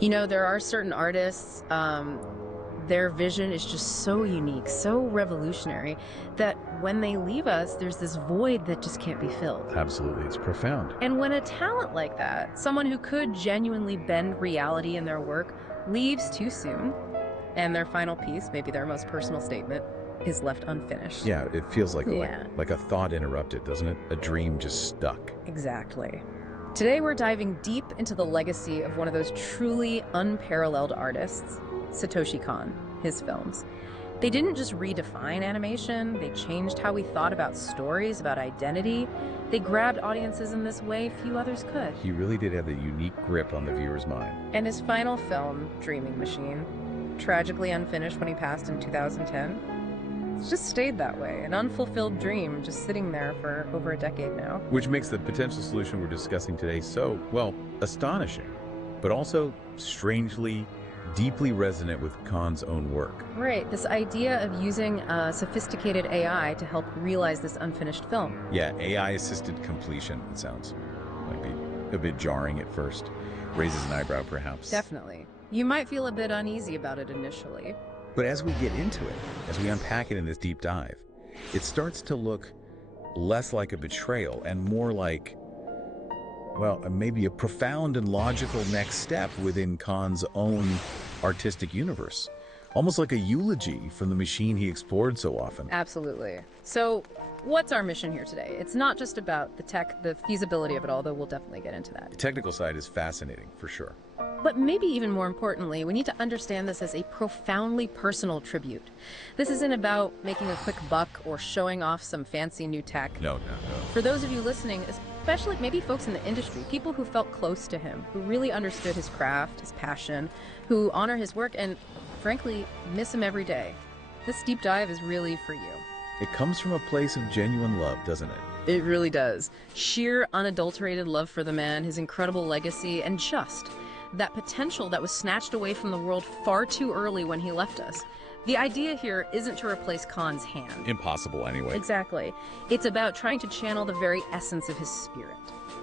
You know, there are certain artists, their vision is just so unique, so revolutionary, that when they leave us, there's this void that just can't be filled. Absolutely, it's profound. And when a talent like that, someone who could genuinely bend reality in their work, leaves too soon, and their final piece, maybe their most personal statement, is left unfinished. Yeah, it feels like, Yeah. like a thought interrupted, doesn't it? A dream just stuck. Exactly. Today we're diving deep into the legacy of one of those truly unparalleled artists, Satoshi Kon, his films. They didn't just redefine animation, they changed how we thought about stories, about identity. They grabbed audiences in this way few others could. He really did have a unique grip on the viewer's mind. And his final film, Dreaming Machine, tragically unfinished when he passed in 2010, it's just stayed that way, an unfulfilled dream just sitting there for over a decade now. Which makes the potential solution we're discussing today so, well, astonishing, but also strangely, deeply resonant with Khan's own work. Right, this idea of using sophisticated AI to help realize this unfinished film. Yeah, AI-assisted completion, it sounds. Might be a bit jarring at first. Raises an eyebrow, perhaps. Definitely. You might feel a bit uneasy about it initially. But as we get into it, as we unpack it in this deep dive, it starts to look less like a betrayal and more like, well, maybe a profound and logical next step within Khan's own artistic universe. Almost like a eulogy from the machine he explored so often. Absolutely. So, what's our mission here today? It's not just about the tech, the feasibility of it all, though we'll definitely get into that. The technical side is fascinating, for sure. But maybe even more importantly, we need to understand this as a profoundly personal tribute. This isn't about making a quick buck or showing off some fancy new tech. No. For those of you listening, especially maybe folks in the industry, people who felt close to him, who really understood his craft, his passion, who honor his work and, frankly, miss him every day, this deep dive is really for you. It comes from a place of genuine love, doesn't it? It really does. Sheer, unadulterated love for the man, his incredible legacy, and just that potential that was snatched away from the world far too early when he left us. The idea here isn't to replace Khan's hand. Impossible, anyway. Exactly. It's about trying to channel the very essence of his spirit.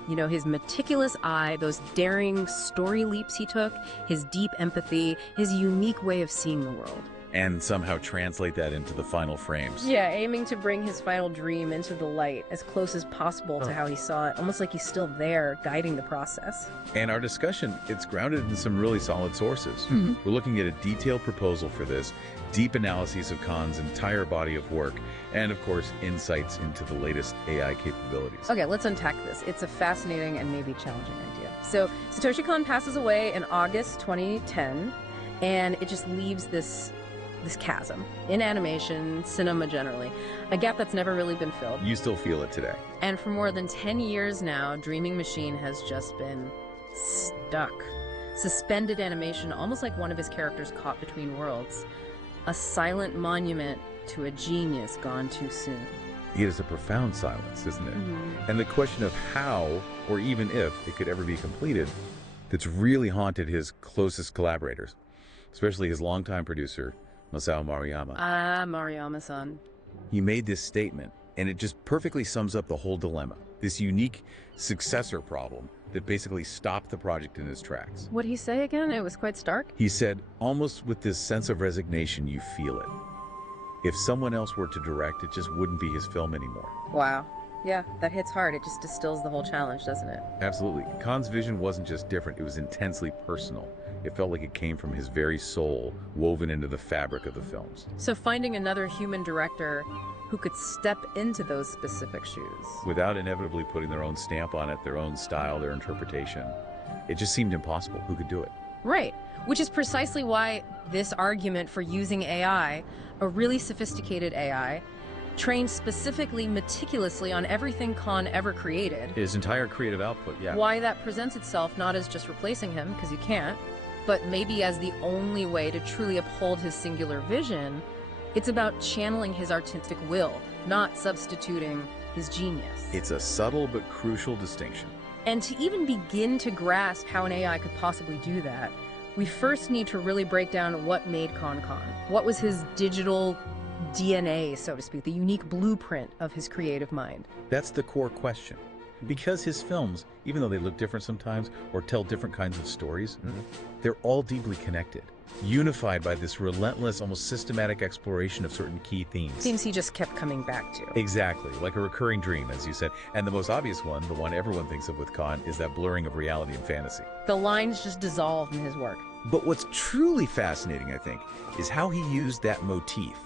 You know, his meticulous eye, those daring story leaps he took, his deep empathy, his unique way of seeing the world. And somehow translate that into the final frames. Yeah, aiming to bring his final dream into the light as close as possible to how he saw it, almost like he's still there, guiding the process. And our discussion, it's grounded in some really solid sources. We're looking at a detailed proposal for this, deep analyses of Khan's entire body of work, and of course, insights into the latest AI capabilities. Okay, let's unpack this. It's a fascinating and maybe challenging idea. So, Satoshi Kon passes away in August 2010, and it just leaves this chasm in animation, cinema generally, a gap that's never really been filled. You still feel it today. And for more than 10 years now, Dreaming Machine has just been stuck. Suspended animation, almost like one of his characters caught between worlds. A silent monument to a genius gone too soon. It is a profound silence, isn't it? And the question of how, or even if, it could ever be completed, that's really haunted his closest collaborators, especially his longtime producer, Masao Maruyama. Ah, Maruyama-san. He made this statement, and it just perfectly sums up the whole dilemma. This unique successor problem that basically stopped the project in its tracks. What'd he say again? It was quite stark. He said, almost with this sense of resignation, you feel it. If someone else were to direct, it just wouldn't be his film anymore. Wow. Yeah, that hits hard. It just distills the whole challenge, doesn't it? Absolutely. Khan's vision wasn't just different, it was intensely personal. It felt like it came from his very soul, woven into the fabric of the films. So finding another human director who could step into those specific shoes. Without inevitably putting their own stamp on it, their own style, their interpretation, it just seemed impossible. Who could do it? Right, which is precisely why this argument for using AI, a really sophisticated AI, trained specifically, meticulously on everything Khan ever created. His entire creative output, yeah. Why that presents itself not as just replacing him, because you can't, but maybe as the only way to truly uphold his singular vision. It's about channeling his artistic will, not substituting his genius. It's a subtle but crucial distinction. And to even begin to grasp how an AI could possibly do that, we first need to really break down what made Khan. What was his digital DNA, so to speak, the unique blueprint of his creative mind? That's the core question. Because his films, even though they look different sometimes or tell different kinds of stories, they're all deeply connected, unified by this relentless, almost systematic exploration of certain key themes. Themes he just kept coming back to. Exactly, like a recurring dream, as you said. And the most obvious one, the one everyone thinks of with Khan, is that blurring of reality and fantasy. The lines just dissolve in his work. But what's truly fascinating, I think, is how he used that motif.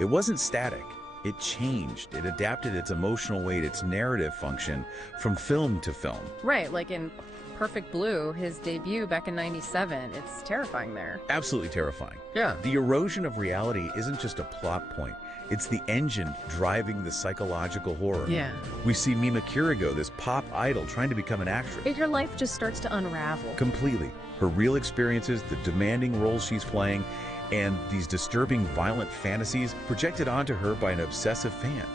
It wasn't static. It changed. It adapted its emotional weight, its narrative function from film to film. Right, like in Perfect Blue, his debut back in '97. It's terrifying there. Absolutely terrifying. Yeah. The erosion of reality isn't just a plot point. It's the engine driving the psychological horror. Yeah. We see Mima Kirigo, this pop idol, trying to become an actress. Your life just starts to unravel. Completely. Her real experiences, the demanding roles she's playing, and these disturbing, violent fantasies projected onto her by an obsessive fan.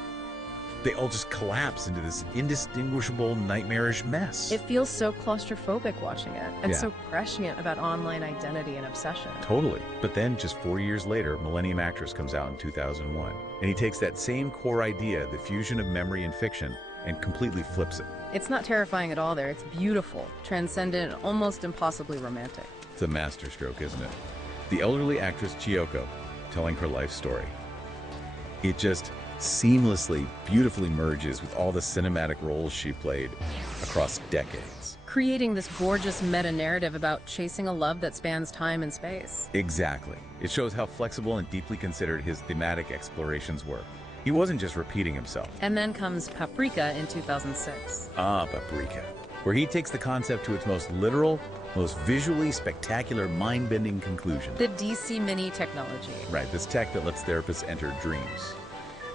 They all just collapse into this indistinguishable, nightmarish mess. It feels so claustrophobic watching it, and Yeah. so prescient about online identity and obsession. Totally. But then, just 4 years later, Millennium Actress comes out in 2001. And he takes that same core idea, the fusion of memory and fiction, and completely flips it. It's not terrifying at all there. It's beautiful, transcendent, and almost impossibly romantic. It's a masterstroke, isn't it? The elderly actress Chiyoko telling her life story. It just seamlessly, beautifully merges with all the cinematic roles she played across decades. Creating this gorgeous meta-narrative about chasing a love that spans time and space. Exactly. It shows how flexible and deeply considered his thematic explorations were. He wasn't just repeating himself. And then comes Paprika in 2006. Paprika, where he takes the concept to its most literal, most visually spectacular, mind-bending conclusion. The DC Mini technology. Right, this tech that lets therapists enter dreams.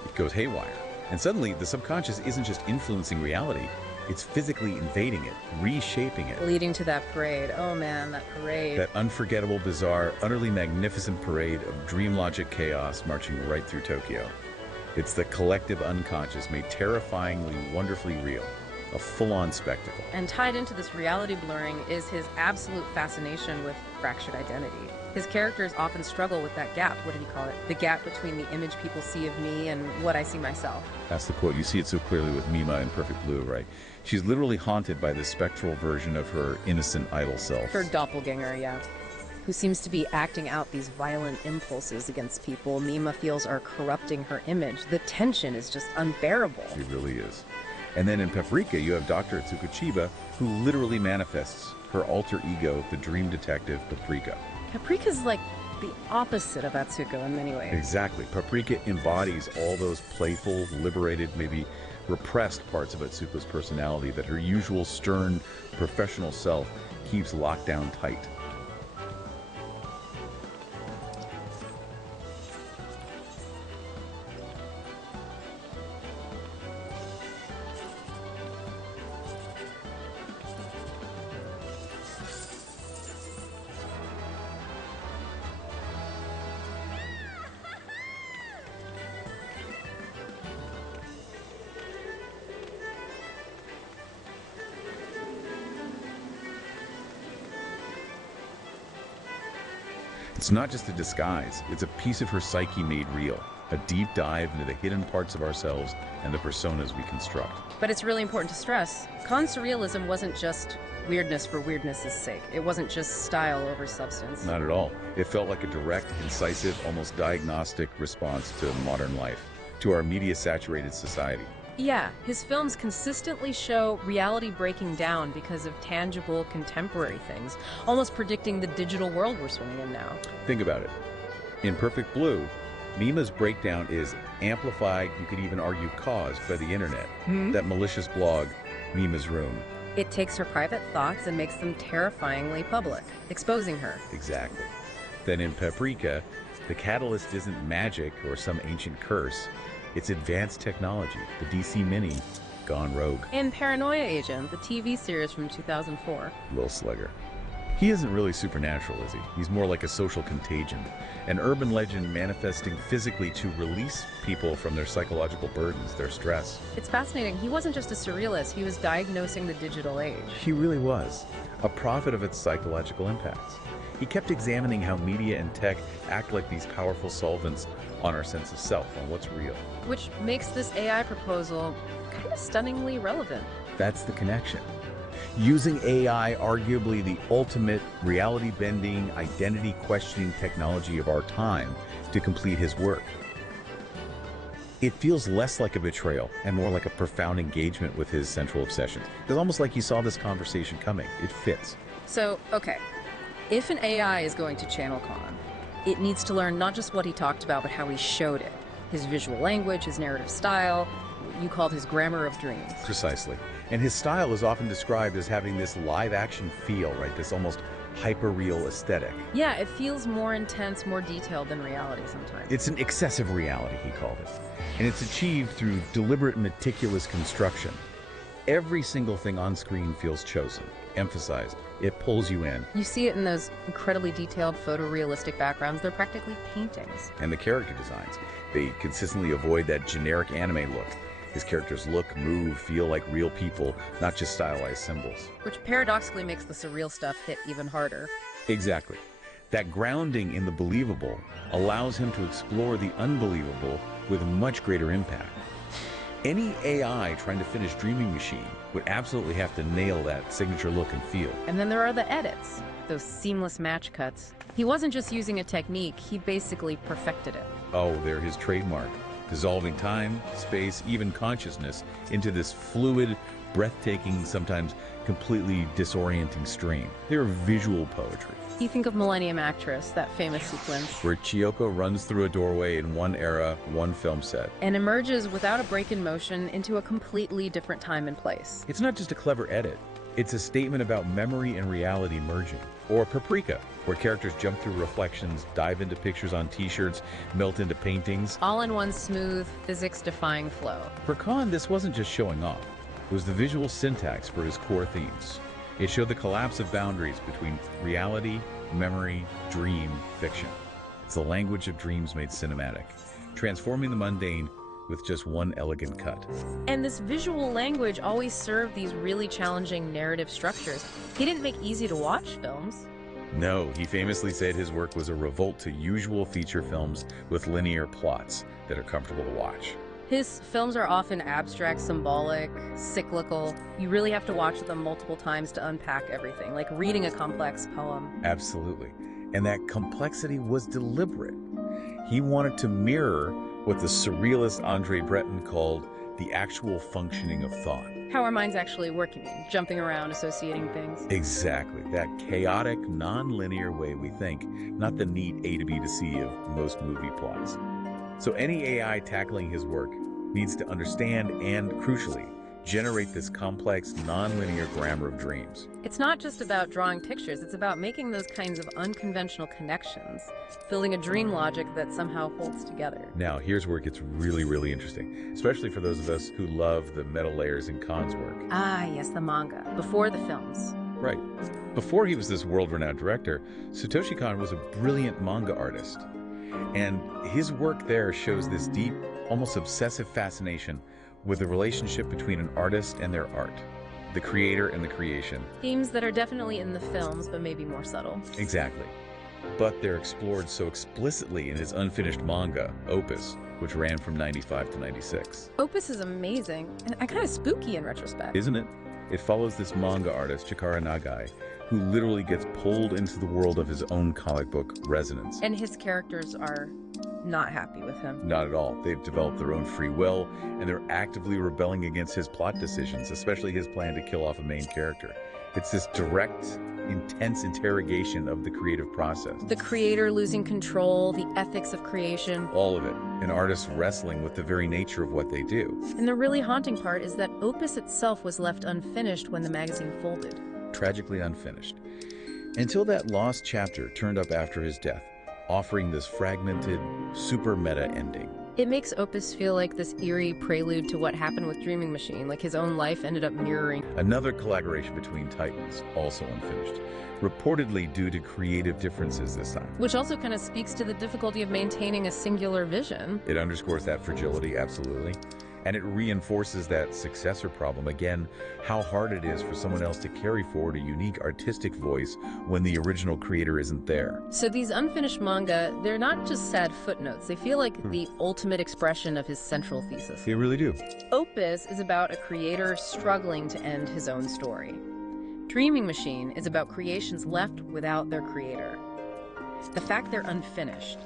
It goes haywire. And suddenly, the subconscious isn't just influencing reality, it's physically invading it, reshaping it. Leading to that parade. Oh man, that parade. That unforgettable, bizarre, utterly magnificent parade of dream logic chaos marching right through Tokyo. It's the collective unconscious made terrifyingly, wonderfully real. A full-on spectacle. And tied into this reality blurring is his absolute fascination with fractured identity. His characters often struggle with that gap. What did he call it? The gap between the image people see of me and what I see myself. That's the quote. You see it so clearly with Mima in Perfect Blue, right? She's literally haunted by this spectral version of her innocent idol self. Her doppelganger, yeah. Who seems to be acting out these violent impulses against people Mima feels are corrupting her image. The tension is just unbearable. It really is. And then in Paprika, you have Dr. Tsukuchiba, who literally manifests her alter ego, the dream detective Paprika. Paprika's like the opposite of Atsuko in many ways. Exactly. Paprika embodies all those playful, liberated, maybe repressed parts of Atsuko's personality that her usual stern, professional self keeps locked down tight. It's not just a disguise, it's a piece of her psyche made real, a deep dive into the hidden parts of ourselves and the personas we construct. But it's really important to stress, Khan's surrealism wasn't just weirdness for weirdness' sake. It wasn't just style over substance. Not at all. It felt like a direct, incisive, almost diagnostic response to modern life, to our media-saturated society. Yeah, his films consistently show reality breaking down because of tangible contemporary things, almost predicting the digital world we're swimming in now. Think about it. In Perfect Blue, Mima's breakdown is amplified, you could even argue caused, by the internet. That malicious blog, Mima's Room. It takes her private thoughts and makes them terrifyingly public, exposing her. Exactly. Then in Paprika, the catalyst isn't magic or some ancient curse. It's advanced technology, the DC Mini, gone rogue. And Paranoia Agent, the TV series from 2004. Lil Slugger. He isn't really supernatural, is he? He's more like a social contagion, an urban legend manifesting physically to release people from their psychological burdens, their stress. It's fascinating. He wasn't just a surrealist, he was diagnosing the digital age. He really was, a prophet of its psychological impacts. He kept examining how media and tech act like these powerful solvents on our sense of self, on what's real. Which makes this AI proposal kind of stunningly relevant. That's the connection. Using AI, arguably the ultimate reality-bending, identity-questioning technology of our time, to complete his work. It feels less like a betrayal and more like a profound engagement with his central obsession. It's almost like he saw this conversation coming. It fits. So, okay, if an AI is going to channel Khan, it needs to learn not just what he talked about, but how he showed it. His visual language, his narrative style, you called his grammar of dreams. Precisely. And his style is often described as having this live-action feel, right? This almost hyper-real aesthetic. Yeah, it feels more intense, more detailed than reality sometimes. It's an excessive reality, he called it. And it's achieved through deliberate, meticulous construction. Every single thing on screen feels chosen, emphasized. It pulls you in. You see it in those incredibly detailed photorealistic backgrounds. They're practically paintings. And the character designs. They consistently avoid that generic anime look. His characters look, move, feel like real people, not just stylized symbols. Which paradoxically makes the surreal stuff hit even harder. Exactly. That grounding in the believable allows him to explore the unbelievable with much greater impact. Any AI trying to finish Dreaming Machine would absolutely have to nail that signature look and feel. And then there are the edits, those seamless match cuts. He wasn't just using a technique, he basically perfected it. Oh, they're his trademark. Dissolving time, space, even consciousness into this fluid, breathtaking, sometimes completely disorienting stream. They're visual poetry. You think of Millennium Actress, that famous sequence, where Chiyoko runs through a doorway in one era, one film set, and emerges without a break in motion into a completely different time and place. It's not just a clever edit. It's a statement about memory and reality merging. Or Paprika, where characters jump through reflections, dive into pictures on t-shirts, melt into paintings. All in one smooth, physics-defying flow. For Khan, this wasn't just showing off. It was the visual syntax for his core themes. It showed the collapse of boundaries between reality, memory, dream, fiction. It's the language of dreams made cinematic, transforming the mundane with just one elegant cut. And this visual language always served these really challenging narrative structures. He didn't make easy-to-watch films. No, he famously said his work was a revolt to usual feature films with linear plots that are comfortable to watch. His films are often abstract, symbolic, cyclical. You really have to watch them multiple times to unpack everything, like reading a complex poem. Absolutely. And that complexity was deliberate. He wanted to mirror what the surrealist Andre Breton called the actual functioning of thought. How our minds actually work, you mean? Jumping around, associating things. Exactly. That chaotic, non-linear way we think, not the neat A to B to C of most movie plots. So any AI tackling his work needs to understand and, crucially, generate this complex, non-linear grammar of dreams. It's not just about drawing pictures, it's about making those kinds of unconventional connections, building a dream logic that somehow holds together. Now, here's where it gets really, really interesting, especially for those of us who love the meta layers in Khan's work. Ah, yes, the manga, before the films. Right. Before he was this world-renowned director, Satoshi Kon was a brilliant manga artist. And his work there shows this deep, almost obsessive fascination with the relationship between an artist and their art, the creator and the creation. Themes that are definitely in the films, but maybe more subtle. Exactly. But they're explored so explicitly in his unfinished manga, Opus, which ran from 95 to 96. Opus is amazing, and kind of spooky in retrospect. Isn't it? It follows this manga artist, Chikara Nagai, who literally gets pulled into the world of his own comic book resonance. And his characters are not happy with him. Not at all. They've developed their own free will, and they're actively rebelling against his plot decisions, especially his plan to kill off a main character. It's this direct, intense interrogation of the creative process. The creator losing control, the ethics of creation. All of it. An artist wrestling with the very nature of what they do. And the really haunting part is that Opus itself was left unfinished when the magazine folded. Tragically unfinished. Until that lost chapter turned up after his death, offering this fragmented, super meta ending. It makes Opus feel like this eerie prelude to what happened with Dreaming Machine, like his own life ended up mirroring. Another collaboration between titans, also unfinished, reportedly due to creative differences this time. Which also kind of speaks to the difficulty of maintaining a singular vision. It underscores that fragility, absolutely. And it reinforces that successor problem. Again, how hard it is for someone else to carry forward a unique artistic voice when the original creator isn't there. So these unfinished manga, they're not just sad footnotes. They feel like the ultimate expression of his central thesis. They really do. Opus is about a creator struggling to end his own story. Dreaming Machine is about creations left without their creator. The fact they're unfinished,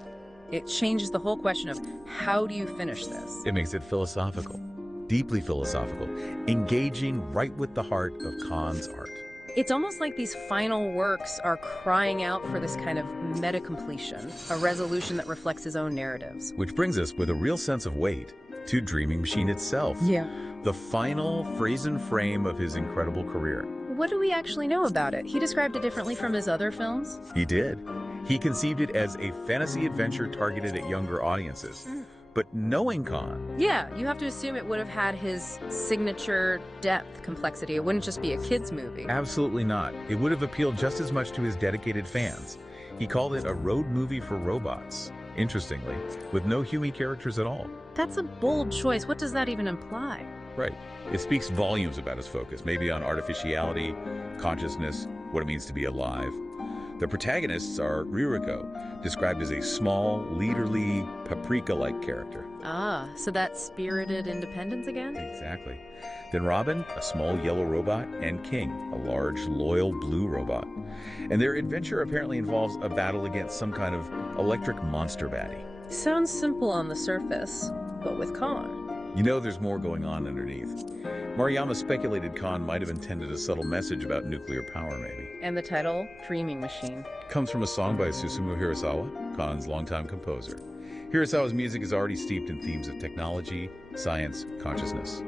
it changes the whole question of how do you finish this? It makes it philosophical, deeply philosophical, engaging right with the heart of Khan's art. It's almost like these final works are crying out for this kind of meta-completion, a resolution that reflects his own narratives. Which brings us with a real sense of weight to Dreaming Machine itself. Yeah. The final brazen frame of his incredible career. What do we actually know about it? He described it differently from his other films. He did. He conceived it as a fantasy adventure targeted at younger audiences. But knowing Khan... Yeah, you have to assume it would have had his signature depth complexity. It wouldn't just be a kid's movie. Absolutely not. It would have appealed just as much to his dedicated fans. He called it a road movie for robots, interestingly, with no human characters at all. That's a bold choice. What does that even imply? Right. It speaks volumes about his focus, maybe on artificiality, consciousness, what it means to be alive. The protagonists are Ririko, described as a small, leaderly, paprika-like character. Ah, so that's spirited independence again? Exactly. Then Robin, a small yellow robot, and King, a large, loyal blue robot. And their adventure apparently involves a battle against some kind of electric monster baddie. Sounds simple on the surface, but with Khan. You know there's more going on underneath. Maruyama speculated Khan might have intended a subtle message about nuclear power, maybe. And the title, Dreaming Machine. Comes from a song by Susumu Hirasawa, Khan's longtime composer. Hirasawa's music is already steeped in themes of technology, science, consciousness.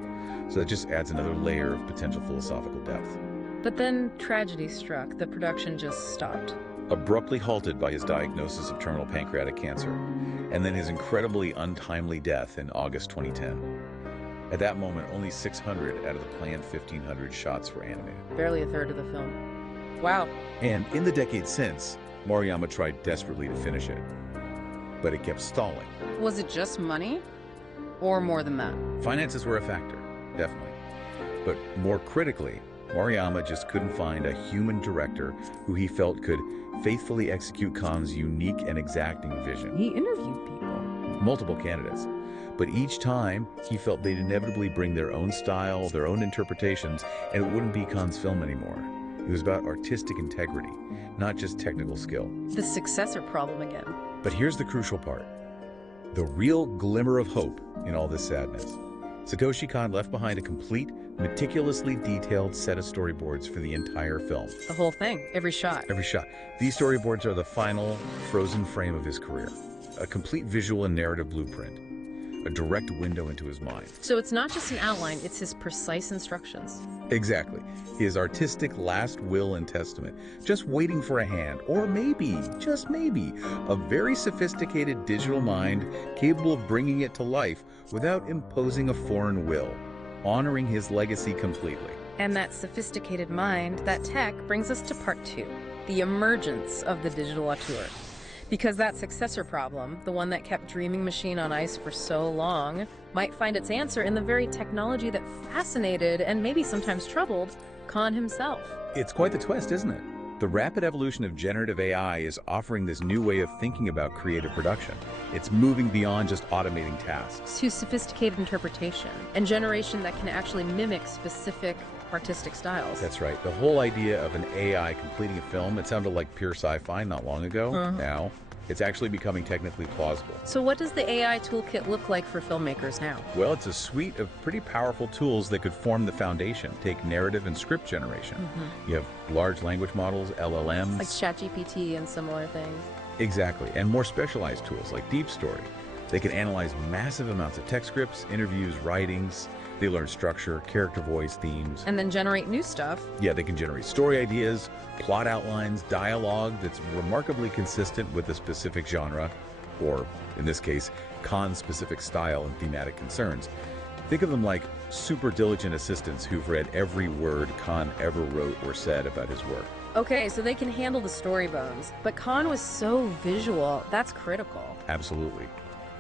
So that just adds another layer of potential philosophical depth. But then tragedy struck. The production just stopped. Abruptly halted by his diagnosis of terminal pancreatic cancer, and then his incredibly untimely death in August 2010. At that moment, only 600 out of the planned 1,500 shots were animated. Barely a third of the film. Wow. And in the decades since, Maruyama tried desperately to finish it, but it kept stalling. Was it just money? Or more than that? Finances were a factor, definitely. But more critically, Maruyama just couldn't find a human director who he felt could faithfully execute Khan's unique and exacting vision. He interviewed people. Multiple candidates. But each time, he felt they'd inevitably bring their own style, their own interpretations, and it wouldn't be Khan's film anymore. It was about artistic integrity, not just technical skill. The successor problem again. But here's the crucial part. The real glimmer of hope in all this sadness. Satoshi Kon left behind a complete, meticulously detailed set of storyboards for the entire film. The whole thing, every shot. Every shot. These storyboards are the final, frozen frame of his career. A complete visual and narrative blueprint. A direct window into his mind. So it's not just an outline, it's his precise instructions. Exactly. His artistic last will and testament, just waiting for a hand, or maybe, just maybe, a very sophisticated digital mind capable of bringing it to life without imposing a foreign will, honoring his legacy completely. And that sophisticated mind, that tech, brings us to part 2, the emergence of the digital auteur. Because that successor problem, the one that kept Dreaming Machine on ice for so long, might find its answer in the very technology that fascinated and maybe sometimes troubled Kon himself. It's quite the twist, isn't it? The rapid evolution of generative AI is offering this new way of thinking about creative production. It's moving beyond just automating tasks. To sophisticated interpretation and generation that can actually mimic specific artistic styles. That's right. The whole idea of an AI completing a film, it sounded like pure sci-fi not long ago. Now, it's actually becoming technically plausible. So what does the AI toolkit look like for filmmakers now? Well, it's a suite of pretty powerful tools that could form the foundation. Take narrative and script generation. You have large language models, LLMs. Like ChatGPT and similar things. Exactly. And more specialized tools like Deep Story. They can analyze massive amounts of text scripts, interviews, writings. They learn structure, character voice, themes. And then generate new stuff. Yeah, they can generate story ideas, plot outlines, dialogue that's remarkably consistent with a specific genre, or, in this case, Kon's specific style and thematic concerns. Think of them like super diligent assistants who've read every word Kon ever wrote or said about his work. Okay, so they can handle the story bones. But Kon was so visual, that's critical. Absolutely.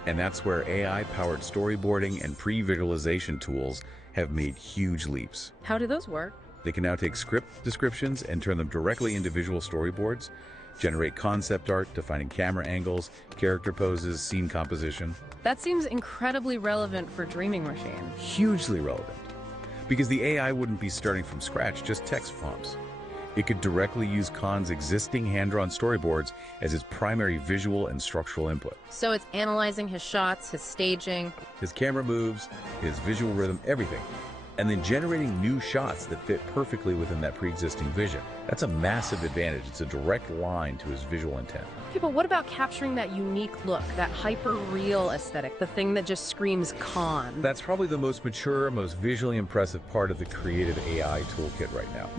And that's where AI-powered storyboarding and pre-visualization tools have made huge leaps. How do those work? They can now take script descriptions and turn them directly into visual storyboards, generate concept art, defining camera angles, character poses, scene composition. That seems incredibly relevant for Dreaming Machine. Hugely relevant. Because the AI wouldn't be starting from scratch, just text prompts. It could directly use Khan's existing hand-drawn storyboards as its primary visual and structural input. So it's analyzing his shots, his staging, His camera moves, his visual rhythm, everything. And then generating new shots that fit perfectly within that pre-existing vision. That's a massive advantage. It's a direct line to his visual intent. Okay, but what about capturing that unique look, that hyper-real aesthetic, the thing that just screams Khan? That's probably the most mature, most visually impressive part of the creative AI toolkit right now.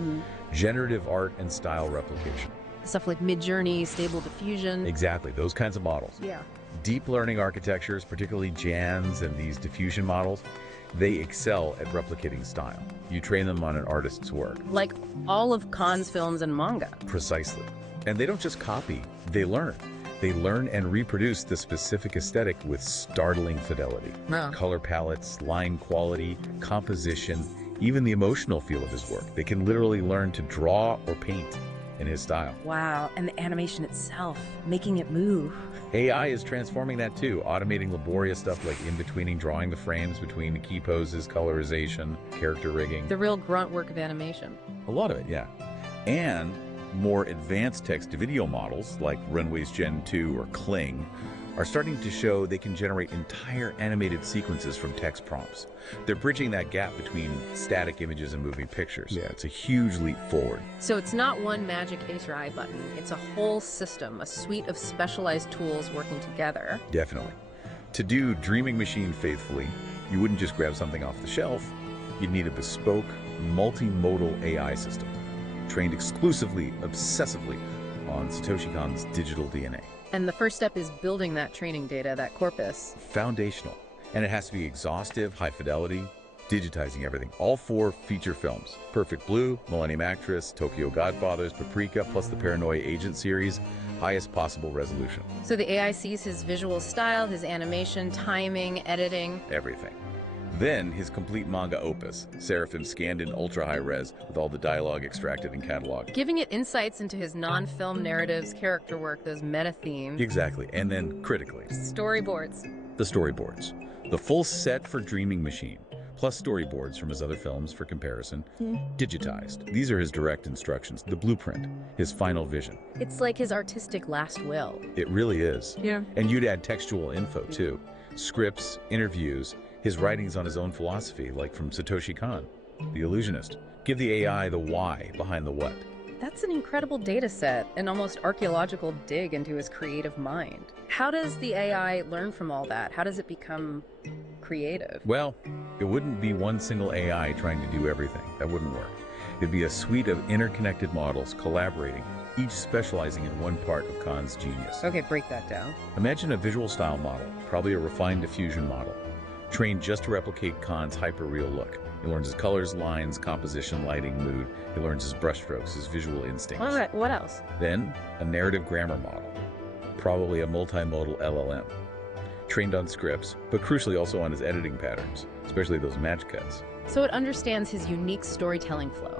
Generative art and style replication. Stuff like Mid-Journey, Stable Diffusion. Exactly, those kinds of models. Yeah. Deep learning architectures, particularly GANs and these diffusion models, they excel at replicating style. You train them on an artist's work. Like all of Khan's films and manga. Precisely. And they don't just copy, they learn. They learn and reproduce the specific aesthetic with startling fidelity. Wow. Color palettes, line quality, composition, even the emotional feel of his work. They can literally learn to draw or paint in his style. Wow, and the animation itself, making it move. AI is transforming that too, automating laborious stuff like in-betweening, drawing the frames between the key poses, colorization, character rigging. The real grunt work of animation. A lot of it, yeah. And more advanced text-to-video models like Runway's Gen 2 or CLXIX are starting to show they can generate entire animated sequences from text prompts. They're bridging that gap between static images and moving pictures. Yeah, it's a huge leap forward. So it's not one magic ace or eye button. It's a whole system, a suite of specialized tools working together. Definitely. To do Dreaming Machine faithfully, you wouldn't just grab something off the shelf. You'd need a bespoke, multimodal AI system, trained exclusively, obsessively on Satoshi Kon's digital DNA. And the first step is building that training data, that corpus. Foundational. And it has to be exhaustive, high fidelity, digitizing everything. All 4 feature films: Perfect Blue, Millennium Actress, Tokyo Godfathers, Paprika, plus the Paranoia Agent series, highest possible resolution. So the AI sees his visual style, his animation, timing, editing. Everything. Then his complete manga opus, Seraphim scanned in ultra-high res with all the dialogue extracted and cataloged. Giving it insights into his non-film narratives, character work, those meta themes. Exactly. And then critically, Storyboards. the storyboards. The full set for Dreaming Machine, plus storyboards from his other films for comparison, digitized. These are his direct instructions, the blueprint, his final vision. It's like his artistic last will. It really is. Yeah. And you'd add textual info too. Scripts, interviews, his writings on his own philosophy, like from Satoshi Kon, the illusionist. Give the AI the why behind the what. That's an incredible data set, an almost archaeological dig into his creative mind. How does the AI learn from all that? How does it become creative? Well, it wouldn't be one single AI trying to do everything. That wouldn't work. It'd be a suite of interconnected models collaborating, each specializing in one part of Kon's genius. Okay, break that down. Imagine a visual style model, probably a refined diffusion model, trained just to replicate Kon's hyper-real look. He learns his colors, lines, composition, lighting, mood. He learns his brushstrokes, his visual instincts. All right, what else? Then, a narrative grammar model, probably a multimodal LLM, trained on scripts, but crucially also on his editing patterns, especially those match cuts. So it understands his unique storytelling flow,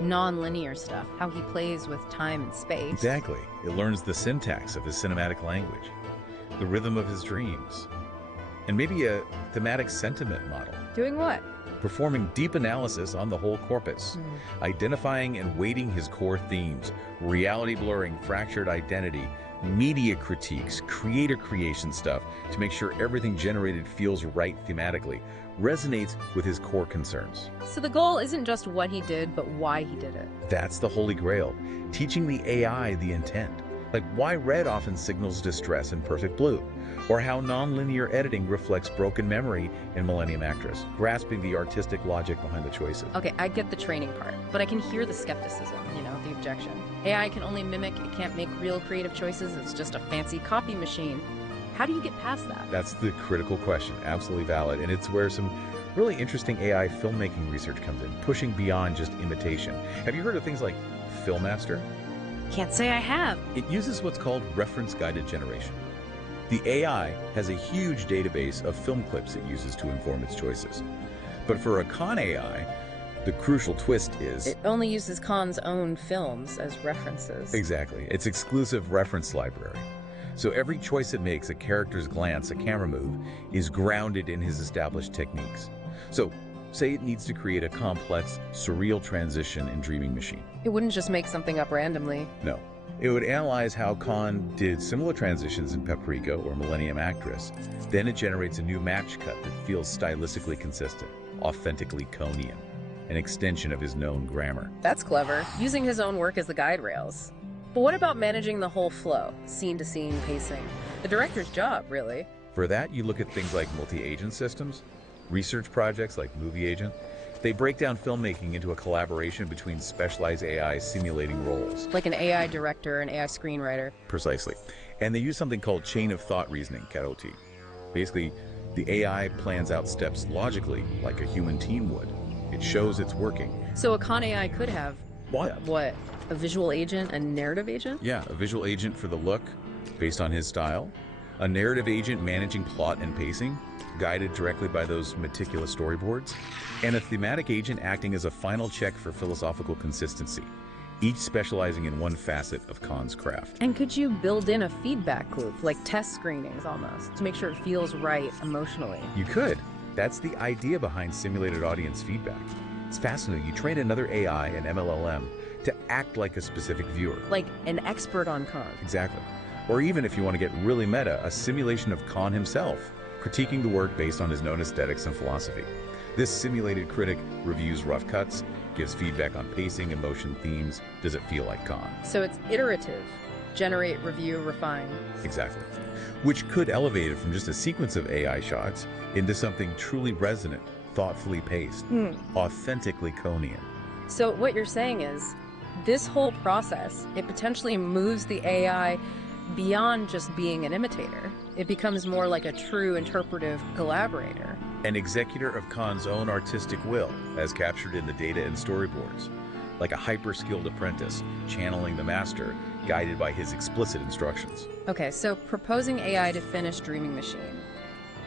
non-linear stuff, how he plays with time and space. Exactly. It learns the syntax of his cinematic language, the rhythm of his dreams, and maybe a thematic sentiment model. Doing what? Performing deep analysis on the whole corpus, identifying and weighting his core themes, reality blurring, fractured identity, media critiques, creator creation stuff to make sure everything generated feels right thematically, resonates with his core concerns. So the goal isn't just what he did, but why he did it. That's the holy grail, teaching the AI the intent. Like why red often signals distress in Perfect Blue, or how nonlinear editing reflects broken memory in Millennium Actress, grasping the artistic logic behind the choices. Okay, I get the training part, but I can hear the skepticism, the objection. AI can only mimic, it can't make real creative choices, it's just a fancy copy machine. How do you get past that? That's the critical question, absolutely valid, and it's where some really interesting AI filmmaking research comes in, pushing beyond just imitation. Have you heard of things like Filmmaster? Can't say I have. It uses what's called reference-guided generation. The AI has a huge database of film clips it uses to inform its choices. But for a Khan AI, the crucial twist is... It only uses Khan's own films as references. Exactly. Its exclusive reference library. So every choice it makes, a character's glance, a camera move, is grounded in his established techniques. So, say it needs to create a complex, surreal transition in Dreaming Machine. It wouldn't just make something up randomly. No. It would analyze how Khan did similar transitions in Paprika or Millennium Actress. Then it generates a new match cut that feels stylistically consistent, authentically Khanian, an extension of his known grammar. That's clever, using his own work as the guide rails. But what about managing the whole flow, scene-to-scene pacing? The director's job, really. For that, you look at things like multi-agent systems, research projects like Movie Agent. They break down filmmaking into a collaboration between specialized AI simulating roles. Like an AI director, an AI screenwriter. Precisely. And they use something called chain of thought reasoning, KROT. Basically, the AI plans out steps logically, like a human team would. It shows it's working. So a Khan AI could have... What? A visual agent, a narrative agent? Yeah, a visual agent for the look, based on his style. A narrative agent managing plot and pacing, guided directly by those meticulous storyboards. And a thematic agent acting as a final check for philosophical consistency, each specializing in one facet of Khan's craft. And could you build in a feedback loop, like test screenings almost, to make sure it feels right emotionally? You could. That's the idea behind simulated audience feedback. It's fascinating. You train another AI, an MLLM, to act like a specific viewer. Like an expert on Khan. Exactly. Or even, if you want to get really meta, a simulation of Khan himself, critiquing the work based on his known aesthetics and philosophy. This simulated critic reviews rough cuts, gives feedback on pacing, emotion, themes. Does it feel like Khan? So it's iterative. Generate, review, refine. Exactly. Which could elevate it from just a sequence of AI shots into something truly resonant, thoughtfully paced, authentically Khanian. So what you're saying is, this whole process, it potentially moves the AI beyond just being an imitator. It becomes more like a true interpretive collaborator. An executor of Khan's own artistic will, as captured in the data and storyboards. Like a hyper-skilled apprentice, channeling the master, guided by his explicit instructions. Okay, so proposing AI to finish Dreaming Machine.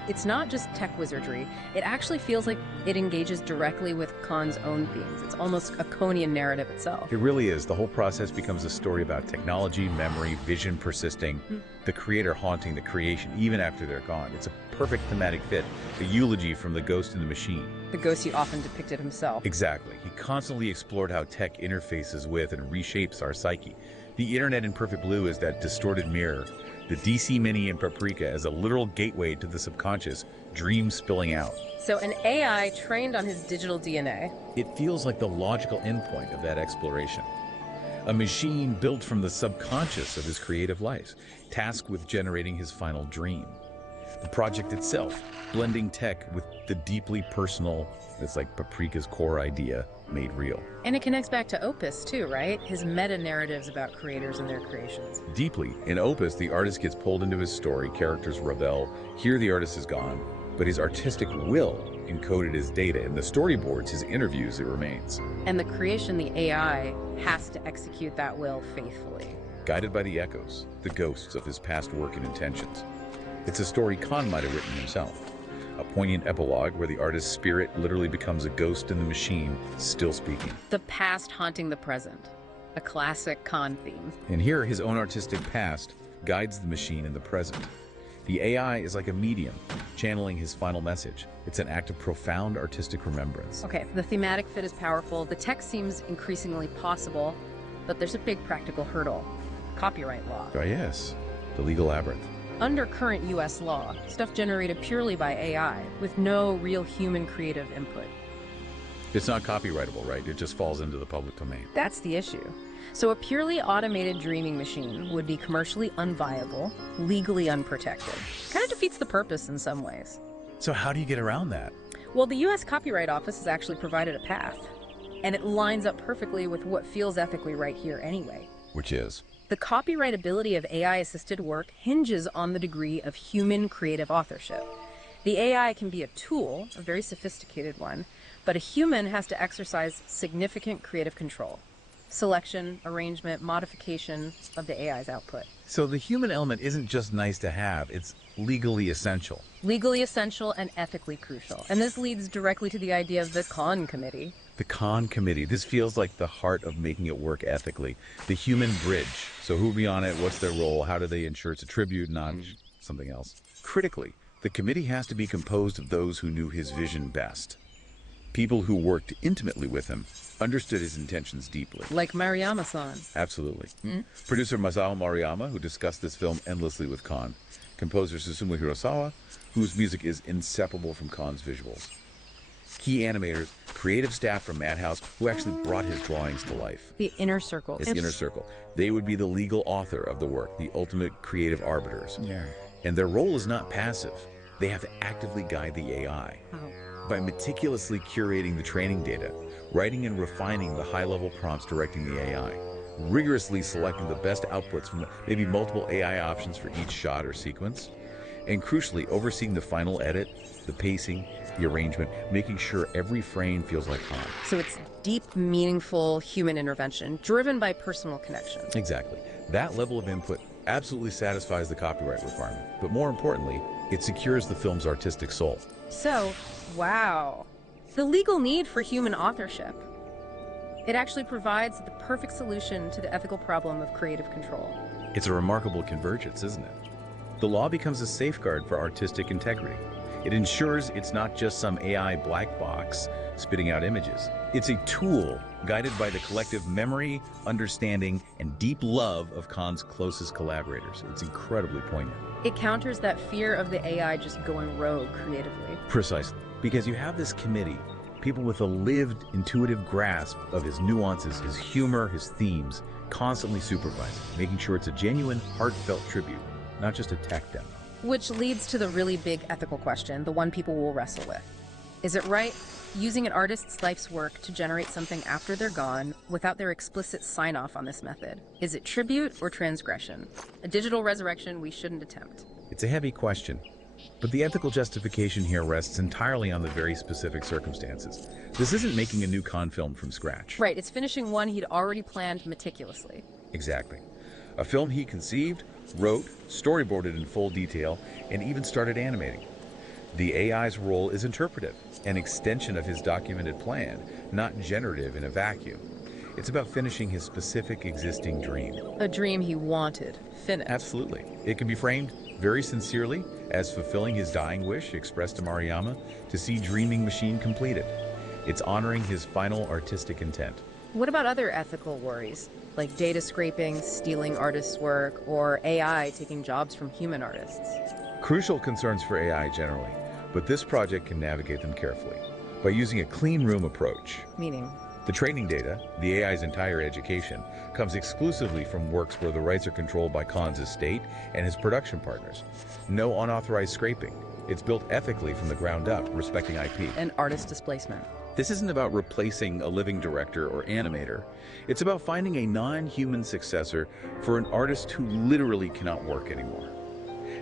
It's not just tech wizardry. It actually feels like it engages directly with Khan's own themes. It's almost a Khanian narrative itself. It really is. The whole process becomes a story about technology, memory, vision persisting, the creator haunting the creation even after they're gone. It's a perfect thematic fit, a eulogy from the ghost in the machine. The ghost he often depicted himself. Exactly. He constantly explored how tech interfaces with and reshapes our psyche. The internet in Perfect Blue is that distorted mirror. The DC Mini in Paprika as a literal gateway to the subconscious, dreams spilling out. So an AI trained on his digital DNA. It feels like the logical endpoint of that exploration. A machine built from the subconscious of his creative life, tasked with generating his final dream. The project itself, blending tech with the deeply personal, it's like Paprika's core idea, made real. And it connects back to Opus too, right? His meta-narratives about creators and their creations. Deeply. In Opus, the artist gets pulled into his story, characters rebel. Here the artist is gone, but his artistic will encoded as data. In the storyboards, his interviews, it remains. And the creation, the AI, has to execute that will faithfully. Guided by the echoes, the ghosts of his past work and intentions. It's a story Khan might have written himself. A poignant epilogue where the artist's spirit literally becomes a ghost in the machine, still speaking. The past haunting the present. A classic Khan theme. And here, his own artistic past guides the machine in the present. The AI is like a medium, channeling his final message. It's an act of profound artistic remembrance. Okay, the thematic fit is powerful. The tech seems increasingly possible, but there's a big practical hurdle. Copyright law. Oh yes, the legal labyrinth. Under current US law, stuff generated purely by AI, with no real human creative input. It's not copyrightable, right? It just falls into the public domain. That's the issue. So a purely automated dreaming machine would be commercially unviable, legally unprotected. Kind of defeats the purpose in some ways. So how do you get around that? Well, the US Copyright Office has actually provided a path, and it lines up perfectly with what feels ethically right here anyway. Which is? The copyrightability of AI-assisted work hinges on the degree of human creative authorship. The AI can be a tool, a very sophisticated one, but a human has to exercise significant creative control. selection, arrangement, modification of the AI's output. So the human element isn't just nice to have, it's legally essential. Legally essential and ethically crucial. And this leads directly to the idea of the Khan Committee. The Khan Committee. This feels like the heart of making it work ethically. The human bridge. So who'll be on it? What's their role? How do they ensure it's a tribute, not something else? Critically, the committee has to be composed of those who knew his vision best. People who worked intimately with him, understood his intentions deeply. Like Maruyama-san. Absolutely. Producer Masao Maruyama, who discussed this film endlessly with Khan. Composer Susumu Hirasawa, whose music is inseparable from Khan's visuals. Key animators, creative staff from Madhouse, who actually brought his drawings to life. The inner circle. It's the inner circle. They would be the legal author of the work, the ultimate creative arbiters. Yeah. And their role is not passive. They have to actively guide the AI. By meticulously curating the training data, writing and refining the high-level prompts directing the AI, rigorously selecting the best outputs from maybe multiple AI options for each shot or sequence, and crucially overseeing the final edit, the pacing, the arrangement, making sure every frame feels like home. So it's deep, meaningful human intervention driven by personal connection. Exactly. That level of input absolutely satisfies the copyright requirement, but more importantly, it secures the film's artistic soul. So, wow. The legal need for human authorship. It actually provides the perfect solution to the ethical problem of creative control. It's a remarkable convergence, isn't it? The law becomes a safeguard for artistic integrity. It ensures it's not just some AI black box spitting out images. It's a tool guided by the collective memory, understanding, and deep love of Khan's closest collaborators. It's incredibly poignant. It counters that fear of the AI just going rogue creatively. Precisely. Because you have this committee, people with a lived, intuitive grasp of his nuances, his humor, his themes, constantly supervising, making sure it's a genuine, heartfelt tribute, not just a tech demo. Which leads to the really big ethical question, the one people will wrestle with. Is it right using an artist's life's work to generate something after they're gone without their explicit sign-off on this method? Is it tribute or transgression? A digital resurrection we shouldn't attempt. It's a heavy question, but the ethical justification here rests entirely on the very specific circumstances. This isn't making a new Khan film from scratch. Right, it's finishing one he'd already planned meticulously. Exactly. A film he conceived, wrote, storyboarded in full detail, and even started animating. The AI's role is interpretive, an extension of his documented plan, not generative in a vacuum. It's about finishing his specific existing dream. A dream he wanted, finished. Absolutely. It can be framed very sincerely as fulfilling his dying wish expressed to Maruyama to see Dreaming Machine completed. It's honoring his final artistic intent. What about other ethical worries, like data scraping, stealing artists' work, or AI taking jobs from human artists? Crucial concerns for AI generally, but this project can navigate them carefully by using a clean room approach. Meaning? The training data, the AI's entire education, comes exclusively from works where the rights are controlled by Khan's estate and his production partners. No unauthorized scraping. It's built ethically from the ground up, respecting IP. And artist displacement. This isn't about replacing a living director or animator. It's about finding a non-human successor for an artist who literally cannot work anymore.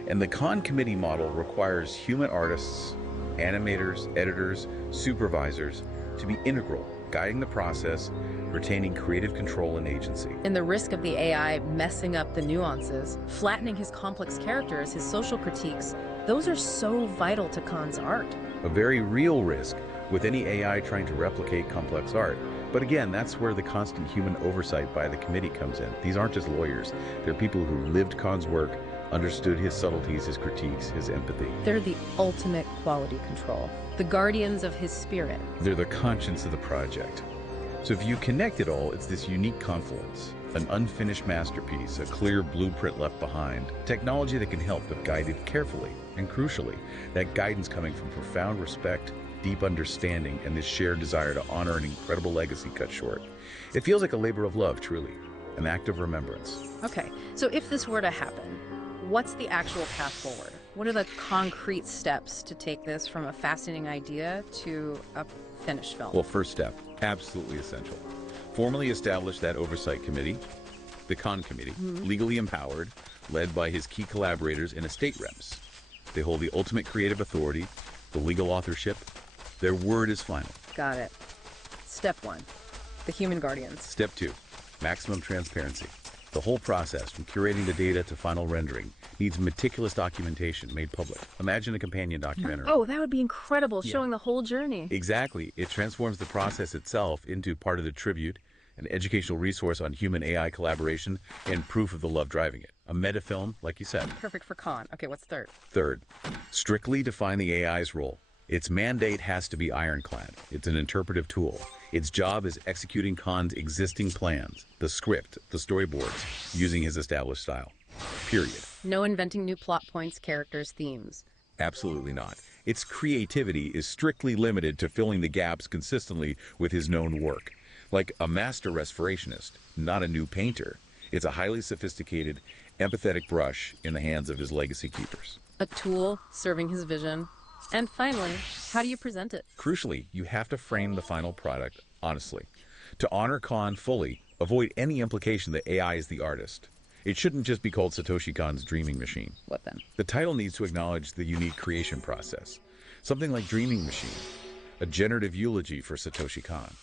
And the Khan Committee model requires human artists, animators, editors, supervisors to be integral, guiding the process, retaining creative control and agency. And the risk of the AI messing up the nuances, flattening his complex characters, his social critiques, those are so vital to Khan's art. A very real risk with any AI trying to replicate complex art. But again, that's where the constant human oversight by the committee comes in. These aren't just lawyers. They're people who lived Khan's work, understood his subtleties, his critiques, his empathy. They're the ultimate quality control, the guardians of his spirit. They're the conscience of the project. So if you connect it all, it's this unique confluence, an unfinished masterpiece, a clear blueprint left behind, technology that can help if guided carefully, and crucially, that guidance coming from profound respect, deep understanding, and this shared desire to honor an incredible legacy cut short. It feels like a labor of love, truly, an act of remembrance. Okay, so if this were to happen, what's the actual path forward? What are the concrete steps to take this from a fascinating idea to a finished film? Well, first step, absolutely essential. Formally establish that oversight committee, the Khan Committee, legally empowered, led by his key collaborators and estate reps. They hold the ultimate creative authority, the legal authorship. Their word is final. Got it. Step one, the human guardians. Step two, Maximum transparency. The whole process, from curating the data to final rendering, needs meticulous documentation made public. Imagine a companion documentary. Oh, that would be incredible, Yeah. showing the whole journey. Exactly. It transforms the process itself into part of the tribute, an educational resource on human-AI collaboration, and proof of the love driving it. A meta-film, like you said. Perfect for Khan. Okay, what's third? Third, strictly define the AI's role. Its mandate has to be ironclad. It's an interpretive tool. Its job is executing Khan's existing plans, the script, the storyboards, using his established style. Period. No inventing new plot points, characters, themes. Absolutely not. Its creativity is strictly limited to filling the gaps consistently with his known work. Like a master restorationist, not a new painter. It's a highly sophisticated, empathetic brush in the hands of his legacy keepers. A tool serving his vision. And finally, how do you present it? Crucially, you have to frame the final product honestly. To honor Khan fully, avoid any implication that AI is the artist. It shouldn't just be called Satoshi Kon's dreaming machine. What then? The title needs to acknowledge the unique creation process. Something like Dreaming Machine, a generative eulogy for Satoshi Kon.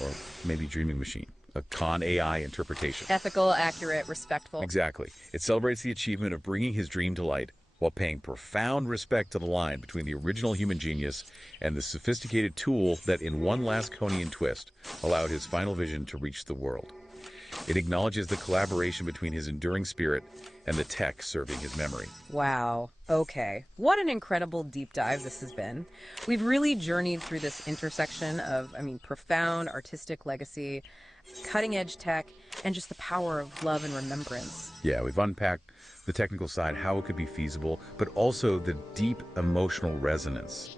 Or maybe Dreaming Machine, a Kon AI interpretation. Ethical, accurate, respectful. Exactly. It celebrates the achievement of bringing his dream to light while paying profound respect to the line between the original human genius and the sophisticated tool that, in one laconian twist, allowed his final vision to reach the world. It acknowledges the collaboration between his enduring spirit and the tech serving his memory. Wow. Okay. What an incredible deep dive this has been. We've really journeyed through this intersection of, profound artistic legacy, cutting-edge tech, and just the power of love and remembrance. Yeah, we've unpacked the technical side, how it could be feasible, but also the deep emotional resonance.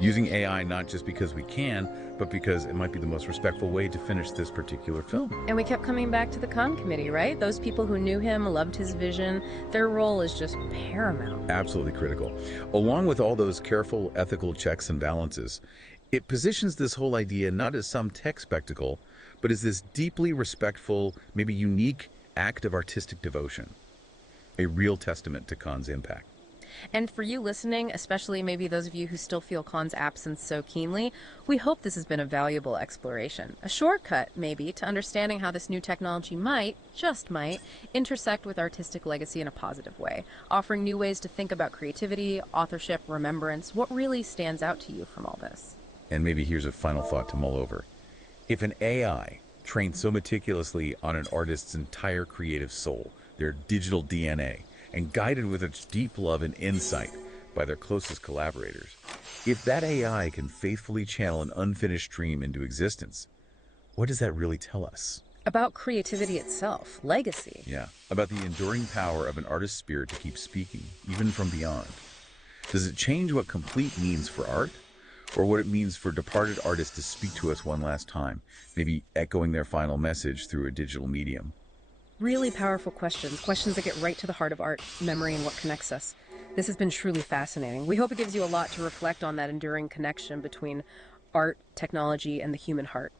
Using AI not just because we can, but because it might be the most respectful way to finish this particular film. And we kept coming back to the Khan committee, right? Those people who knew him, loved his vision, their role is just paramount. Absolutely critical. Along with all those careful ethical checks and balances, it positions this whole idea not as some tech spectacle, but as this deeply respectful, maybe unique act of artistic devotion. A real testament to Khan's impact. And for you listening, especially maybe those of you who still feel Khan's absence so keenly, we hope this has been a valuable exploration. A shortcut, maybe, to understanding how this new technology might, just might, intersect with artistic legacy in a positive way, offering new ways to think about creativity, authorship, remembrance. What really stands out to you from all this? And maybe here's a final thought to mull over. If an AI trained so meticulously on an artist's entire creative soul, their digital DNA, and guided with its deep love and insight by their closest collaborators, if that AI can faithfully channel an unfinished dream into existence, what does that really tell us? About creativity itself, legacy. Yeah, about the enduring power of an artist's spirit to keep speaking, even from beyond. Does it change what complete means for art? Or what it means for departed artists to speak to us one last time, maybe echoing their final message through a digital medium? Really powerful questions, questions that get right to the heart of art, memory, and what connects us. This has been truly fascinating. We hope it gives you a lot to reflect on that enduring connection between art, technology, and the human heart.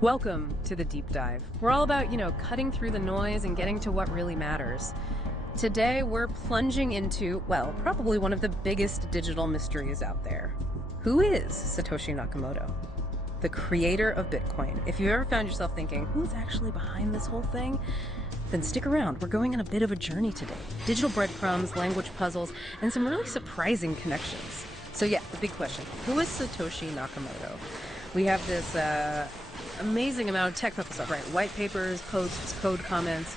Welcome to the deep dive. We're all about, cutting through the noise and getting to what really matters. Today, we're plunging into, well, probably one of the biggest digital mysteries out there. Who is Satoshi Nakamoto? The creator of Bitcoin. If you've ever found yourself thinking, who's actually behind this whole thing? Then stick around. We're going on a bit of a journey today. Digital breadcrumbs, language puzzles, and some really surprising connections. So yeah, the big question, who is Satoshi Nakamoto? We have this amazing amount of technical stuff, right? White papers, posts, code comments,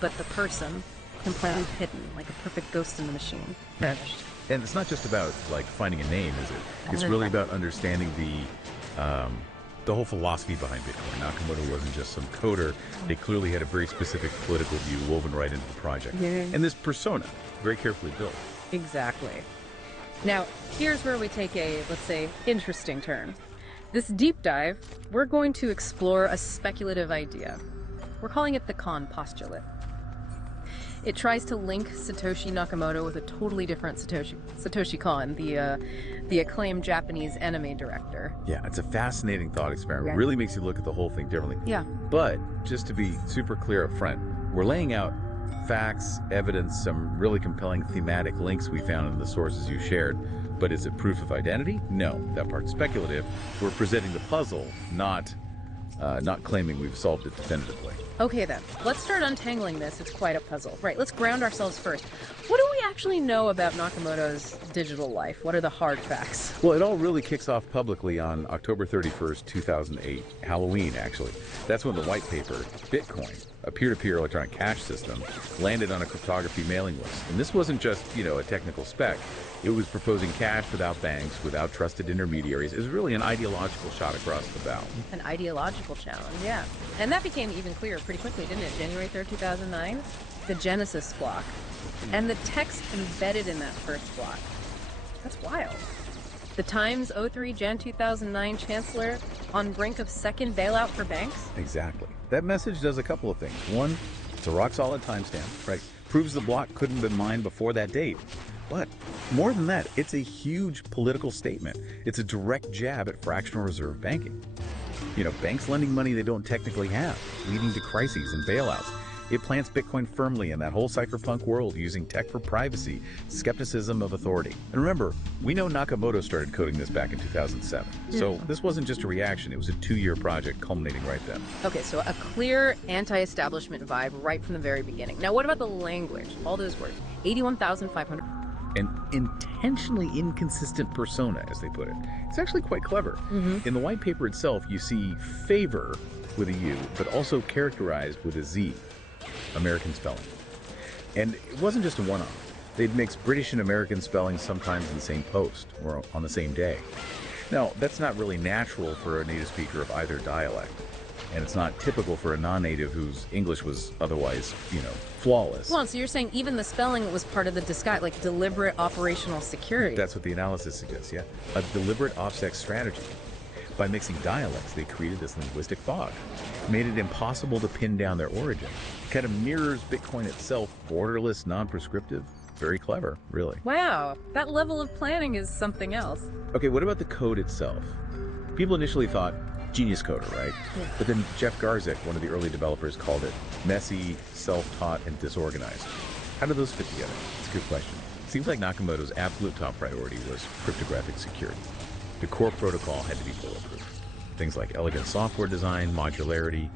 but the person completely hidden, like a perfect ghost in the machine. Vanished. And it's not just about like finding a name, is it? It's really about understanding the whole philosophy behind Bitcoin. Nakamoto wasn't just some coder. They clearly had a very specific political view woven right into the project. Yeah. And this persona, very carefully built. Exactly. Now, here's where we take a, let's say, interesting turn. This deep dive, we're going to explore a speculative idea. We're calling it the Khan postulate. It tries to link Satoshi Nakamoto with a totally different Satoshi Kon, the acclaimed Japanese anime director. Yeah, it's a fascinating thought experiment. Yeah. It really makes you look at the whole thing differently. Yeah. But just to be super clear up front, we're laying out facts, evidence, some really compelling thematic links we found in the sources you shared. But is it proof of identity? No, that part's speculative. We're presenting the puzzle, not claiming we've solved it definitively. Okay then, let's start untangling this. It's quite a puzzle. Right, let's ground ourselves first. What do we actually know about Nakamoto's digital life? What are the hard facts? Well, it all really kicks off publicly on October 31st, 2008, Halloween actually. That's when the white paper, Bitcoin, a peer-to-peer electronic cash system, landed on a cryptography mailing list. And this wasn't just, a technical spec. It was proposing cash without banks, without trusted intermediaries. It was really an ideological shot across the bow. An ideological challenge, yeah. And that became even clearer pretty quickly, didn't it? January 3rd, 2009? The Genesis block. And the text embedded in that first block. That's wild. The Times 03 Jan 2009 Chancellor on brink of second bailout for banks? Exactly. That message does a couple of things. One, it's a rock-solid timestamp, right? Proves the block couldn't have been mined before that date. But more than that, it's a huge political statement. It's a direct jab at fractional reserve banking. Banks lending money they don't technically have, leading to crises and bailouts. It plants Bitcoin firmly in that whole cypherpunk world, using tech for privacy, skepticism of authority. And remember, we know Nakamoto started coding this back in 2007. So this wasn't just a reaction, it was a 2-year project culminating right then. Okay, so a clear anti-establishment vibe right from the very beginning. Now what about the language? All those words. 81,500. An intentionally inconsistent persona, as they put it. It's actually quite clever. In the white paper itself, you see favor with a U, but also characterized with a Z, American spelling. And it wasn't just a one-off. They'd mix British and American spellings sometimes in the same post or on the same day. Now, that's not really natural for a native speaker of either dialect. And it's not typical for a non-native whose English was otherwise, flawless. Well, so you're saying even the spelling was part of the disguise, like deliberate operational security. That's what the analysis suggests, yeah. A deliberate offset strategy. By mixing dialects, they created this linguistic fog. Made it impossible to pin down their origin. It kind of mirrors Bitcoin itself, borderless, non-prescriptive. Very clever, really. Wow, that level of planning is something else. Okay, what about the code itself? People initially thought, genius coder, right? Yeah. But then Jeff Garzik, one of the early developers, called it messy, self-taught, and disorganized. How do those fit together? It's a good question. It seems like Nakamoto's absolute top priority was cryptographic security. The core protocol had to be bulletproof. Things like elegant software design, modularity,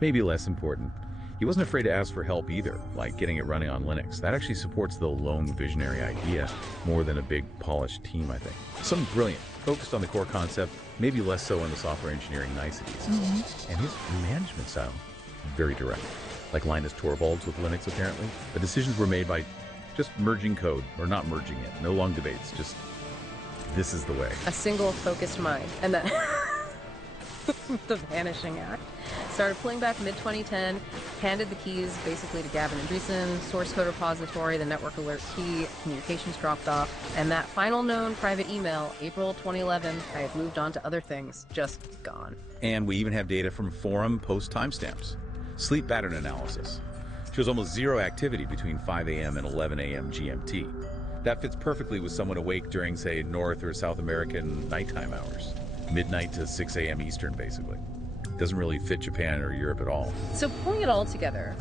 maybe less important. He wasn't afraid to ask for help either, like getting it running on Linux. That actually supports the lone visionary idea more than a big polished team, I think. Something brilliant, focused on the core concept, maybe less so on the software engineering niceties. And his management style, very direct. Like Linus Torvalds with Linux, apparently. The decisions were made by just merging code, or not merging it. No long debates, just this is the way. A single focused mind. And then the vanishing act. Started pulling back mid-2010, handed the keys basically to Gavin Andreessen, source code repository, the network alert key, communications dropped off, and that final known private email, April 2011, I had moved on to other things, just gone. And we even have data from forum post timestamps. Sleep pattern analysis shows almost zero activity between 5 a.m. and 11 a.m. GMT. That fits perfectly with someone awake during, say, North or South American nighttime hours. Midnight to 6 a.m. Eastern, basically. Doesn't really fit Japan or Europe at all. So pulling it all together,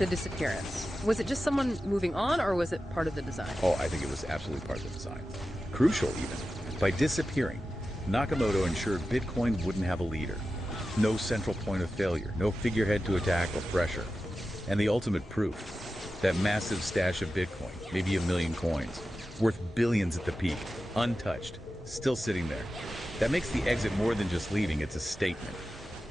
the disappearance, was it just someone moving on or was it part of the design? Oh, I think it was absolutely part of the design. Crucial, even. By disappearing, Nakamoto ensured Bitcoin wouldn't have a leader. No central point of failure, no figurehead to attack or pressure. And the ultimate proof, that massive stash of Bitcoin, maybe 1 million coins, worth billions at the peak, untouched, still sitting there. That makes the exit more than just leaving, it's a statement.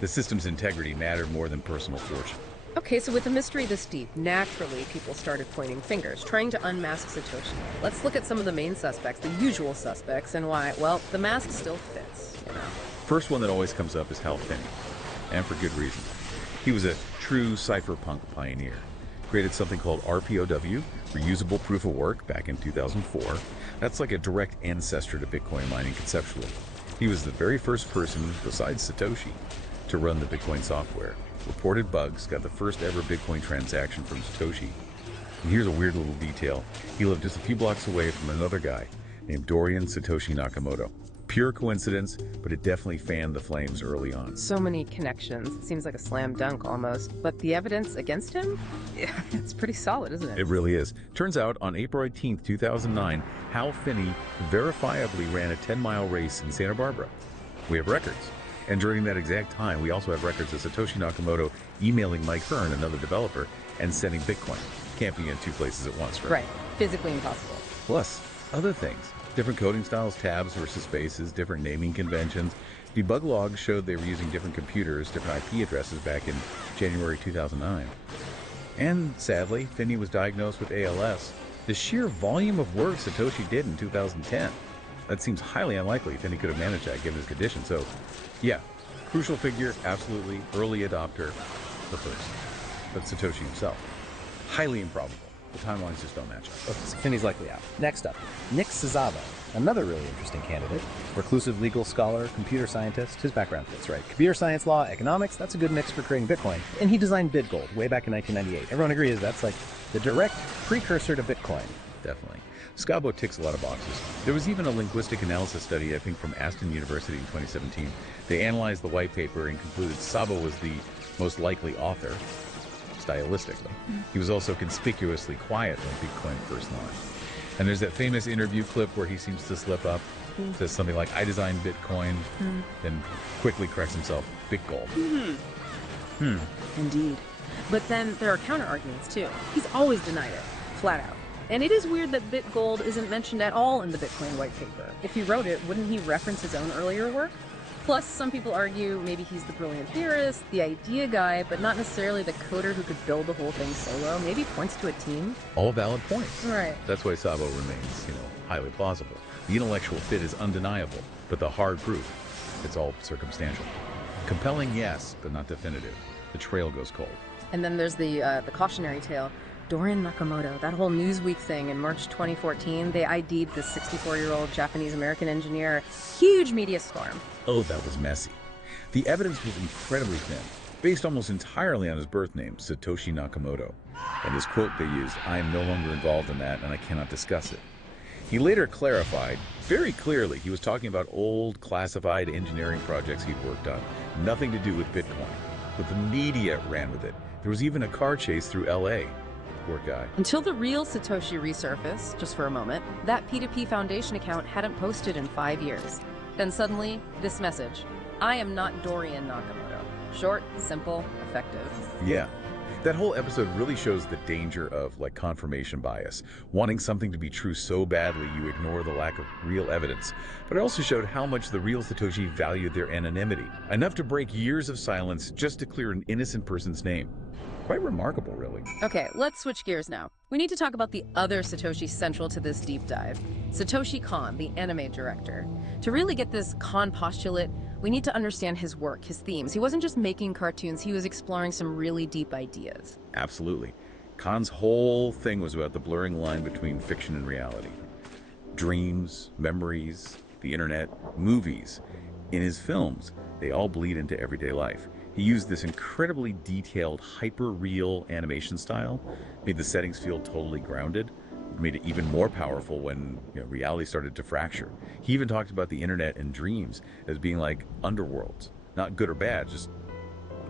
The system's integrity mattered more than personal fortune. Okay, so with a mystery this deep, naturally people started pointing fingers, trying to unmask Satoshi. Let's look at some of the main suspects, the usual suspects, and why, well, the mask still fits, you know. First one that always comes up is Hal Finney, and for good reason. He was a true cypherpunk pioneer. Created something called RPOW, Reusable Proof of Work, back in 2004. That's like a direct ancestor to Bitcoin mining conceptually. He was the very first person, besides Satoshi, to run the Bitcoin software. Reported bugs, got the first ever Bitcoin transaction from Satoshi. And here's a weird little detail. He lived just a few blocks away from another guy named Dorian Satoshi Nakamoto. Pure coincidence, but it definitely fanned the flames early on. So many connections. It seems like a slam dunk almost. But the evidence against him? Yeah, it's pretty solid, isn't it? It really is. Turns out, on April 18th, 2009, Hal Finney verifiably ran a 10-mile race in Santa Barbara. We have records. And during that exact time, we also have records of Satoshi Nakamoto emailing Mike Hearn, another developer, and sending Bitcoin. Can't be in two places at once, right? Right. Physically impossible. Plus, other things. Different coding styles, tabs versus spaces, different naming conventions. Debug logs showed they were using different computers, different IP addresses back in January 2009. And sadly, Finney was diagnosed with ALS. The sheer volume of work Satoshi did in 2010. That seems highly unlikely Finney could have managed that given his condition. So, yeah, crucial figure, absolutely, early adopter, the first. But Satoshi himself, highly improbable. The timelines just don't match up. Okay, so Finney's likely out. Next up, Nick Szabo, another really interesting candidate. Reclusive legal scholar, computer scientist. His background fits right. Computer science, law, economics, that's a good mix for creating Bitcoin. And he designed BitGold way back in 1998. Everyone agrees that's like the direct precursor to Bitcoin. Definitely. Szabo ticks a lot of boxes. There was even a linguistic analysis study, I think, from Aston University in 2017. They analyzed the white paper and concluded Szabo was the most likely author, stylistically. He was also conspicuously quiet when Bitcoin first launched. And there's that famous interview clip where he seems to slip up, says something like, I designed Bitcoin, then quickly corrects himself, BitGold. Indeed. But then there are counter arguments too. He's always denied it, flat out. And it is weird that BitGold isn't mentioned at all in the Bitcoin white paper. If he wrote it, wouldn't he reference his own earlier work? Plus, some people argue maybe he's the brilliant theorist, the idea guy, but not necessarily the coder who could build the whole thing solo. Maybe points to a team. All valid points. Right. That's why Szabo remains, highly plausible. The intellectual fit is undeniable, but the hard proof, it's all circumstantial. Compelling, yes, but not definitive. The trail goes cold. And then there's the cautionary tale. Dorian Nakamoto, that whole Newsweek thing in March 2014, they ID'd this 64-year-old Japanese-American engineer. Huge media storm. Oh, that was messy. The evidence was incredibly thin, based almost entirely on his birth name, Satoshi Nakamoto. And his quote they used, I am no longer involved in that and I cannot discuss it. He later clarified, very clearly, he was talking about old classified engineering projects he'd worked on, nothing to do with Bitcoin. But the media ran with it. There was even a car chase through LA. Poor guy. Until the real Satoshi resurfaced, just for a moment, that P2P Foundation account hadn't posted in 5 years. Then suddenly, this message. I am not Dorian Nakamoto. Short, simple, effective. Yeah. That whole episode really shows the danger of, confirmation bias. Wanting something to be true so badly you ignore the lack of real evidence. But it also showed how much the real Satoshi valued their anonymity. Enough to break years of silence just to clear an innocent person's name. Quite remarkable, really. Okay, let's switch gears now. We need to talk about the other Satoshi central to this deep dive. Satoshi Kon, the anime director. To really get this Kon postulate, we need to understand his work, his themes. He wasn't just making cartoons, he was exploring some really deep ideas. Absolutely. Kon's whole thing was about the blurring line between fiction and reality. Dreams, memories, the internet, movies. In his films, they all bleed into everyday life. He used this incredibly detailed, hyper-real animation style, made the settings feel totally grounded. made it even more powerful when reality started to fracture. He even talked about the internet and dreams as being like underworlds, not good or bad, just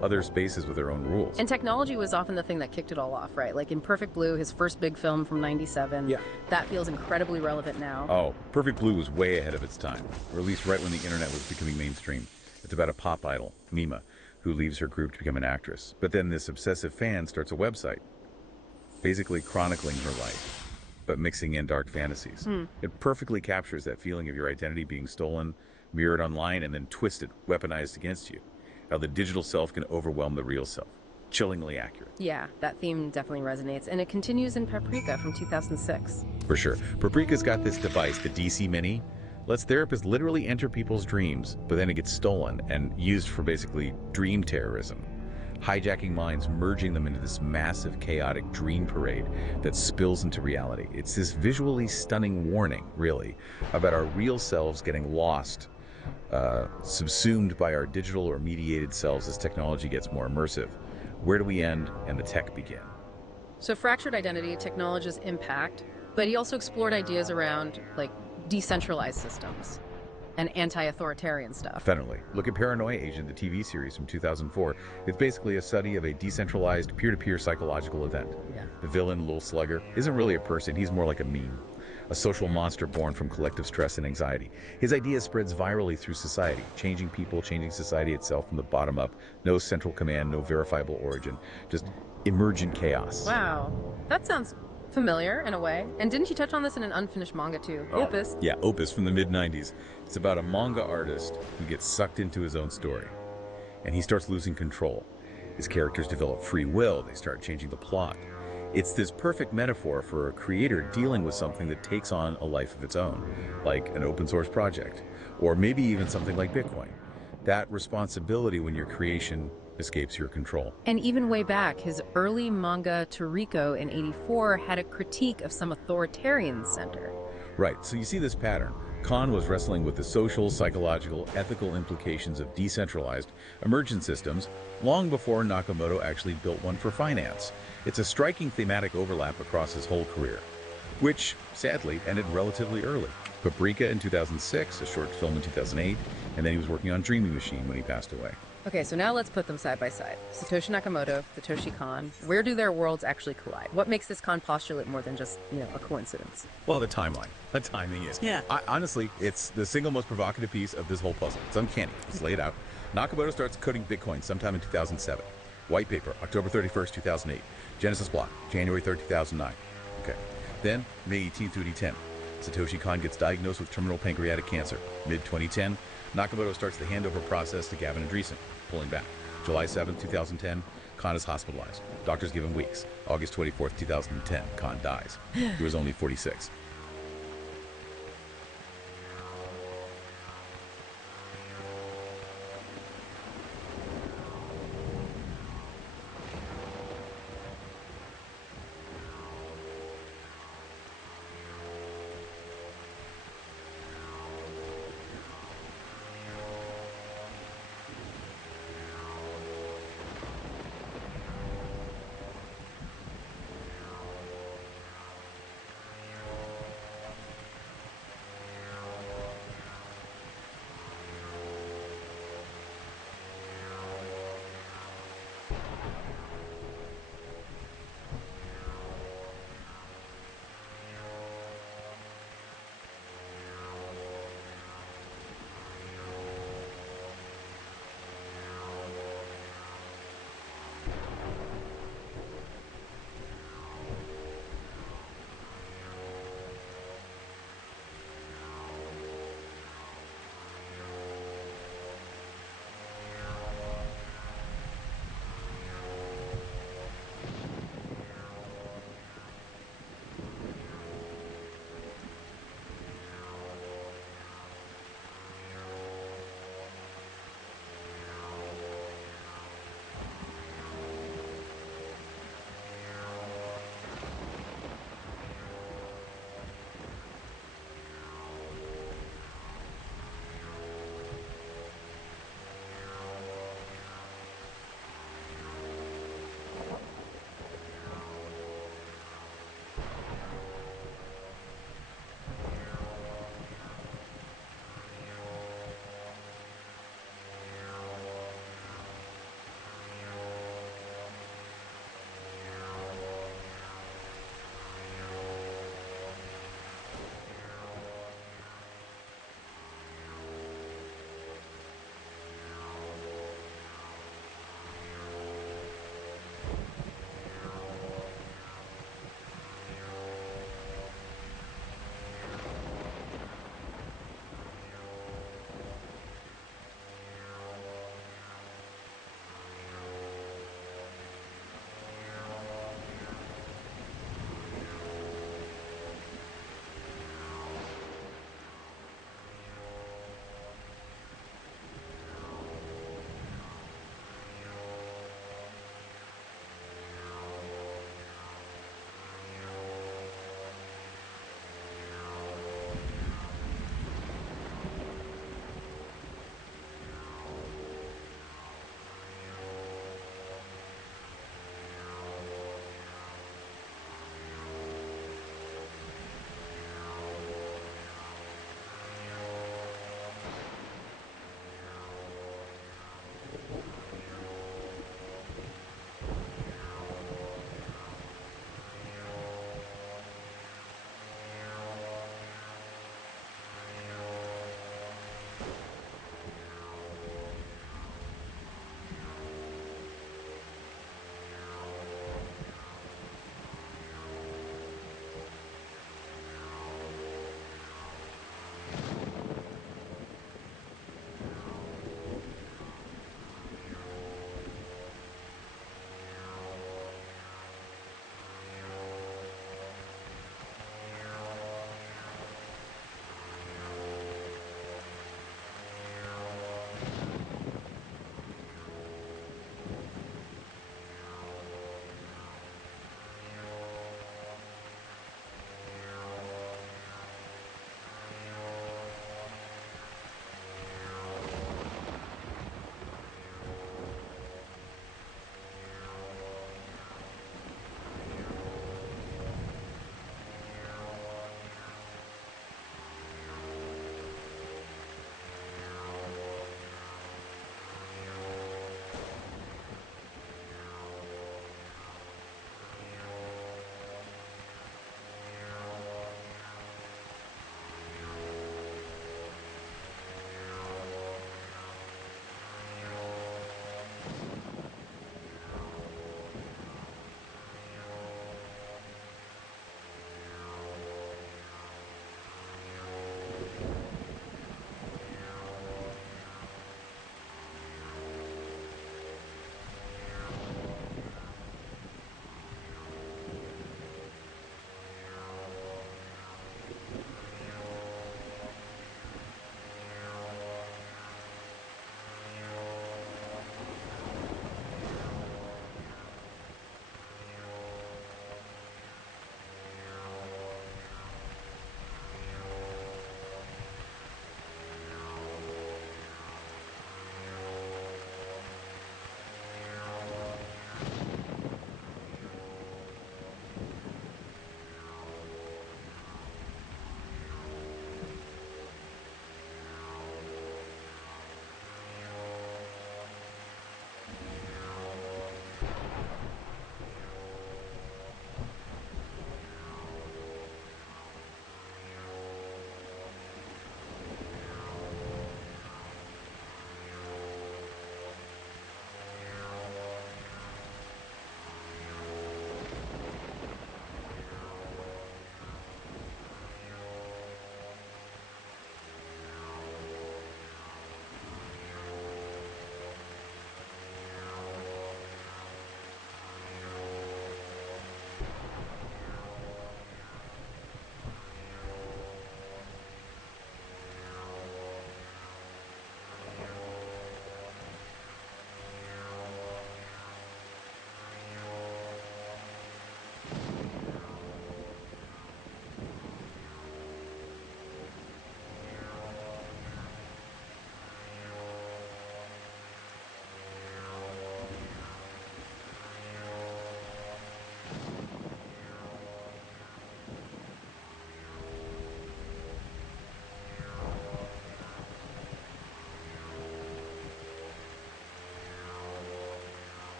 other spaces with their own rules. And technology was often the thing that kicked it all off, right? Like in Perfect Blue, his first big film from '97. Yeah. That feels incredibly relevant now. Oh, Perfect Blue was way ahead of its time, or at least right when the internet was becoming mainstream. It's about a pop idol, Mima, who leaves her group to become an actress. But then this obsessive fan starts a website, basically chronicling her life, but mixing in dark fantasies. It perfectly captures that feeling of your identity being stolen, mirrored online, and then twisted, weaponized against you. How the digital self can overwhelm the real self. Chillingly accurate. Yeah, that theme definitely resonates. And it continues in Paprika from 2006. For sure. Paprika's got this device, the DC Mini. Lets therapists literally enter people's dreams, but then it gets stolen and used for basically dream terrorism. Hijacking minds, merging them into this massive, chaotic dream parade that spills into reality. It's this visually stunning warning, really, about our real selves getting lost, subsumed by our digital or mediated selves as technology gets more immersive. Where do we end and the tech begin? So fractured identity, technology's impact, but he also explored ideas around like decentralized systems and anti-authoritarian stuff. Definitely. Look at Paranoia Agent, the TV series from 2004. It's basically a study of a decentralized peer-to-peer psychological event. Yeah. The villain, Lil Slugger, isn't really a person, he's more like a meme. A social monster born from collective stress and anxiety. His idea spreads virally through society, changing people, changing society itself from the bottom up. No central command, no verifiable origin, just emergent chaos. Wow, that sounds familiar in a way. And didn't you touch on this in an unfinished manga too? Opus. Yeah, Opus from the mid-90s. It's about a manga artist who gets sucked into his own story. And he starts losing control. His characters develop free will, they start changing the plot. It's this perfect metaphor for a creator dealing with something that takes on a life of its own, like an open source project, or maybe even something like Bitcoin. That responsibility when your creation escapes your control. And even way back, his early manga Toriko in '84 had a critique of some authoritarian center. Right, so you see this pattern. Khan was wrestling with the social, psychological, ethical implications of decentralized emergent systems long before Nakamoto actually built one for finance. It's a striking thematic overlap across his whole career, which, sadly, ended relatively early. Paprika in 2006, a short film in 2008, and then he was working on Dreaming Machine when he passed away. Okay, so now let's put them side by side. Satoshi Nakamoto, Satoshi Kon. Where do their worlds actually collide? What makes this Kon postulate more than just, a coincidence? Well, the timeline. The timing is. Yeah. Honestly, it's the single most provocative piece of this whole puzzle. It's uncanny. It's laid out. Nakamoto starts coding Bitcoin sometime in 2007. White paper, October 31st, 2008. Genesis block, January 3rd, 2009. Okay. Then, May 18th, 2010. Satoshi Kon gets diagnosed with terminal pancreatic cancer. Mid-2010, Nakamoto starts the handover process to Gavin Andresen, pulling back. July 7th, 2010, Kon is hospitalized. Doctors give him weeks. August 24th, 2010, Kon dies. He was only 46.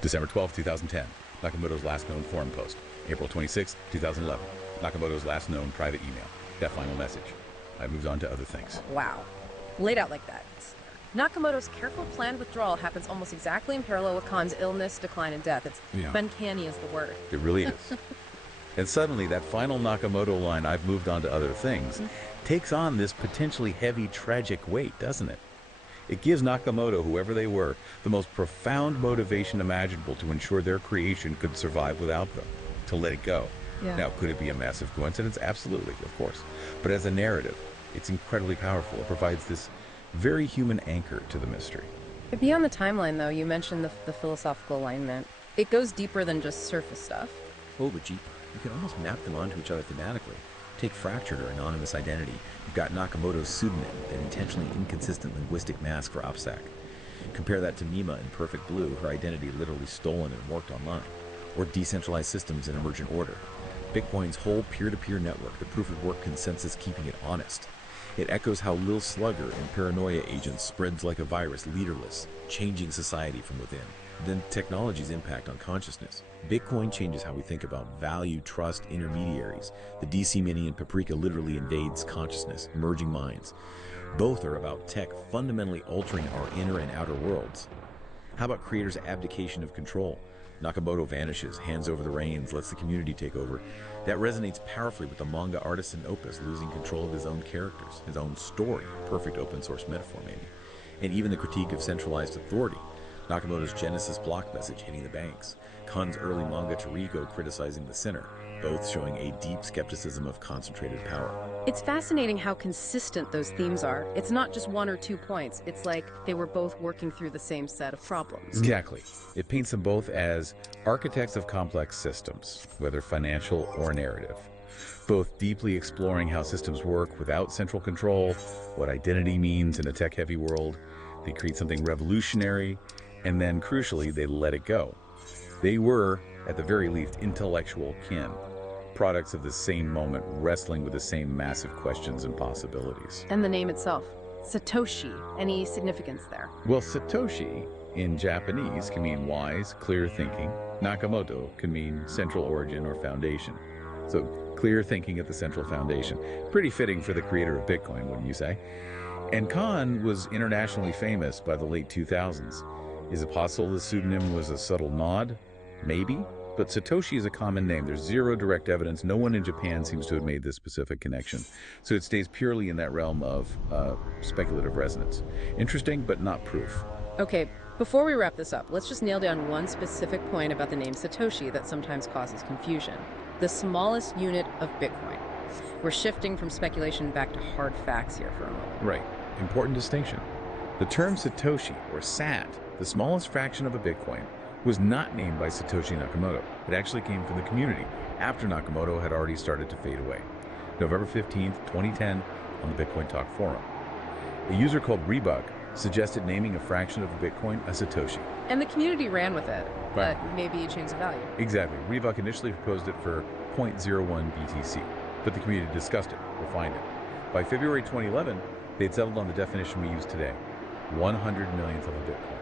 December 12, 2010, Nakamoto's last known forum post. April 26, 2011, Nakamoto's last known private email. That final message. I moved on to other things. Wow. Laid out like that. Nakamoto's careful planned withdrawal happens almost exactly in parallel with Khan's illness, decline, and death. It's uncanny is the word. It really is. And suddenly, that final Nakamoto line, I've moved on to other things, takes on this potentially heavy, tragic weight, doesn't it? It gives Nakamoto, whoever they were, the most profound motivation imaginable to ensure their creation could survive without them, to let it go. Yeah. Now, could it be a massive coincidence? Absolutely, of course. But as a narrative, it's incredibly powerful. It provides this very human anchor to the mystery. Beyond the timeline, though, you mentioned the philosophical alignment. It goes deeper than just surface stuff. Oh, but deeper. You can almost map them onto each other thematically. Take fractured or anonymous identity. You've got Nakamoto's pseudonym, an intentionally inconsistent linguistic mask for OPSEC. Compare that to Mima in Perfect Blue, her identity literally stolen and worked online. Or decentralized systems in Emergent Order. Bitcoin's whole peer-to-peer network, the proof-of-work consensus keeping it honest. It echoes how Lil Slugger and Paranoia Agent spreads like a virus, leaderless, changing society from within. Then technology's impact on consciousness. Bitcoin changes how we think about value, trust, intermediaries. The DC Mini and Paprika literally invades consciousness, merging minds. Both are about tech fundamentally altering our inner and outer worlds. How about creators' abdication of control? Nakamoto vanishes, hands over the reins, lets the community take over. That resonates powerfully with the manga artist in Opus losing control of his own characters, his own story, perfect open source metaphor maybe. And even the critique of centralized authority. Nakamoto's Genesis block message hitting the banks. Khan's early manga Toriko criticizing the sinner, both showing a deep skepticism of concentrated power. It's fascinating how consistent those themes are. It's not just 1 or 2 points. It's like they were both working through the same set of problems. Exactly. It paints them both as architects of complex systems, whether financial or narrative. Both deeply exploring how systems work without central control, what identity means in a tech-heavy world. They create something revolutionary, and then, crucially, they let it go. They were, at the very least, intellectual kin. Products of the same moment, wrestling with the same massive questions and possibilities. And the name itself, Satoshi. Any significance there? Well, Satoshi in Japanese can mean wise, clear thinking. Nakamoto can mean central origin or foundation. So clear thinking at the central foundation. Pretty fitting for the creator of Bitcoin, wouldn't you say? And Khan was internationally famous by the late 2000s. Is it possible the pseudonym was a subtle nod? Maybe. But Satoshi is a common name. There's zero direct evidence. No one in Japan seems to have made this specific connection. So it stays purely in that realm of speculative resonance. Interesting, but not proof. Okay, before we wrap this up, let's just nail down one specific point about the name Satoshi that sometimes causes confusion. The smallest unit of Bitcoin. We're shifting from speculation back to hard facts here for a moment. Right. Important distinction. The term Satoshi, or SAT, the smallest fraction of a Bitcoin, was not named by Satoshi Nakamoto. It actually came from the community after Nakamoto had already started to fade away. November 15th, 2010, on the Bitcoin Talk forum. A user called Rebug suggested naming a fraction of a Bitcoin a Satoshi. And the community ran with it, Right. but maybe change the value. Exactly. Rebug initially proposed it for 0.01 BTC, but the community discussed it, refined it. By February 2011, they'd settled on the definition we use today, 100 millionth of a Bitcoin.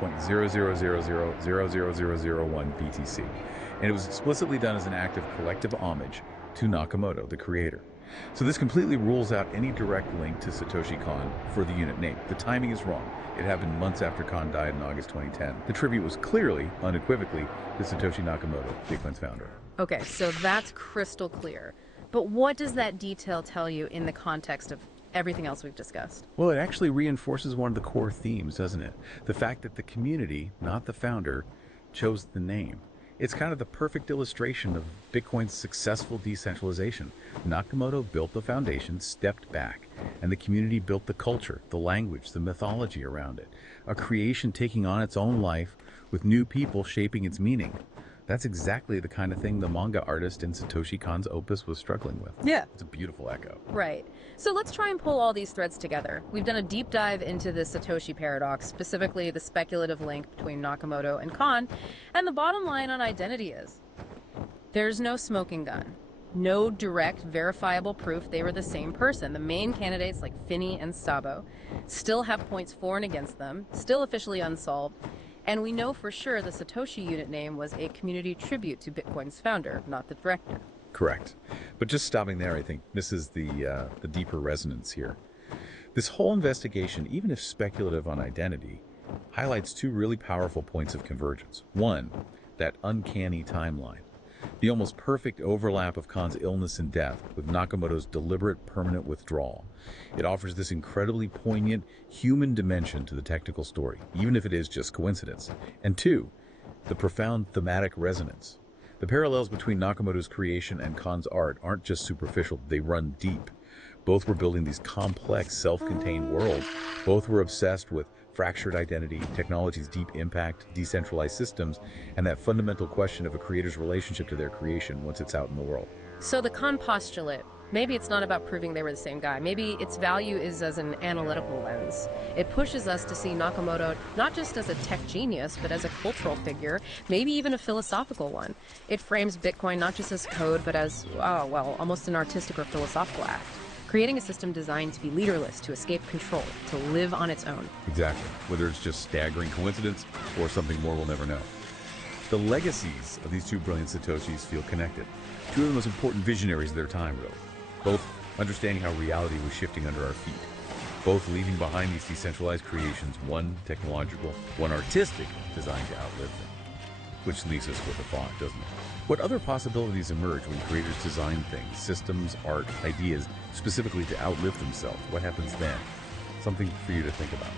0.000000001 BTC. And it was explicitly done as an act of collective homage to Nakamoto, the creator. So this completely rules out any direct link to Satoshi Kon for the unit name. The timing is wrong. It happened months after Kon died in August 2010. The tribute was clearly, unequivocally, to Satoshi Nakamoto, Bitcoin's founder. Okay, so that's crystal clear. But what does that detail tell you in the context of everything else we've discussed? Well, it actually reinforces one of the core themes, doesn't it? The fact that the community, not the founder, chose the name. It's kind of the perfect illustration of Bitcoin's successful decentralization. Nakamoto built the foundation, stepped back, and the community built the culture, the language, the mythology around it. A creation taking on its own life with new people shaping its meaning. That's exactly the kind of thing the manga artist in Satoshi Kon's Opus was struggling with. Yeah. It's a beautiful echo. Right. So let's try and pull all these threads together. We've done a deep dive into the Satoshi paradox, specifically the speculative link between Nakamoto and Kon, and the bottom line on identity is there's no smoking gun. No direct, verifiable proof they were the same person. The main candidates, like Finney and Sabo, still have points for and against them, still officially unsolved. And we know for sure the Satoshi unit name was a community tribute to Bitcoin's founder, not the director. Correct. But just stopping there, I think, misses the deeper resonance here. This whole investigation, even if speculative on identity, highlights two really powerful points of convergence. One, that uncanny timeline. The almost perfect overlap of Khan's illness and death with Nakamoto's deliberate, permanent withdrawal. It offers this incredibly poignant human dimension to the technical story, even if it is just coincidence. And two, the profound thematic resonance. The parallels between Nakamoto's creation and Khan's art aren't just superficial, they run deep. Both were building these complex, self-contained worlds. Both were obsessed with fractured identity, technology's deep impact, decentralized systems, and that fundamental question of a creator's relationship to their creation once it's out in the world. So the Khan postulate, maybe it's not about proving they were the same guy. Maybe its value is as an analytical lens. It pushes us to see Nakamoto not just as a tech genius, but as a cultural figure, maybe even a philosophical one. It frames Bitcoin not just as code, but as, almost an artistic or philosophical act. Creating a system designed to be leaderless, to escape control, to live on its own. Exactly. Whether it's just staggering coincidence or something more we'll never know. The legacies of these two brilliant Satoshis feel connected. Two of the most important visionaries of their time, really. Both understanding how reality was shifting under our feet. Both leaving behind these decentralized creations, one technological, one artistic, designed to outlive them. Which leaves us with a thought, doesn't it? What other possibilities emerge when creators design things, systems, art, ideas, specifically to outlive themselves? What happens then? Something for you to think about.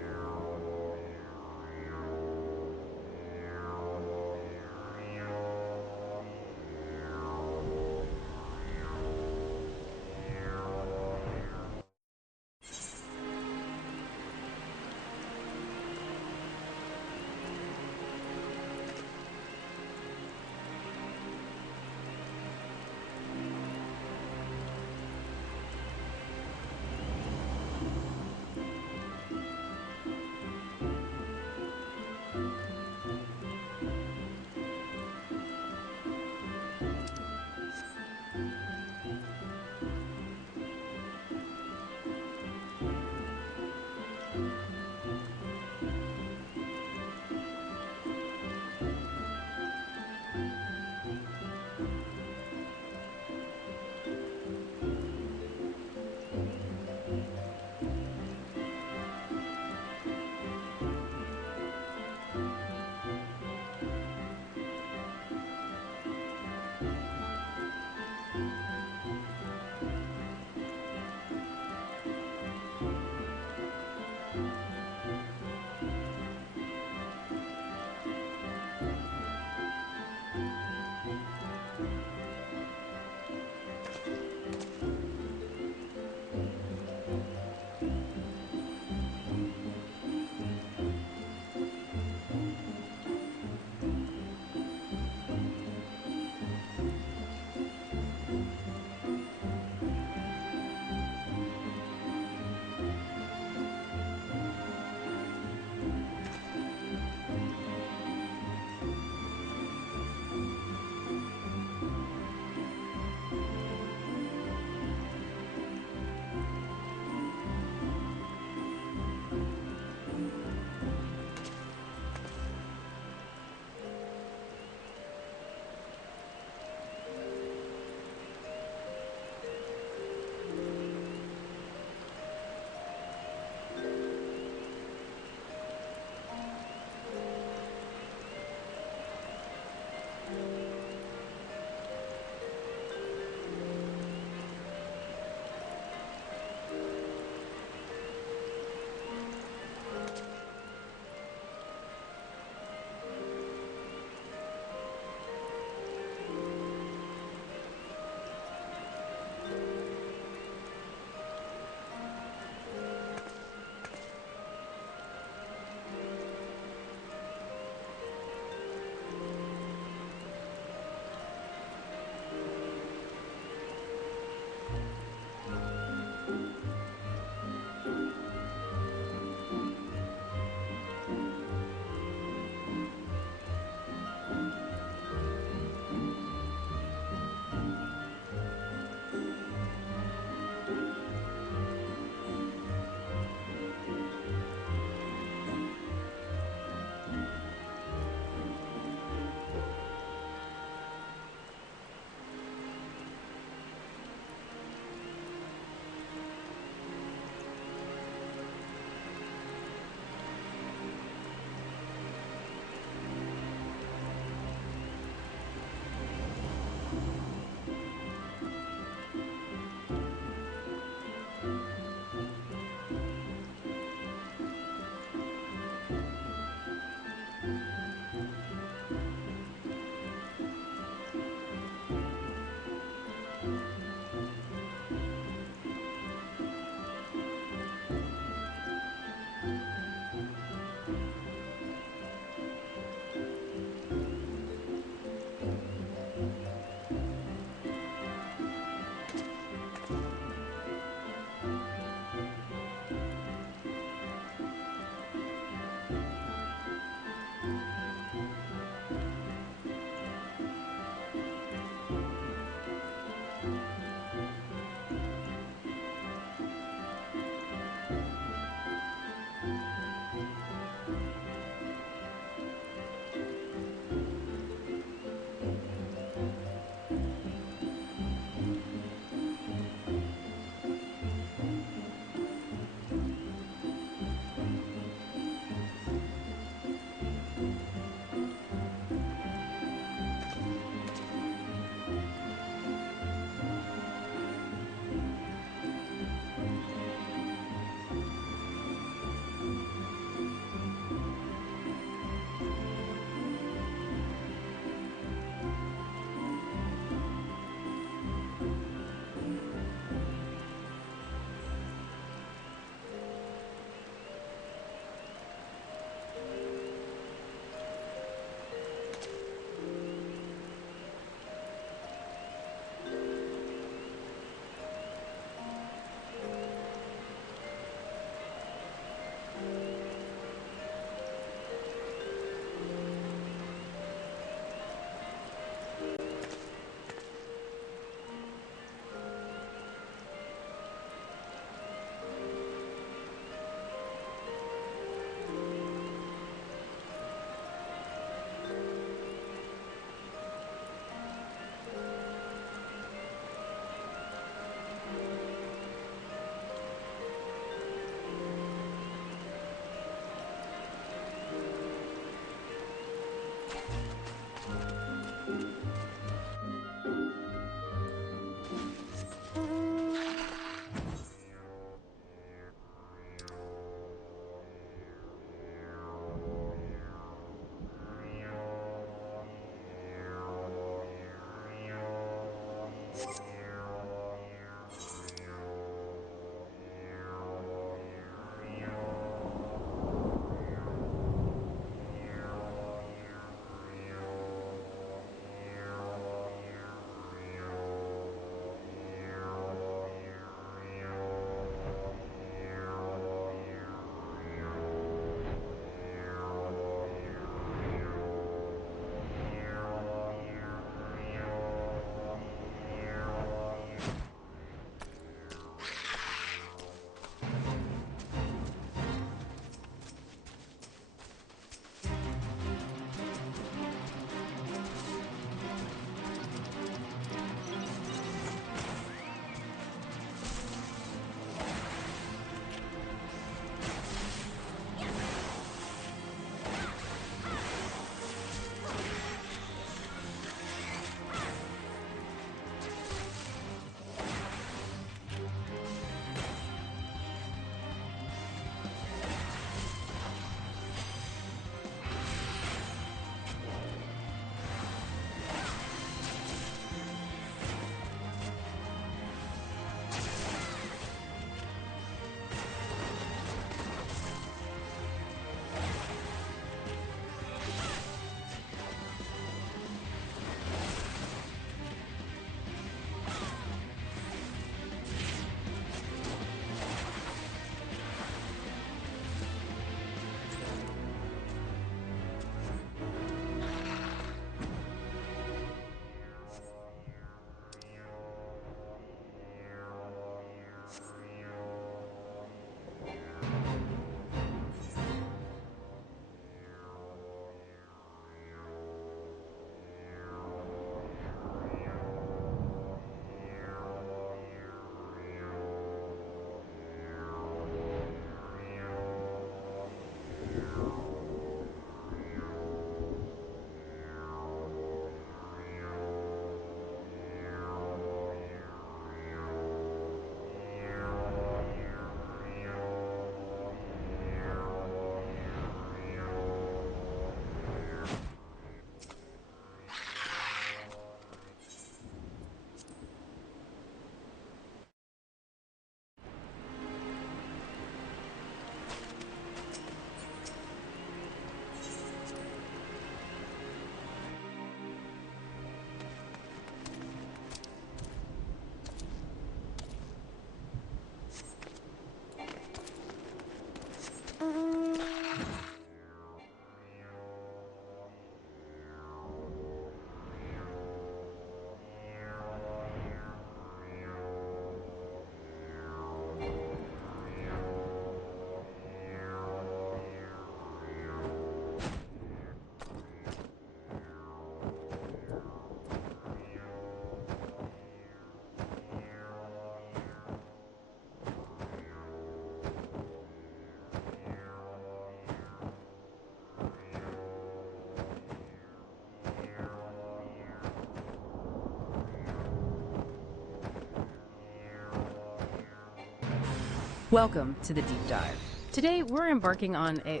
Welcome to the Deep Dive. Today we're embarking on a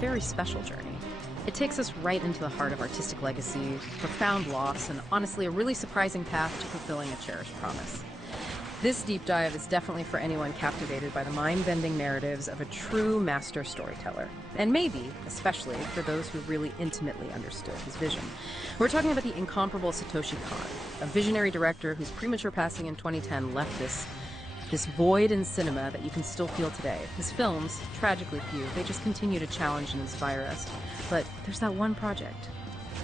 very special journey. It takes us right into the heart of artistic legacy, profound loss, and honestly a really surprising path to fulfilling a cherished promise. This deep dive is definitely for anyone captivated by the mind-bending narratives of a true master storyteller, and maybe, especially, for those who really intimately understood his vision. We're talking about the incomparable Satoshi Kon, a visionary director whose premature passing in 2010 left this void in cinema that you can still feel today. His films, tragically few, they just continue to challenge and inspire us. But there's that one project,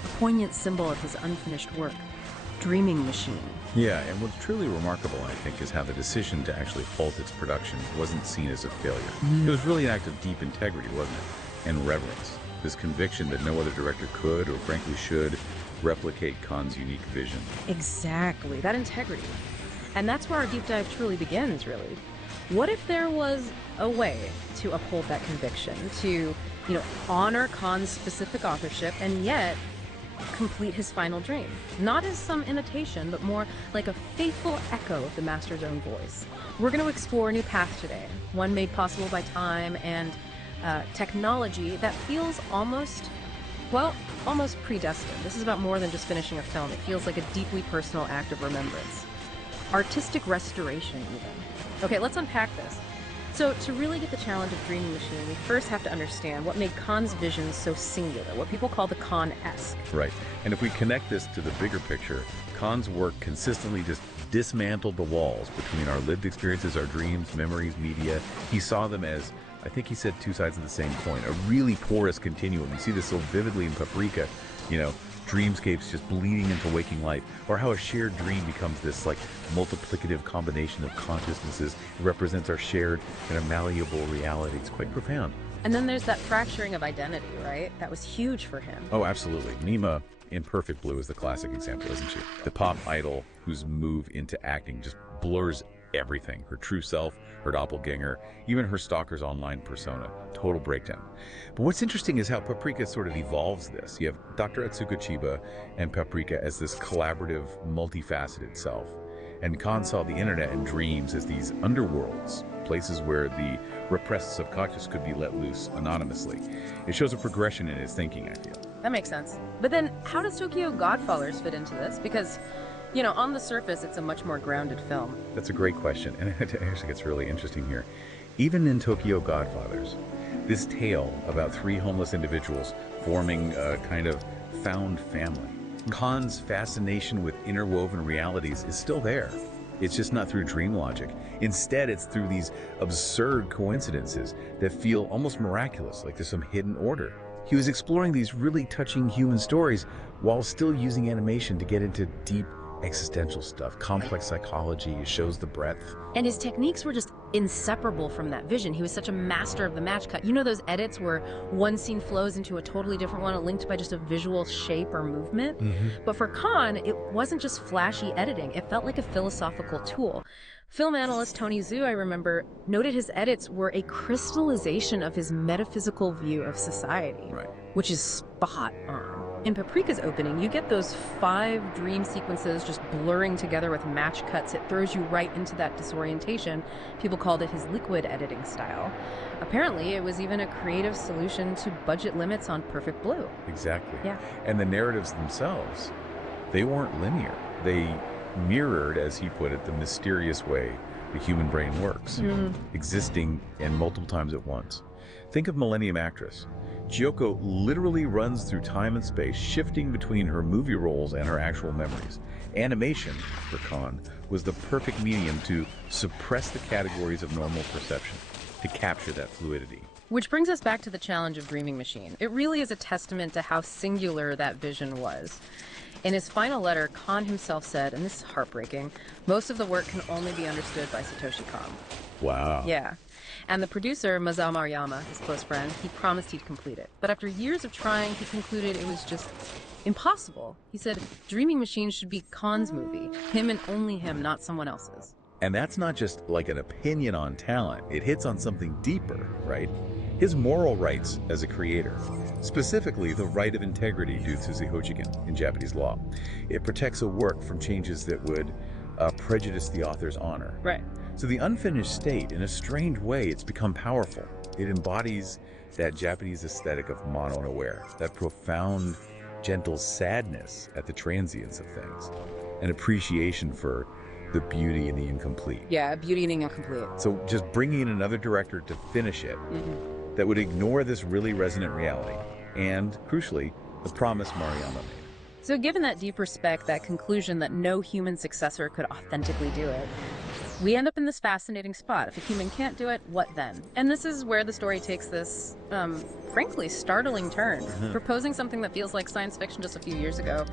a poignant symbol of his unfinished work, Dreaming Machine. Yeah, and what's truly remarkable, I think, is how the decision to actually halt its production wasn't seen as a failure. It was really an act of deep integrity, wasn't it? And reverence. This conviction that no other director could, or frankly should, replicate Khan's unique vision. Exactly, that integrity. And that's where our deep dive truly begins, really. What if there was a way to uphold that conviction, to, honor Khan's specific authorship and yet complete his final dream? Not as some imitation, but more like a faithful echo of the master's own voice. We're going to explore a new path today, one made possible by time and technology that feels almost predestined. This is about more than just finishing a film. It feels like a deeply personal act of remembrance. artistic restoration even. Okay, let's unpack this. So to really get the challenge of Dreaming Machine, we first have to understand what made Kahn's vision so singular, what people call the Kahn-esque. Right. And if we connect this to the bigger picture, Kahn's work consistently just dismantled the walls between our lived experiences, our dreams, memories, media. He saw them as, I think he said, two sides of the same coin, a really porous continuum. You see this so vividly in Paprika, you know, dreamscapes just bleeding into waking life, or how a shared dream becomes this like multiplicative combination of consciousnesses. It represents our shared and malleable reality. It's quite profound. And then there's that fracturing of identity, right? That was huge for him. Oh, absolutely. Mima in Perfect Blue is the classic example, isn't she? The pop idol whose move into acting just blurs everything. Her true self, her doppelganger, even her stalker's online persona. Total breakdown. But what's interesting is how Paprika sort of evolves this. You have Dr. Atsuko Chiba and Paprika as this collaborative, multifaceted self. And Kahn saw the internet and dreams as these underworlds, places where the repressed subconscious could be let loose anonymously. It shows a progression in his thinking, I feel. That makes sense. But then how does Tokyo Godfathers fit into this? Because, you know, on the surface, it's a much more grounded film. That's a great question, and it actually gets really interesting here. Even in Tokyo Godfathers, this tale about three homeless individuals forming a kind of found family, Kahn's fascination with interwoven realities is still there. It's just not through dream logic. Instead, it's through these absurd coincidences that feel almost miraculous, like there's some hidden order. He was exploring these really touching human stories while still using animation to get into deep existential stuff. Complex psychology shows the breadth. And his techniques were just inseparable from that vision. He was such a master of the match cut. You know those edits where one scene flows into a totally different one, linked by just a visual shape or movement? But for Kahn, it wasn't just flashy editing. It felt like a philosophical tool. Film analyst Tony Zhu, I remember, noted his edits were a crystallization of his metaphysical view of society, which is spot on. In Paprika's opening, you get those 5 dream sequences just blurring together with match cuts. It throws you right into that disorientation. People called it his liquid editing style. Apparently, it was even a creative solution to budget limits on Perfect Blue. Exactly. Yeah. And the narratives themselves, they weren't linear. They mirrored, as he put it, the mysterious way the human brain works, existing and multiple times at once. Think of Millennium Actress. Gyoko literally runs through time and space, shifting between her movie roles and her actual memories. Animation, for Kahn, was the perfect medium to suppress the categories of normal perception, to capture that fluidity. Which brings us back to the challenge of Dreaming Machine. It really is a testament to how singular that vision was. In his final letter, Kahn himself said, and this is heartbreaking, most of the work can only be understood by Satoshi Kon. Wow. Yeah. And the producer, Masao Maruyama, his close friend, he promised he'd complete it. But after years of trying, he concluded it was just impossible. He said, Dreaming Machine should be Kahn's movie. Him and only him, not someone else's. And that's not just like an opinion on talent. It hits on something deeper, right? His moral rights as a creator, specifically the right of integrity due to Hojigen in Japanese law. It protects a work from changes that would prejudice the author's honor. Right. So the unfinished state, in a strange way, it's become powerful. It embodies that Japanese aesthetic of mono and aware, that profound, gentle sadness at the transience of things, an appreciation for the beauty and the incomplete. Yeah, beauty and the incomplete. So just bringing in another director to finish it that would ignore this really resonant reality and, crucially, the promise Maruyama made. So given that deep respect, that conclusion that no human successor could authentically do it, we end up in this fascinating spot. If a human can't do it, what then? And this is where the story takes this, frankly, startling turn, proposing something that feels like science fiction just a few years ago,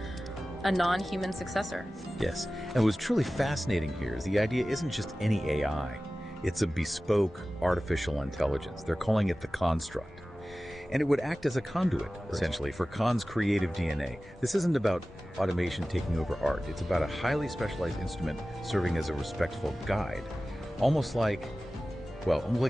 a non-human successor. Yes, and what's truly fascinating here is the idea isn't just any AI. It's a bespoke artificial intelligence. They're calling it the construct. And it would act as a conduit, essentially, for Kahn's creative DNA. This isn't about automation taking over art. It's about a highly specialized instrument serving as a respectful guide. Almost like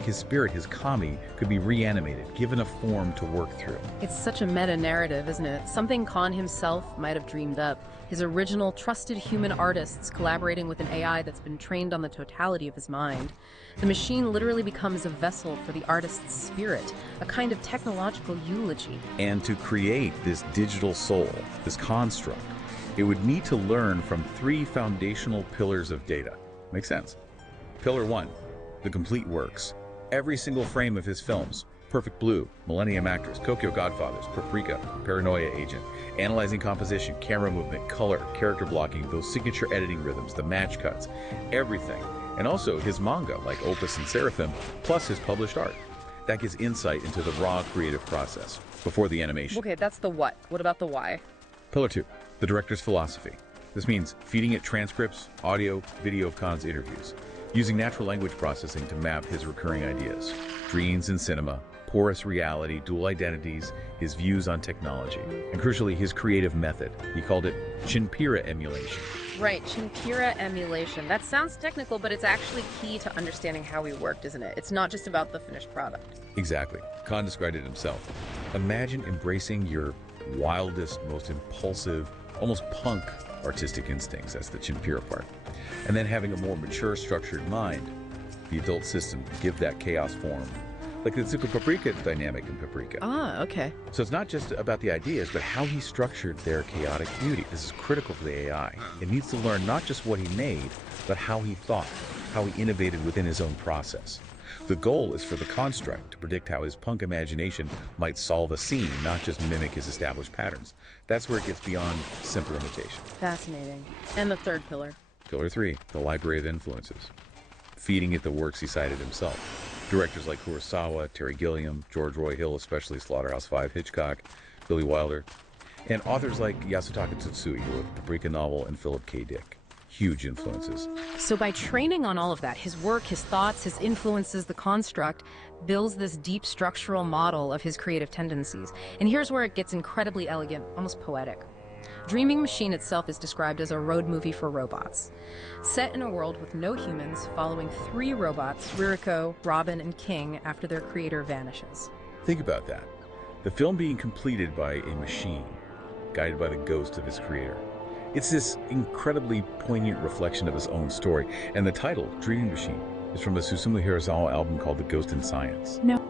his spirit, his kami, could be reanimated, given a form to work through. It's such a meta-narrative, isn't it? Something Kahn himself might have dreamed up. His original trusted human artists collaborating with an AI that's been trained on the totality of his mind. The machine literally becomes a vessel for the artist's spirit, a kind of technological eulogy. And to create this digital soul, this construct, It would need to learn from 3 foundational pillars of data. Makes sense. Pillar 1, the complete works. Every single frame of his films, Perfect Blue, Millennium Actress, Tokyo Godfathers, Paprika, Paranoia Agent, analyzing composition, camera movement, color, character blocking, those signature editing rhythms, the match cuts, everything. And also his manga, like Opus and Seraphim, plus his published art. That gives insight into the raw creative process before the animation. Okay, that's the what. What about the why? Pillar 2, the director's philosophy. This means feeding it transcripts, audio, video of Khan's interviews, using natural language processing to map his recurring ideas, dreams in cinema, porous reality, dual identities, his views on technology, and crucially, his creative method. He called it Chinpira emulation. Right, Chinpira emulation. That sounds technical, but it's actually key to understanding how he worked, isn't it? It's not just about the finished product. Exactly. Khan described it himself. Imagine embracing your wildest, most impulsive, almost punk artistic instincts. That's the Chinpira part. And then having a more mature, structured mind, the adult system, give that chaos form. Like the Tsuku Paprika dynamic in Paprika. Ah, okay. So it's not just about the ideas, but how he structured their chaotic beauty. This is critical for the AI. It needs to learn not just what he made, but how he thought, how he innovated within his own process. The goal is for the construct to predict how his punk imagination might solve a scene, not just mimic his established patterns. That's where it gets beyond simple imitation. Fascinating. And the third pillar? Pillar 3, the library of influences. Feeding it the works he cited himself. Directors like Kurosawa, Terry Gilliam, George Roy Hill, especially Slaughterhouse-Five, Hitchcock, Billy Wilder, and authors like Yasutaka Tsutsui, who wrote the Paprika novel, and Philip K. Dick. Huge influences. So by training on all of that, his work, his thoughts, his influences, the construct, builds this deep structural model of his creative tendencies. And here's where it gets incredibly elegant, almost poetic. Dreaming Machine itself is described as a road movie for robots. Set in a world with no humans, following 3 robots, Ririko, Robin, and King, after their creator vanishes. Think about that. The film being completed by a machine, guided by the ghost of his creator. It's this incredibly poignant reflection of his own story. And the title, Dreaming Machine, is from a Susumu Hirasawa album called The Ghost in Science. No.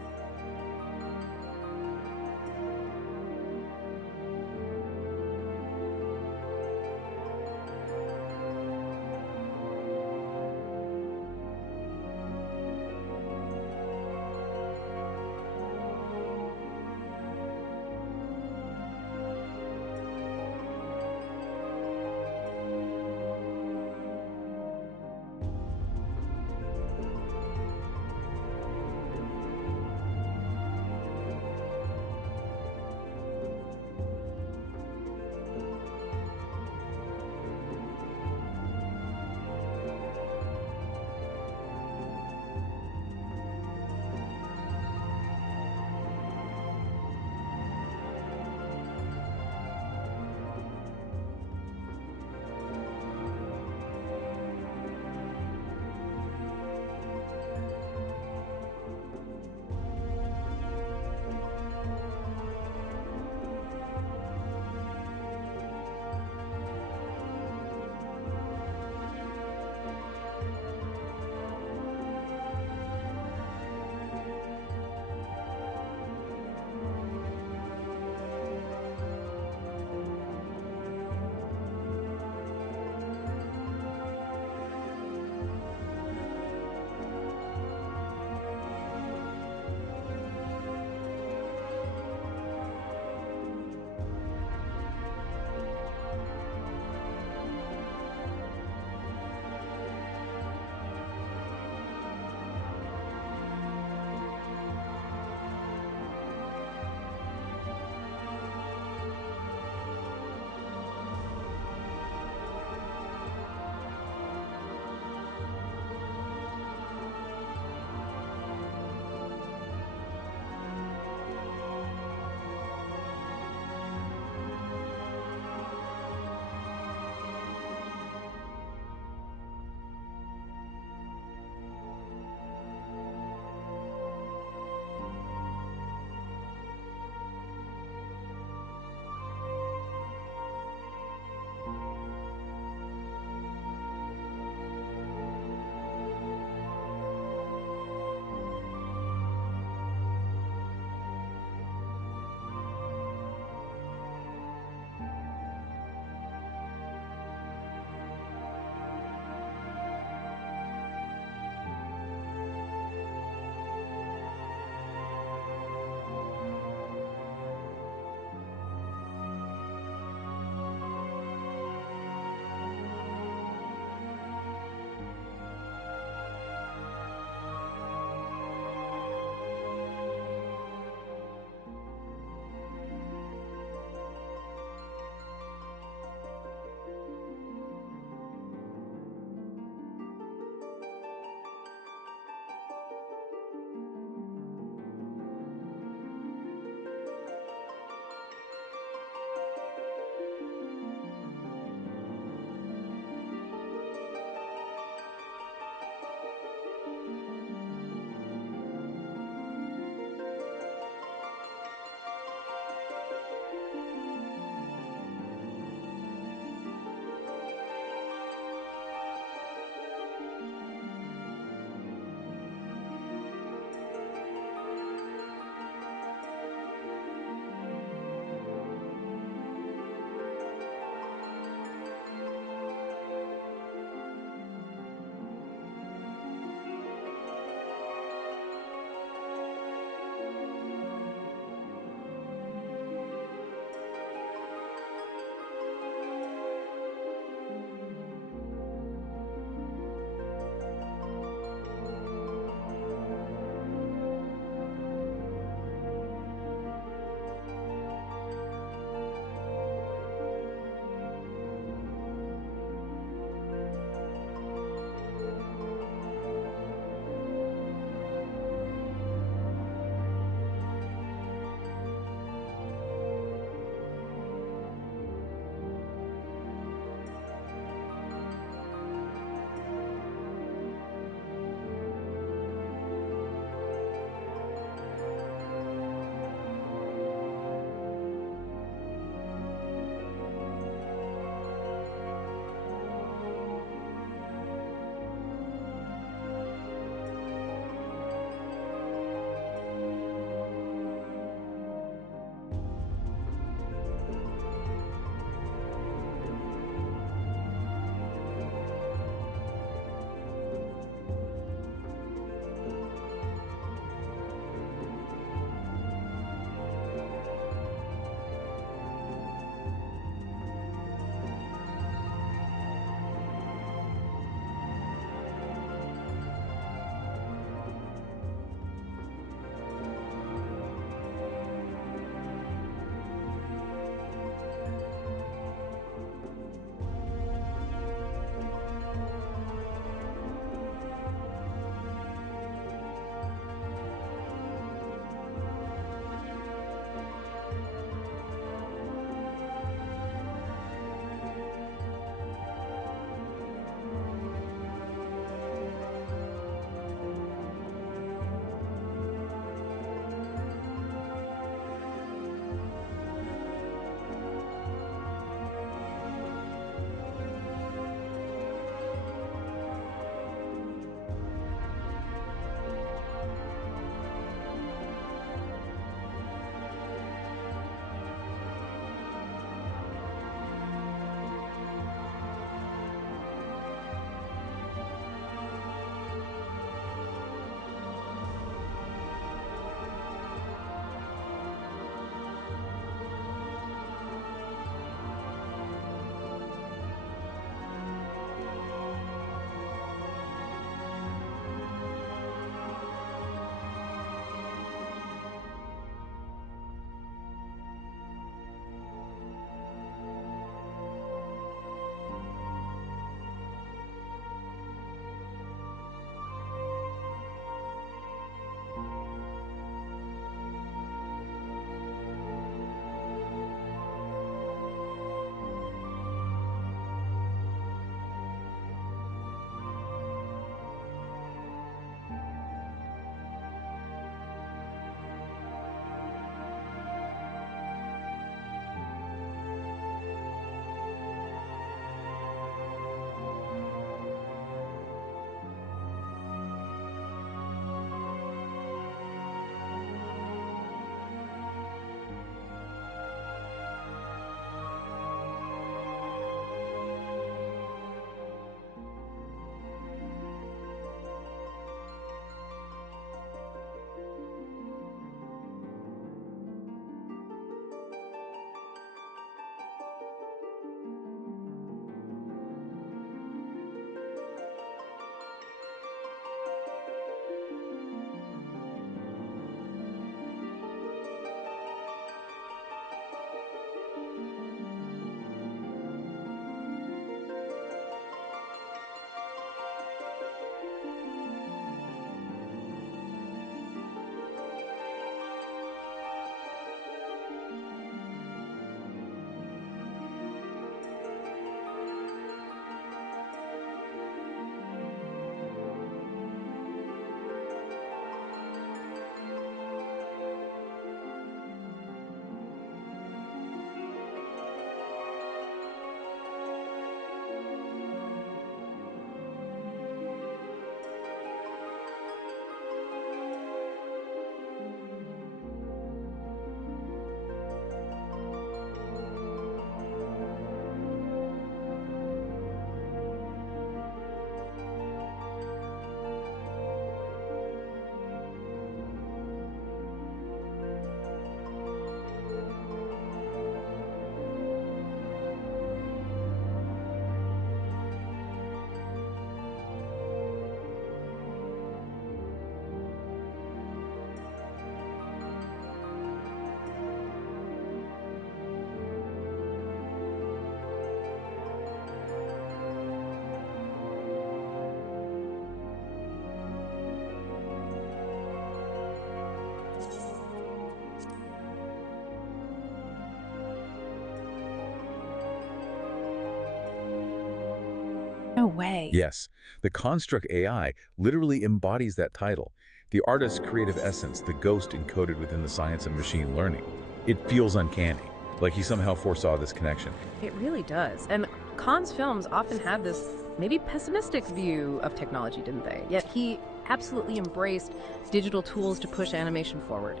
way. Yes, the construct AI literally embodies that title. The artist's creative essence, the ghost encoded within the science of machine learning. It feels uncanny, like he somehow foresaw this connection. It really does. And Kahn's films often had this maybe pessimistic view of technology, didn't they? Yet he absolutely embraced digital tools to push animation forward.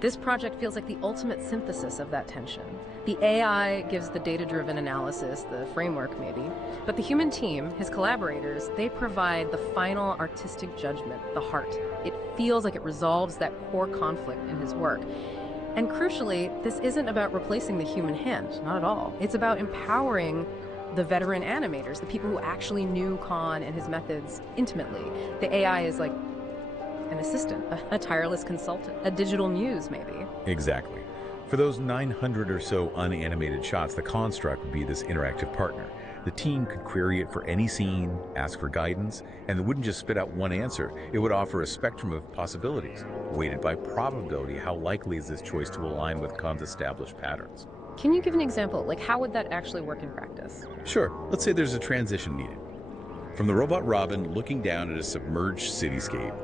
This project feels like the ultimate synthesis of that tension. The AI gives the data-driven analysis, the framework maybe, but the human team, his collaborators, they provide the final artistic judgment, the heart. It feels like it resolves that core conflict in his work. And crucially, this isn't about replacing the human hand, not at all. It's about empowering the veteran animators, the people who actually knew Kahn and his methods intimately. The AI is like an assistant, a tireless consultant, a digital muse, maybe. Exactly. For those 900 or so unanimated shots, the construct would be this interactive partner. The team could query it for any scene, ask for guidance, and it wouldn't just spit out one answer. It would offer a spectrum of possibilities, weighted by probability. How likely is this choice to align with Kahn's established patterns? Can you give an example? Like, how would that actually work in practice? Sure, let's say there's a transition needed. From the robot Robin looking down at a submerged cityscape,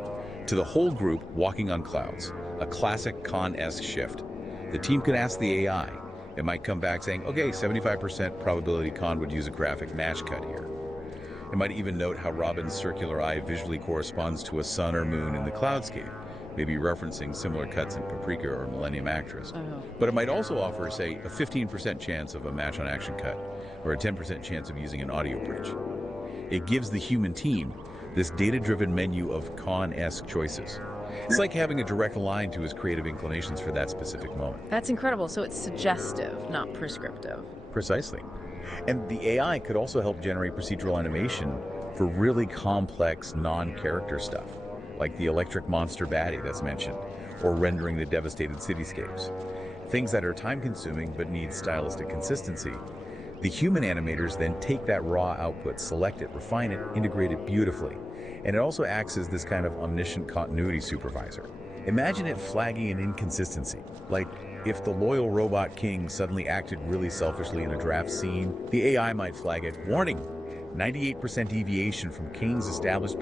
to the whole group walking on clouds, a classic Kahn-esque shift. The team could ask the AI. It might come back saying, okay, 75% probability Kahn would use a graphic match cut here. It might even note how Robin's circular eye visually corresponds to a sun or moon in the cloudscape, maybe referencing similar cuts in Paprika or Millennium Actress. But it might also offer, say, a 15% chance of a match on action cut, or a 10% chance of using an audio bridge. It gives the human team this data-driven menu of Kahn-esque choices. It's like having a direct line to his creative inclinations for that specific moment. That's incredible. So it's suggestive, not prescriptive. Precisely. And the AI could also help generate procedural animation for really complex non-character stuff, like the electric monster baddie that's mentioned, or rendering the devastated cityscapes. Things that are time-consuming but need stylistic consistency. The human animators then take that raw output, select it, refine it, integrate it beautifully. And it also acts as this kind of omniscient continuity supervisor. Imagine it flagging an inconsistency, like if the loyal robot king suddenly acted really selfishly in a draft scene, the AI might flag it, warning, 98% deviation from king's established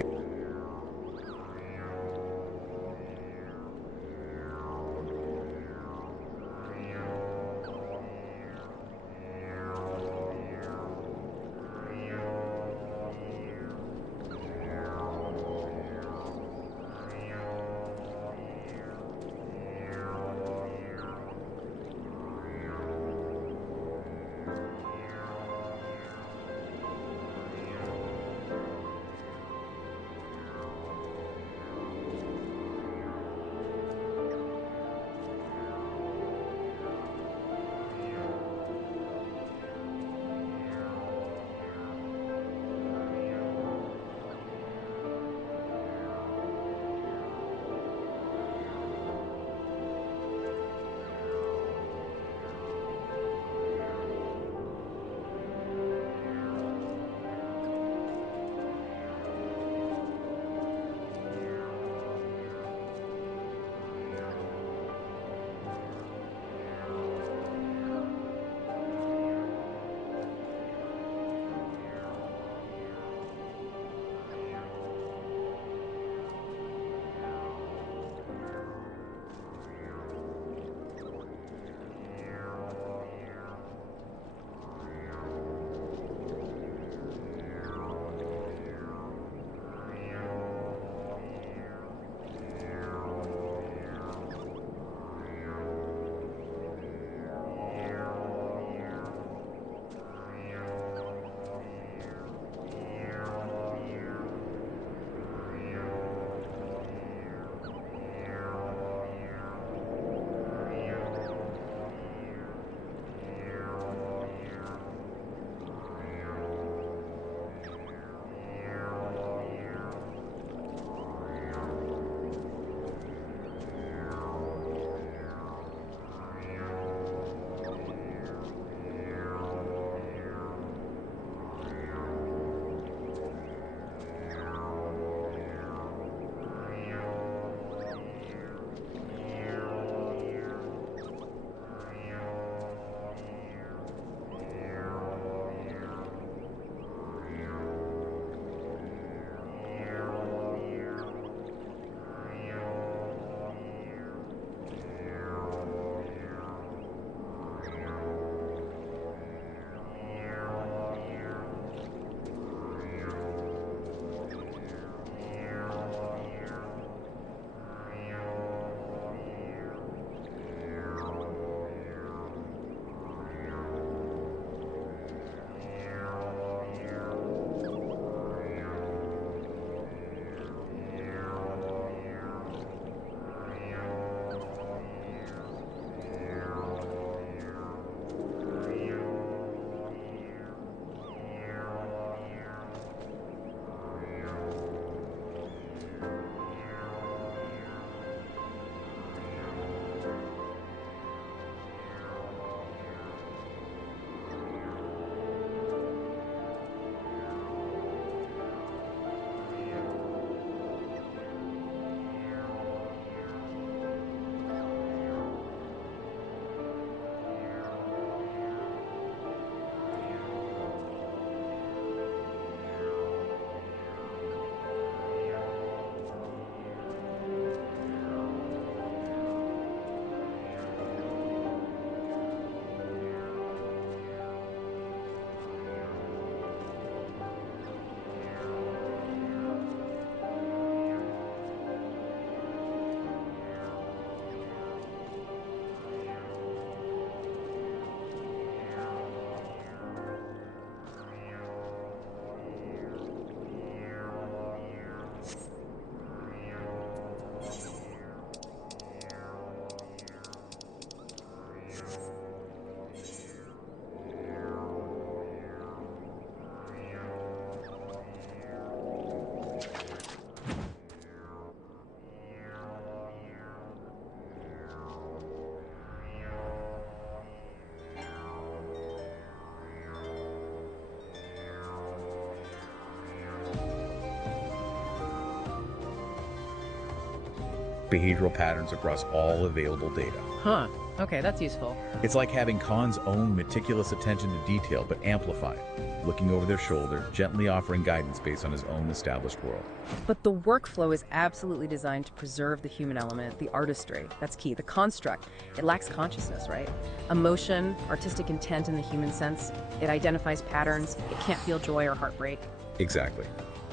behavioral patterns across all available data. Huh. Okay, that's useful. It's like having Khan's own meticulous attention to detail, but amplified, looking over their shoulder, gently offering guidance based on his own established world. But the workflow is absolutely designed to preserve the human element, the artistry. That's key. The construct, it lacks consciousness, right? Emotion, artistic intent in the human sense. It identifies patterns. It can't feel joy or heartbreak. Exactly.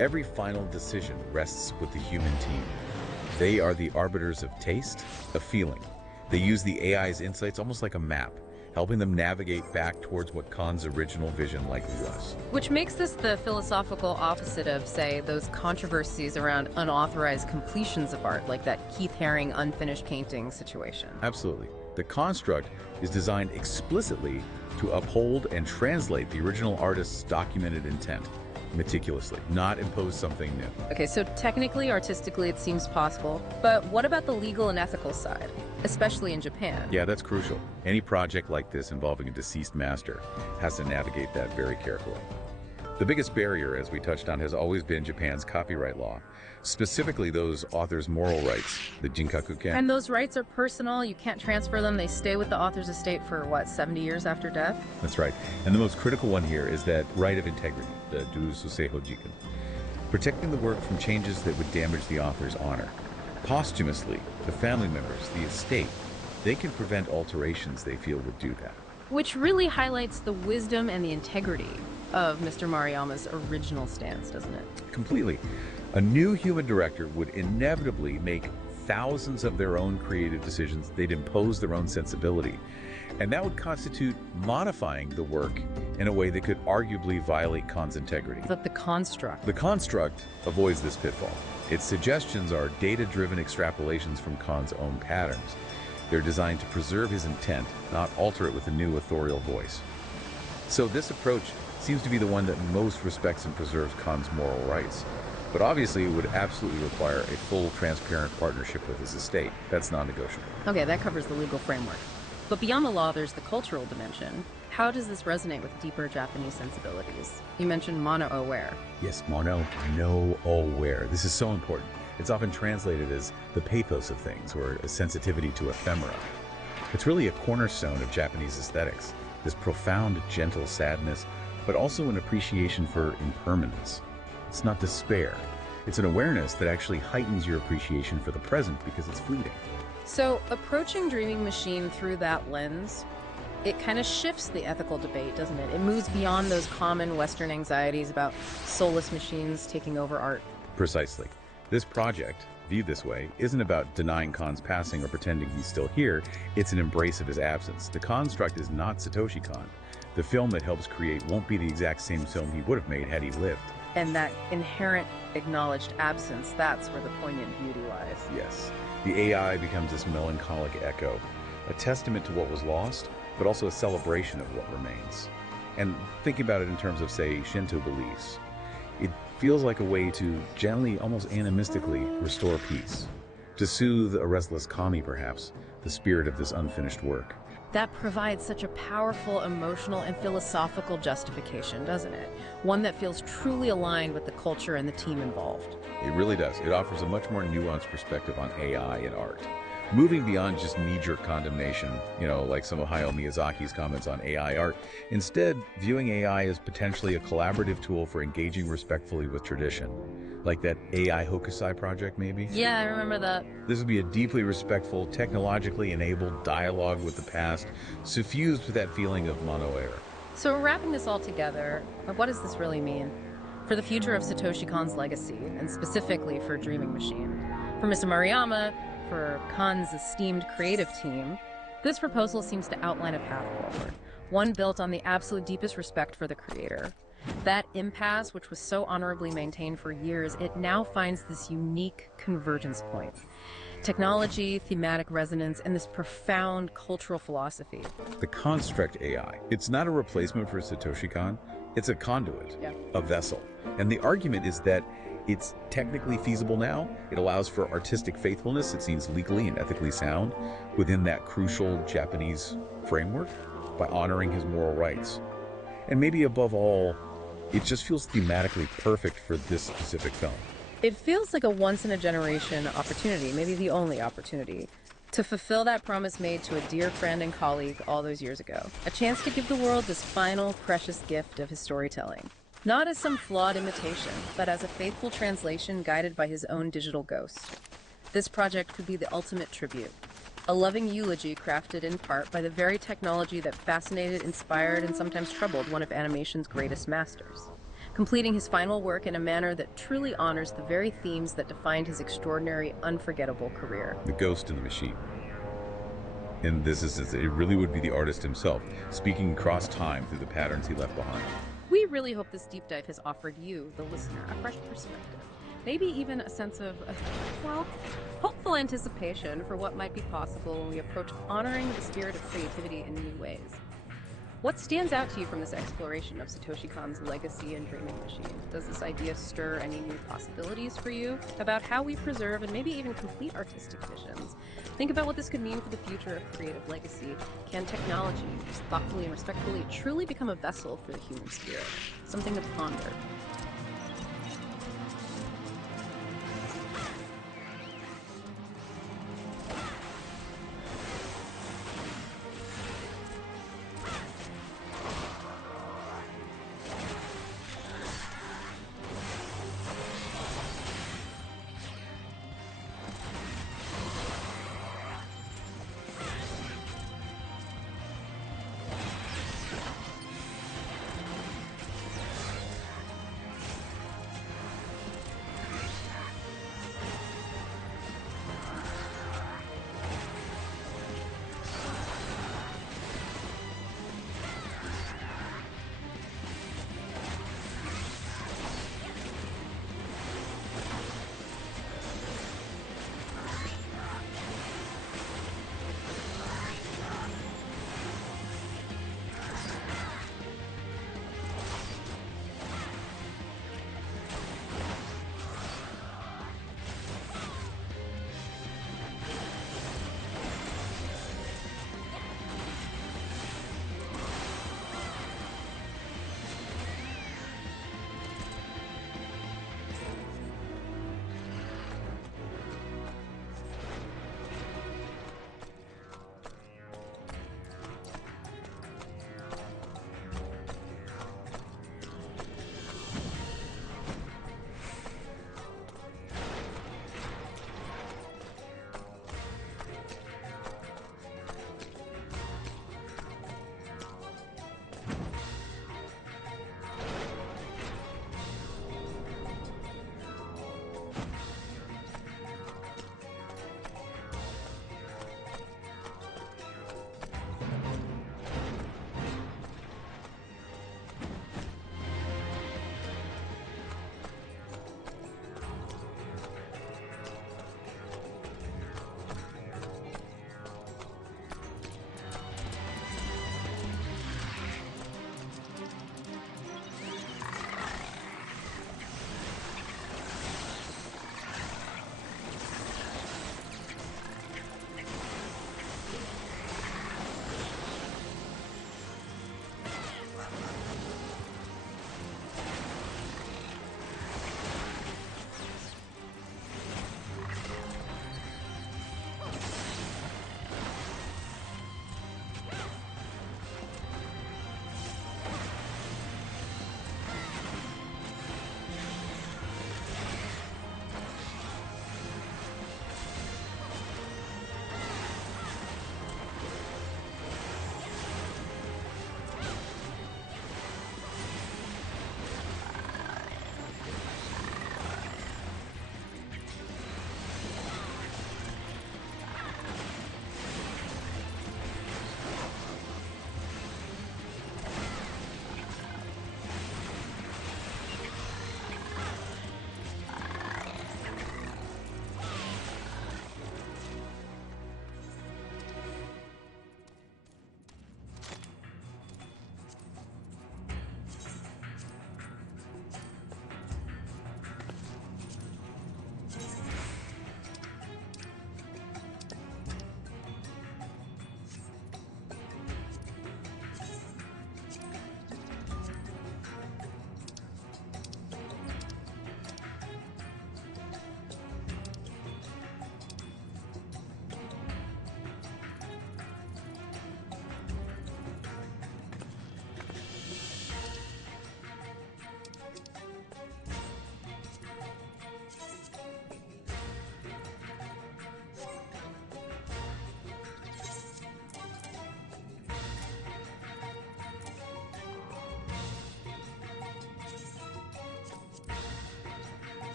Every final decision rests with the human team. They are the arbiters of taste, of feeling. They use the AI's insights almost like a map, helping them navigate back towards what Khan's original vision likely was. Which makes this the philosophical opposite of, say, those controversies around unauthorized completions of art, like that Keith Haring unfinished painting situation. Absolutely. The construct is designed explicitly to uphold and translate the original artist's documented intent meticulously, not impose something new. Okay, so technically, artistically, it seems possible, but what about the legal and ethical side, especially in Japan? Yeah, that's crucial. Any project like this involving a deceased master has to navigate that very carefully. The biggest barrier, as we touched on, has always been Japan's copyright law, specifically those authors' moral rights, the jinkakuken. And those rights are personal, you can't transfer them, they stay with the author's estate for, what, 70 years after death? That's right. And the most critical one here is that right of integrity, the Dususeiho Jiken, protecting the work from changes that would damage the author's honor. Posthumously, the family members, the estate, they can prevent alterations they feel would do that. Which really highlights the wisdom and the integrity of Mr. Maruyama's original stance, doesn't it? Completely. A new human director would inevitably make thousands of their own creative decisions. They'd impose their own sensibility. And that would constitute modifying the work in a way that could arguably violate Khan's integrity. But the construct. The construct avoids this pitfall. Its suggestions are data-driven extrapolations from Khan's own patterns. They're designed to preserve his intent, not alter it with a new authorial voice. So this approach seems to be the one that most respects and preserves Khan's moral rights. But obviously it would absolutely require a full, transparent partnership with his estate. That's non-negotiable. Okay, that covers the legal framework. But beyond the law, there's the cultural dimension. How does this resonate with deeper Japanese sensibilities? You mentioned mono-aware. Yes, mono-aware. This is so important. It's often translated as the pathos of things, or a sensitivity to ephemera. It's really a cornerstone of Japanese aesthetics, this profound, gentle sadness, but also an appreciation for impermanence. It's not despair. It's an awareness that actually heightens your appreciation for the present because it's fleeting. So approaching Dreaming Machine through that lens, it kind of shifts the ethical debate, doesn't it? It moves beyond those common Western anxieties about soulless machines taking over art. Precisely. This project, viewed this way, isn't about denying Khan's passing or pretending he's still here. It's an embrace of his absence. The construct is not Satoshi Kon. The film it helps create won't be the exact same film he would have made had he lived. And that inherent acknowledged absence, that's where the poignant beauty lies. Yes. The AI becomes this melancholic echo, a testament to what was lost, but also a celebration of what remains. And thinking about it in terms of, say, Shinto beliefs, it feels like a way to gently, almost animistically, restore peace. To soothe a restless kami, perhaps, the spirit of this unfinished work. That provides such a powerful emotional and philosophical justification, doesn't it? One that feels truly aligned with the culture and the team involved. It really does. It offers a much more nuanced perspective on AI and art. Moving beyond just knee-jerk condemnation, like some of Hayao Miyazaki's comments on AI art. Instead, viewing AI as potentially a collaborative tool for engaging respectfully with tradition. Like that AI Hokusai project, maybe? Yeah, I remember that. This would be a deeply respectful, technologically enabled dialogue with the past, suffused with that feeling of mono-era. So wrapping this all together, what does this really mean? For the future of Satoshi Kon's legacy, and specifically for Dreaming Machine. For Mr. Maruyama, for Kon's esteemed creative team, this proposal seems to outline a path forward, one built on the absolute deepest respect for the creator. That impasse, which was so honorably maintained for years, it now finds this unique convergence point. Technology, thematic resonance, and this profound cultural philosophy. The construct AI, it's not a replacement for Satoshi Kon, it's a conduit, a vessel. And the argument is that it's technically feasible now. It allows for artistic faithfulness. It seems legally and ethically sound within that crucial Japanese framework by honoring his moral rights. And maybe above all, it just feels thematically perfect for this specific film. It feels like a once-in-a-generation opportunity, maybe the only opportunity, to fulfill that promise made to a dear friend and colleague all those years ago. A chance to give the world this final, precious gift of his storytelling. Not as some flawed imitation, but as a faithful translation guided by his own digital ghost. This project could be the ultimate tribute. A loving eulogy crafted in part by the very technology that fascinated, inspired, and sometimes troubled one of animation's greatest masters. Completing his final work in a manner that truly honors the very themes that defined his extraordinary, unforgettable career. The ghost in the machine. And it really would be the artist himself, speaking across time through the patterns he left behind. We really hope this deep dive has offered you, the listener, a fresh perspective. Maybe even a sense of, hopeful anticipation for what might be possible when we approach honoring the spirit of creativity in new ways. What stands out to you from this exploration of Satoshi Kon's legacy and dreaming machine? Does this idea stir any new possibilities for you about how we preserve and maybe even complete artistic visions? Think about what this could mean for the future of creative legacy. Can technology, just thoughtfully and respectfully, truly become a vessel for the human spirit? Something to ponder.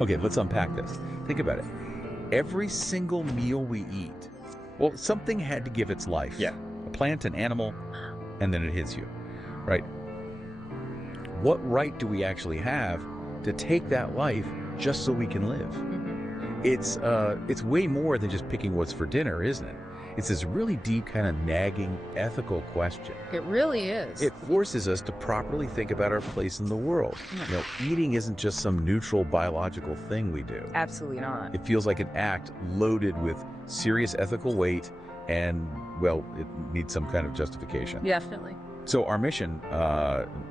Okay, let's unpack this. Think about it. Every single meal we eat, well, something had to give its life. Yeah. A plant, an animal, and then it hits you, right? What right do we actually have to take that life just so we can live? It's way more than just picking what's for dinner, isn't it? It's this really deep kind of nagging ethical question. It really is. It forces us to properly think about our place in the world. You know, eating isn't just some neutral biological thing we do. Absolutely not. It feels like an act loaded with serious ethical weight and, well, it needs some kind of justification. Definitely. So our mission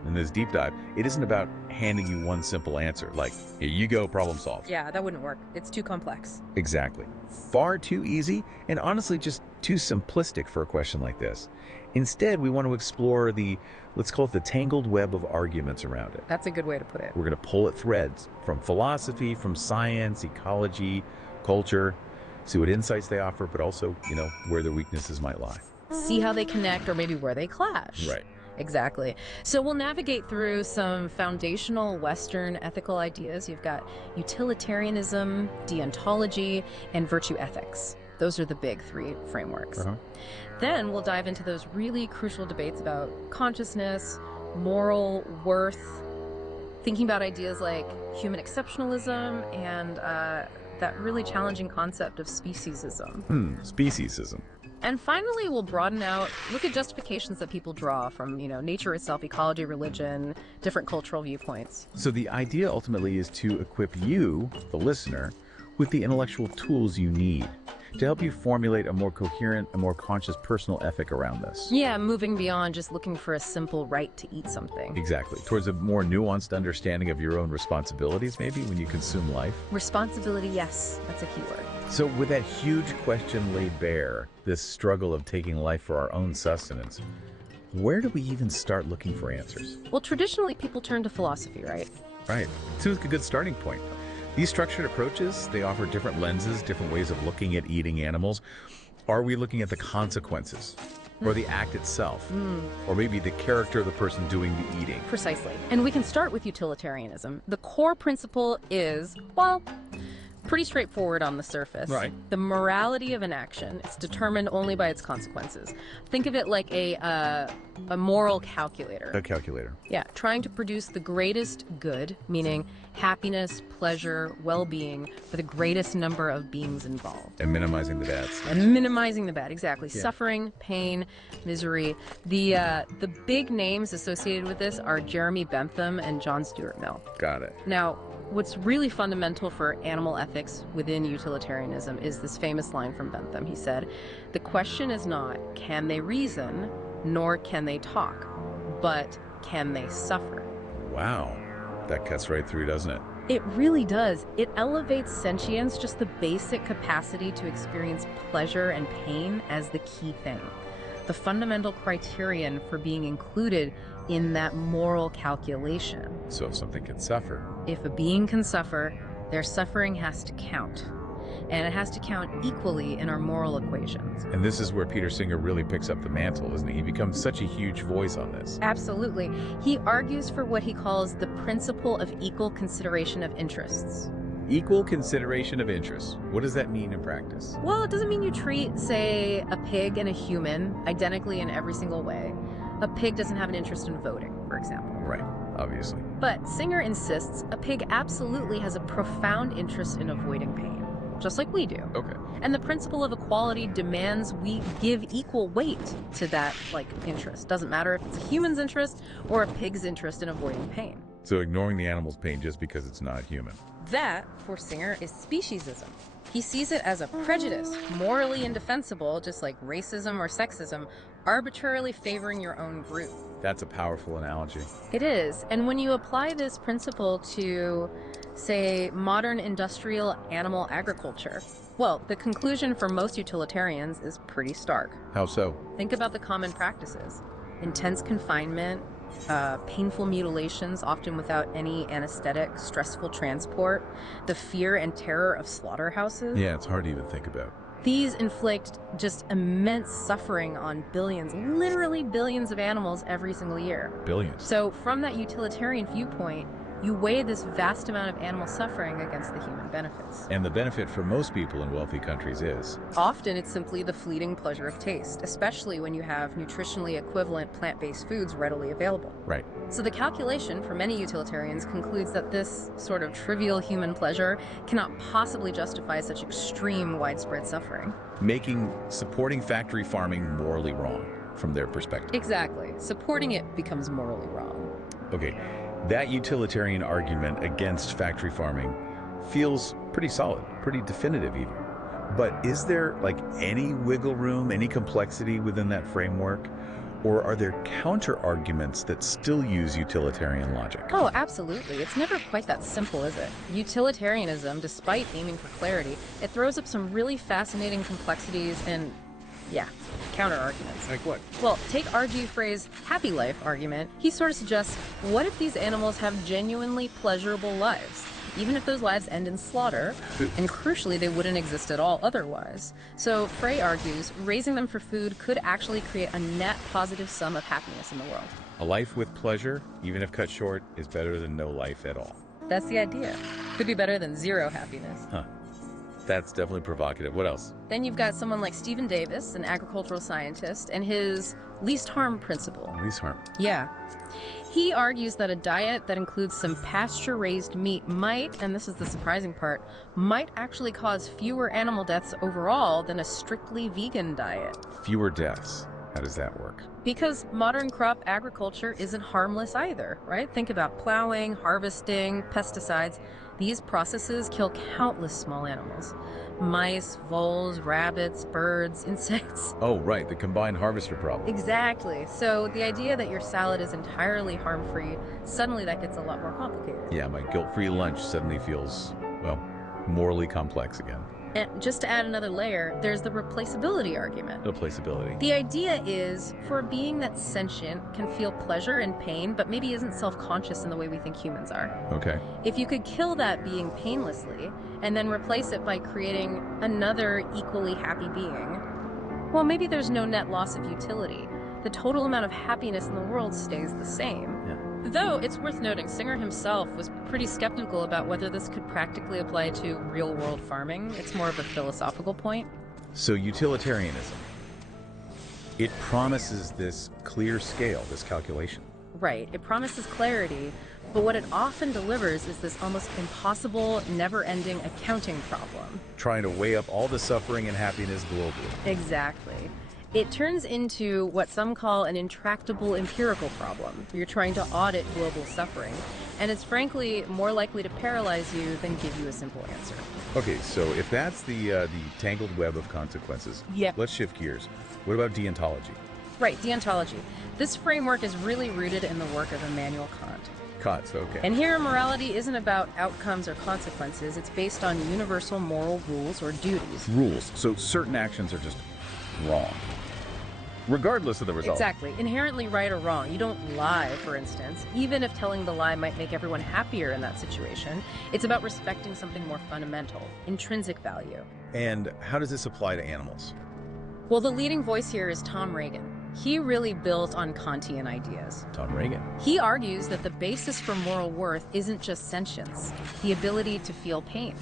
in this deep dive, it isn't about handing you one simple answer, like, here you go, problem solved. Yeah, that wouldn't work. It's too complex. Exactly. Far too easy, and honestly just too simplistic for a question like this. Instead, we want to explore the, let's call it the tangled web of arguments around it. That's a good way to put it. We're going to pull at threads from philosophy, from science, ecology, culture, see what insights they offer, but also, you know, where their weaknesses might lie. See how they connect or maybe where they clash. Right. Exactly. So we'll navigate through some foundational Western ethical ideas. You've got utilitarianism, deontology, and virtue ethics. Those are the big three frameworks. Then we'll dive into those really crucial debates about consciousness, moral worth, thinking about ideas like human exceptionalism and that really challenging concept of speciesism. Speciesism. And finally, we'll broaden out, look at justifications that people draw from, you know, nature itself, ecology, religion, different cultural viewpoints. So the idea ultimately is to equip you, the listener, with the intellectual tools you need to help you formulate a more coherent, a more conscious personal ethic around this. Yeah, moving beyond just looking for a simple right to eat something. Exactly. Towards a more nuanced understanding of your own responsibilities, maybe, when you consume life. Responsibility, yes, that's a key word. So with that huge question laid bare, this struggle of taking life for our own sustenance, where do we even start looking for answers? Well, traditionally, people turn to philosophy, right? Right. Seems like a good starting point. These structured approaches, they offer different lenses, different ways of looking at eating animals. Are we looking at the consequences? Or the act itself? Or maybe the character of the person doing the eating? Precisely. And we can start with utilitarianism. The core principle is, well, pretty straightforward on the surface. Right. The morality of an action is determined only by its consequences. Think of it like a moral calculator. A calculator. Yeah, trying to produce the greatest good, meaning happiness, pleasure, well-being for the greatest number of beings involved. And minimizing the bad. And minimizing the bad, exactly. Yeah. Suffering, pain, misery. The big names associated with this are Jeremy Bentham and John Stuart Mill. Got it. Now, what's really fundamental for animal ethics within utilitarianism is this famous line from Bentham. He said, "The question is not, can they reason, nor can they talk, but can they suffer?" Wow. That cuts right through, doesn't it? It really does. It elevates sentience, just the basic capacity to experience pleasure and pain, as the key thing. The fundamental criterion for being included in that moral calculation. So if something can suffer. If a being can suffer, their suffering has to count. And it has to count equally in our moral equations. And this is where Peter Singer really picks up the mantle, isn't he? He becomes such a huge voice on this. Absolutely. He argues for what he calls the principle of equal consideration of interests. Equal consideration of interests. What does that mean in practice? Well, it doesn't mean you treat, say, a pig and a human identically in every single way. A pig doesn't have an interest in voting, for example. Right, obviously. But Singer insists a pig absolutely has a profound interest in avoiding pain, just like we do. Okay. And the principle of equality demands we give equal weight to that, interest. Doesn't matter if it's a human's interest or a pig's interest in avoiding pain. So ignoring the animal's pain just because it's not human. That, for Singer, is speciesism. He sees it as a prejudice, morally indefensible, just like racism or sexism, arbitrarily favoring your own group. That's a powerful analogy. It is. And when you apply this principle to, say, modern industrial animal agriculture, well, the conclusion for most utilitarians is pretty stark. How so? Think about the common practices. Intense confinement, painful mutilations, often without any anesthetic, stressful transport, the fear and terror of slaughterhouses. Yeah, it's hard to even think about. These inflict just immense suffering on billions, literally billions of animals every single year. Billions. So from that utilitarian viewpoint, You weigh this vast amount of animal suffering against the human benefits. And the benefit for most people in wealthy countries is? Often it's simply the fleeting pleasure of taste, especially when you have nutritionally equivalent plant-based foods readily available. Right. So the calculation for many utilitarians concludes that this sort of trivial human pleasure cannot possibly justify such extreme widespread suffering. Making supporting factory farming morally wrong from their perspective. Exactly. Supporting it becomes morally wrong. Okay, that utilitarian argument against factory farming feels pretty solid, pretty definitive even. But is there like any wiggle room, any complexity within that framework? Or are there counter-arguments that still use utilitarian logic? Oh, absolutely. It's never quite that simple, is it? Utilitarianism, despite aiming for clarity, it throws up some really fascinating complexities and, yeah, counter-arguments. Like what? Well, take R.G. Frey's happy life argument. He sort of suggests, what if these animals have genuinely pleasurable lives? Even if those lives end in slaughter, and crucially, they wouldn't exist at all otherwise. So Frey argues, raising them for food could actually create a net positive sum of happiness in the world. A life with pleasure, even if cut short, is better than no life at all. That's the idea. Could be better than zero happiness. Huh. That's definitely provocative. What else? Then you've got someone like Stephen Davis, an agricultural scientist, and his least harm principle. Least harm. Yeah. He argues that a diet that includes some pasture-raised meat might, and this is the surprising part, might actually cause fewer animal deaths overall than a strictly vegan diet. Fewer deaths. How does that work? Because modern crop agriculture isn't harmless either, right? Think about plowing, harvesting, pesticides. These processes kill countless small animals. Mice, voles, rabbits, birds, insects. Oh, right, the combined harvester problem. Exactly. So the idea that your salad is entirely harm-free, suddenly that gets a lot more complicated. Yeah, my guilt-free lunch suddenly feels, well, morally complex again. And just to add another layer, there's the replaceability argument. Replaceability. The idea is, for a being that's sentient, can feel pleasure and pain, but maybe isn't self-conscious in the way we think humans are. Okay. If you could kill that being painlessly, and then replace it by creating another equally happy being, well, maybe there's no net loss of utility. The total amount of happiness in the world stays the same. Yeah. Though, it's worth noting, Singer himself was pretty skeptical about whether this could practically apply to real-world farming. It's more of a philosophical point. So utilitarianism, it promises this clear scale, this calculation. Right, it promises clarity, but what it often delivers is this almost impossible, never-ending accounting problem. Trying to weigh up all the suffering and happiness globally. Exactly. It turns into what some call an intractable empirical problem. You're trying to audit global suffering, and it's frankly more likely to paralyze you than give you a simple answer. Okay, so if that's the tangled web of consequences, Yep. Let's shift gears. What about deontology? Right, deontology. This framework is really rooted in the work of Immanuel Kant. Kant, okay. And here, morality isn't about outcomes or consequences. It's based on universal moral rules or duties. Rules. So certain actions are just wrong, regardless of the result. Exactly. Inherently right or wrong. You don't lie, for instance. Even if telling the lie might make everyone happier in that situation, it's about respecting something more fundamental, intrinsic value. And how does this apply to animals? Well, the leading voice here is Tom Regan. He really built on Kantian ideas. Tom Regan. He argues that the basis for moral worth isn't just sentience, the ability to feel pain.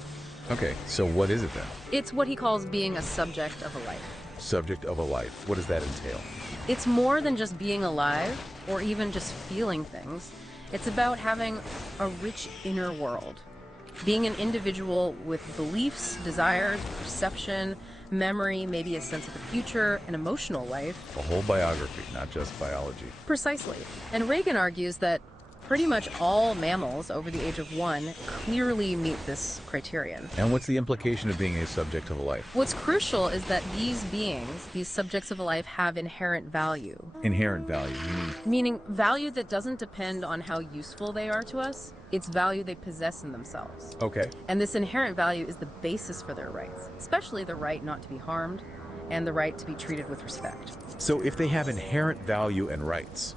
Okay, so what is it then? It's what he calls being a subject of a life. Subject of a life. What does that entail? It's more than just being alive or even just feeling things. It's about having a rich inner world. Being an individual with beliefs, desires, perception, memory, maybe a sense of the future, an emotional life. A whole biography, not just biology. Precisely. And Reagan argues that pretty much all mammals over the age of 1 clearly meet this criterion. And what's the implication of being a subject of a life? What's crucial is that these beings, these subjects of a life, have inherent value. Inherent value, Meaning value that doesn't depend on how useful they are to us. It's value they possess in themselves. Okay. And this inherent value is the basis for their rights, especially the right not to be harmed and the right to be treated with respect. So if they have inherent value and rights,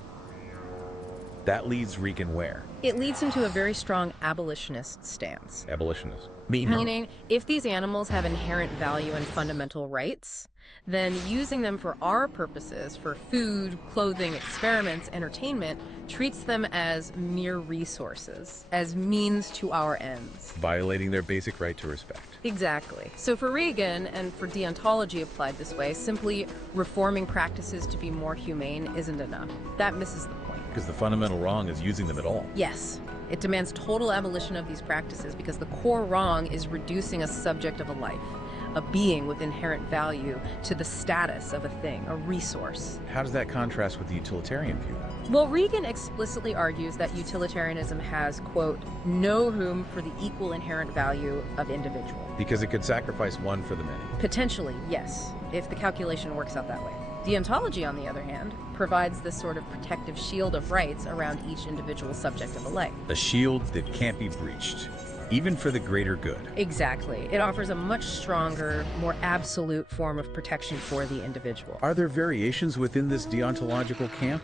That leads Regan where? It leads him to a very strong abolitionist stance. Abolitionist. Meaning, if these animals have inherent value and fundamental rights, then using them for our purposes, for food, clothing, experiments, entertainment, treats them as mere resources, as means to our ends. Violating their basic right to respect. Exactly. So for Regan, and for deontology applied this way, simply reforming practices to be more humane isn't enough. That misses the point. Because the fundamental wrong is using them at all. Yes. It demands total abolition of these practices because the core wrong is reducing a subject of a life, a being with inherent value, to the status of a thing, a resource. How does that contrast with the utilitarian view? Well, Regan explicitly argues that utilitarianism has, quote, no room for the equal inherent value of individual. Because it could sacrifice one for the many. Potentially, yes, if the calculation works out that way. Deontology, on the other hand, provides this sort of protective shield of rights around each individual subject of a life. A shield that can't be breached, even for the greater good. Exactly. It offers a much stronger, more absolute form of protection for the individual. Are there variations within this deontological camp?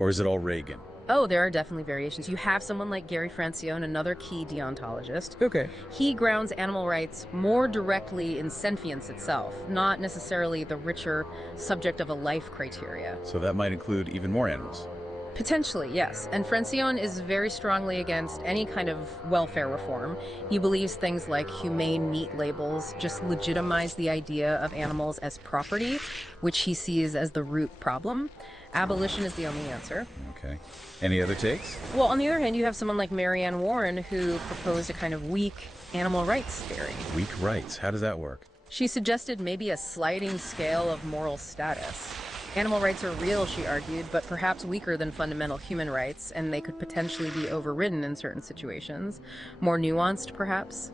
Or is it all Regan? Oh, there are definitely variations. You have someone like Gary Francione, another key deontologist. Okay. He grounds animal rights more directly in sentience itself, not necessarily the richer subject of a life criteria. So that might include even more animals. Potentially, yes. And Francione is very strongly against any kind of welfare reform. He believes things like humane meat labels just legitimize the idea of animals as property, which he sees as the root problem. Abolition is the only answer. Okay. Any other takes? Well, on the other hand, you have someone like Marianne Warren who proposed a kind of weak animal rights theory. Weak rights. How does that work? She suggested maybe a sliding scale of moral status. Animal rights are real, she argued, but perhaps weaker than fundamental human rights, and they could potentially be overridden in certain situations. More nuanced, perhaps.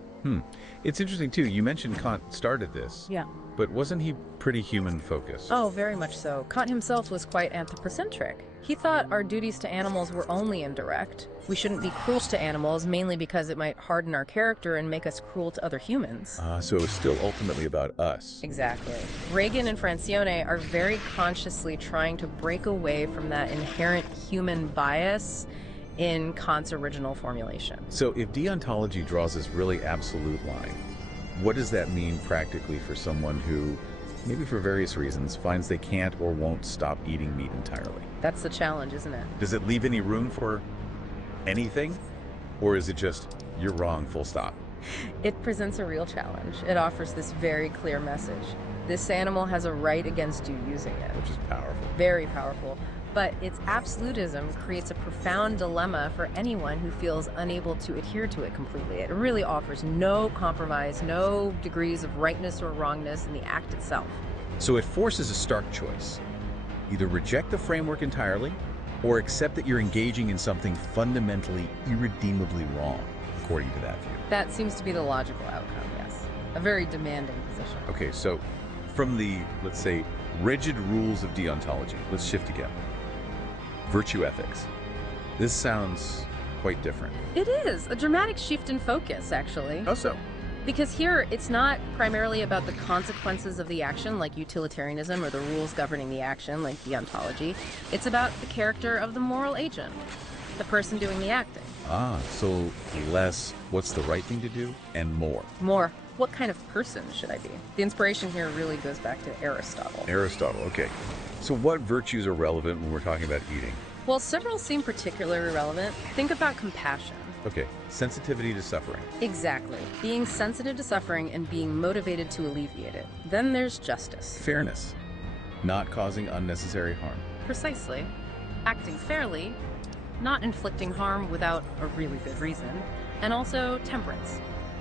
It's interesting, too. You mentioned Kant started this. Yeah. But wasn't he pretty human-focused? Oh, very much so. Kant himself was quite anthropocentric. He thought our duties to animals were only indirect. We shouldn't be cruel to animals, mainly because it might harden our character and make us cruel to other humans. So it was still ultimately about us. Exactly. Regan and Francione are very consciously trying to break away from that inherent human bias in Kant's original formulation. So if deontology draws this really absolute line, what does that mean practically for someone who, maybe for various reasons, finds they can't or won't stop eating meat entirely? That's the challenge, isn't it? Does it leave any room for anything? Or is it just, you're wrong, full stop? It presents a real challenge. It offers this very clear message. This animal has a right against you using it. Which is powerful. Very powerful. But its absolutism creates a profound dilemma for anyone who feels unable to adhere to it completely. It really offers no compromise, no degrees of rightness or wrongness in the act itself. So it forces a stark choice. Either reject the framework entirely, or accept that you're engaging in something fundamentally, irredeemably wrong, according to that view. That seems to be the logical outcome, yes. A very demanding position. Okay, so from the, let's say, rigid rules of deontology, let's shift again. Virtue ethics. This sounds quite different. It is a dramatic shift in focus, actually. How so? Because here, it's not primarily about the consequences of the action, like utilitarianism, or the rules governing the action, like deontology. It's about the character of the moral agent, the person doing the acting. So less, what's the right thing to do, and more. More, what kind of person should I be? The inspiration here really goes back to Aristotle. Aristotle, okay. So what virtues are relevant when we're talking about eating? Well, several seem particularly relevant. Think about compassion. Okay, sensitivity to suffering. Exactly. Being sensitive to suffering and being motivated to alleviate it. Then there's justice. Fairness. Not causing unnecessary harm. Precisely. Acting fairly, not inflicting harm without a really good reason. And also temperance.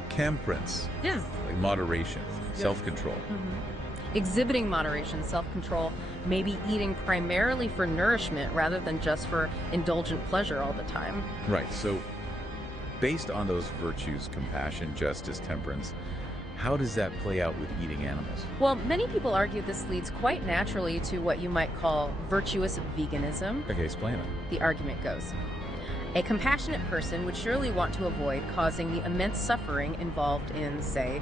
Temperance. Yeah. Like moderation, self-control. Exhibiting moderation, self-control, maybe eating primarily for nourishment rather than just for indulgent pleasure all the time. Right, so based on those virtues, compassion, justice, temperance, how does that play out with eating animals? Well, many people argue this leads quite naturally to what you might call virtuous veganism. Okay, explain it. The argument goes, a compassionate person would surely want to avoid causing the immense suffering involved in, say,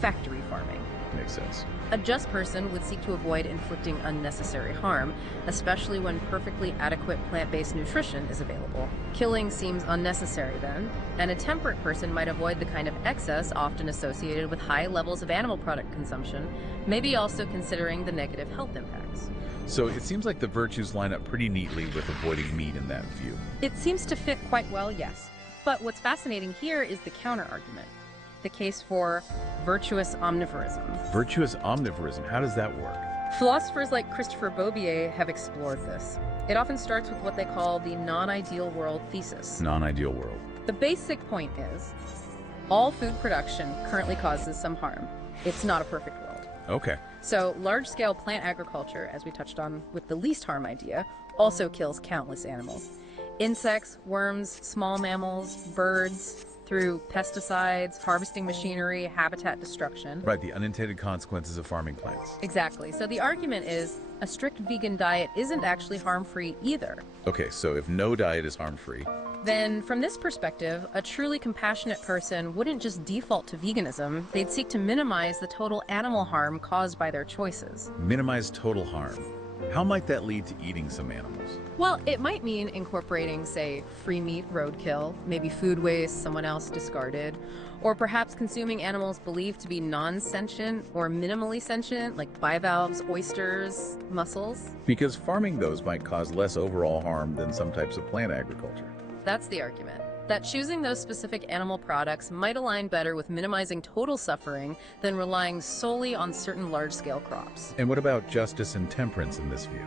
factory farming. makes sense. A just person would seek to avoid inflicting unnecessary harm, especially when perfectly adequate plant-based nutrition is available. Killing seems unnecessary then, and a temperate person might avoid the kind of excess often associated with high levels of animal product consumption, maybe also considering the negative health impacts. So it seems like the virtues line up pretty neatly with avoiding meat in that view. It seems to fit quite well, yes. But what's fascinating here is the counter-argument. The case for virtuous omnivorism. Virtuous omnivorism, how does that work? Philosophers like Christopher Bobier have explored this. It often starts with what they call the non-ideal world thesis. Non-ideal world. The basic point is, all food production currently causes some harm. It's not a perfect world. Okay. So large-scale plant agriculture, as we touched on with the least harm idea, also kills countless animals. Insects, worms, small mammals, birds, through pesticides, harvesting machinery, habitat destruction. Right, the unintended consequences of farming plants. Exactly. So the argument is a strict vegan diet isn't actually harm-free either. Okay, so if no diet is harm-free, Then, from this perspective, a truly compassionate person wouldn't just default to veganism, they'd seek to minimize the total animal harm caused by their choices. minimize total harm. How might that lead to eating some animals? Well, it might mean incorporating, say, free meat roadkill, maybe food waste someone else discarded, or perhaps consuming animals believed to be non-sentient or minimally sentient, like bivalves, oysters, mussels. Because farming those might cause less overall harm than some types of plant agriculture. That's the argument. That choosing those specific animal products might align better with minimizing total suffering than relying solely on certain large-scale crops. And what about justice and temperance in this view?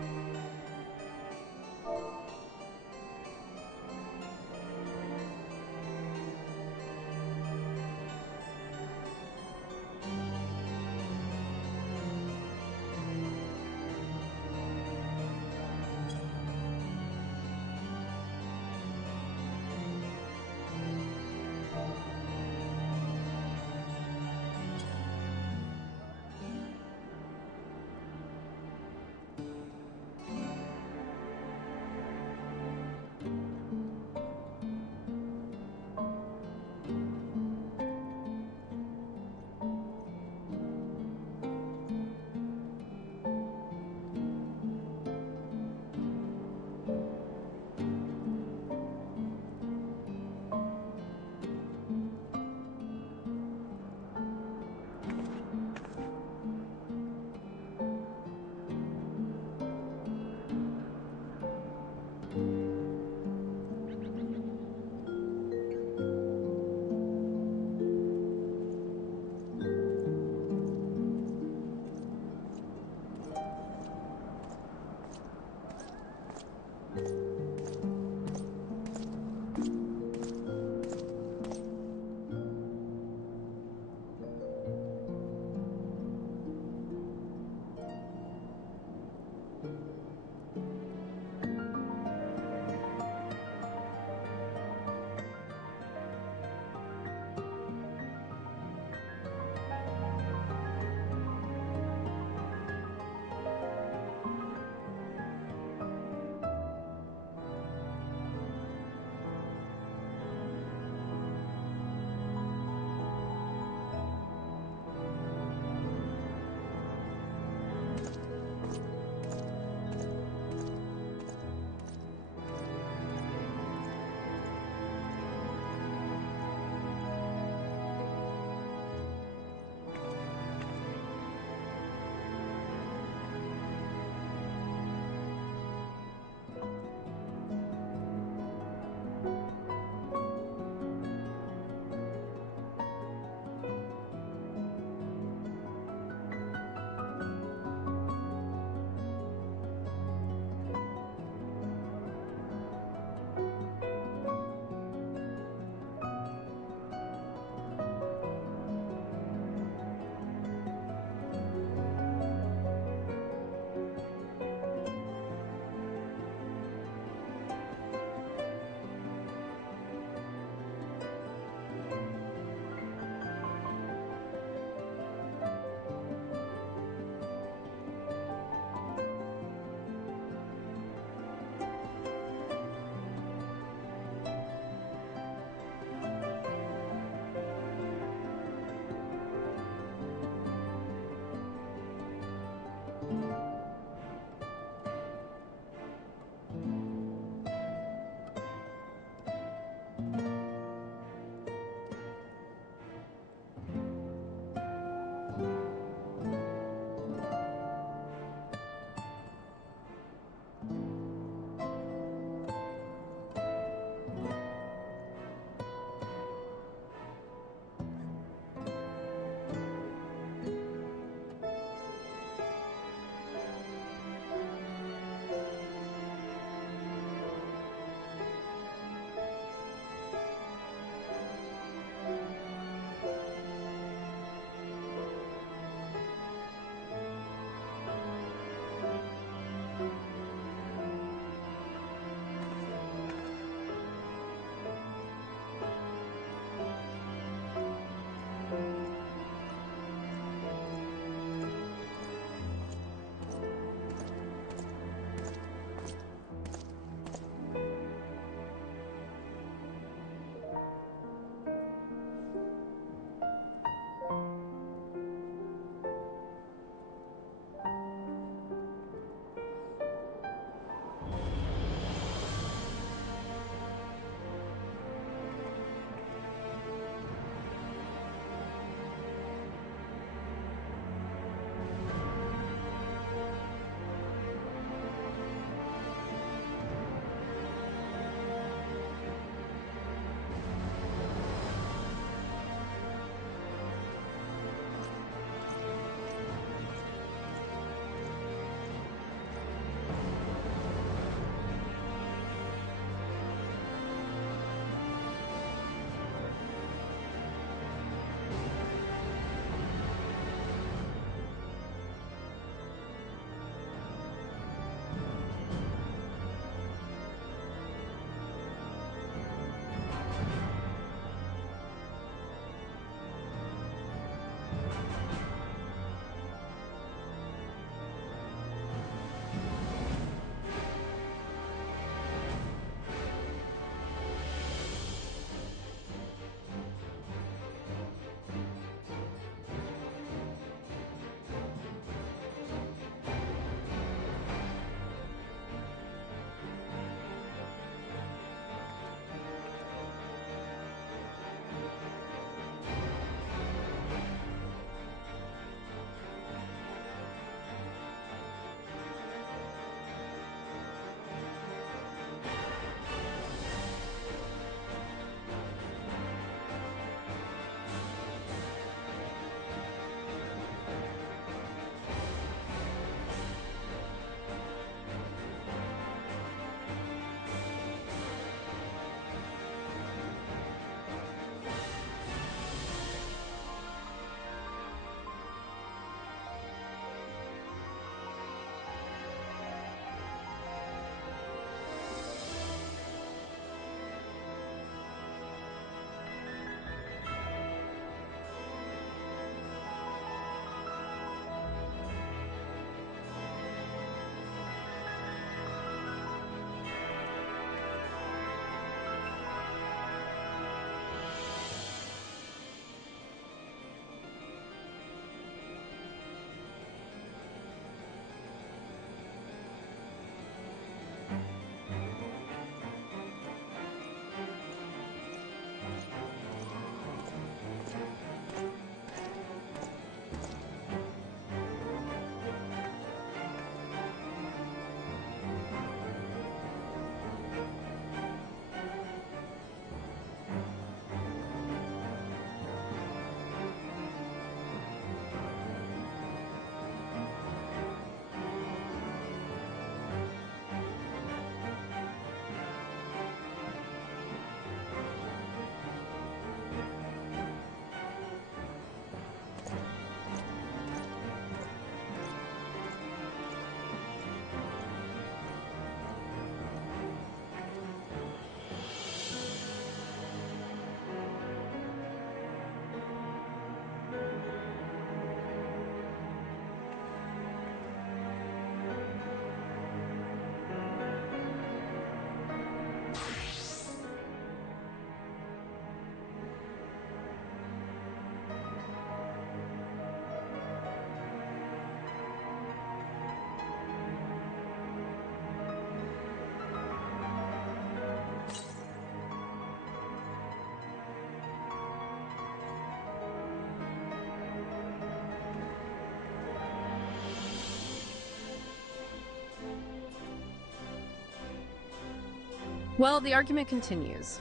Well, the argument continues.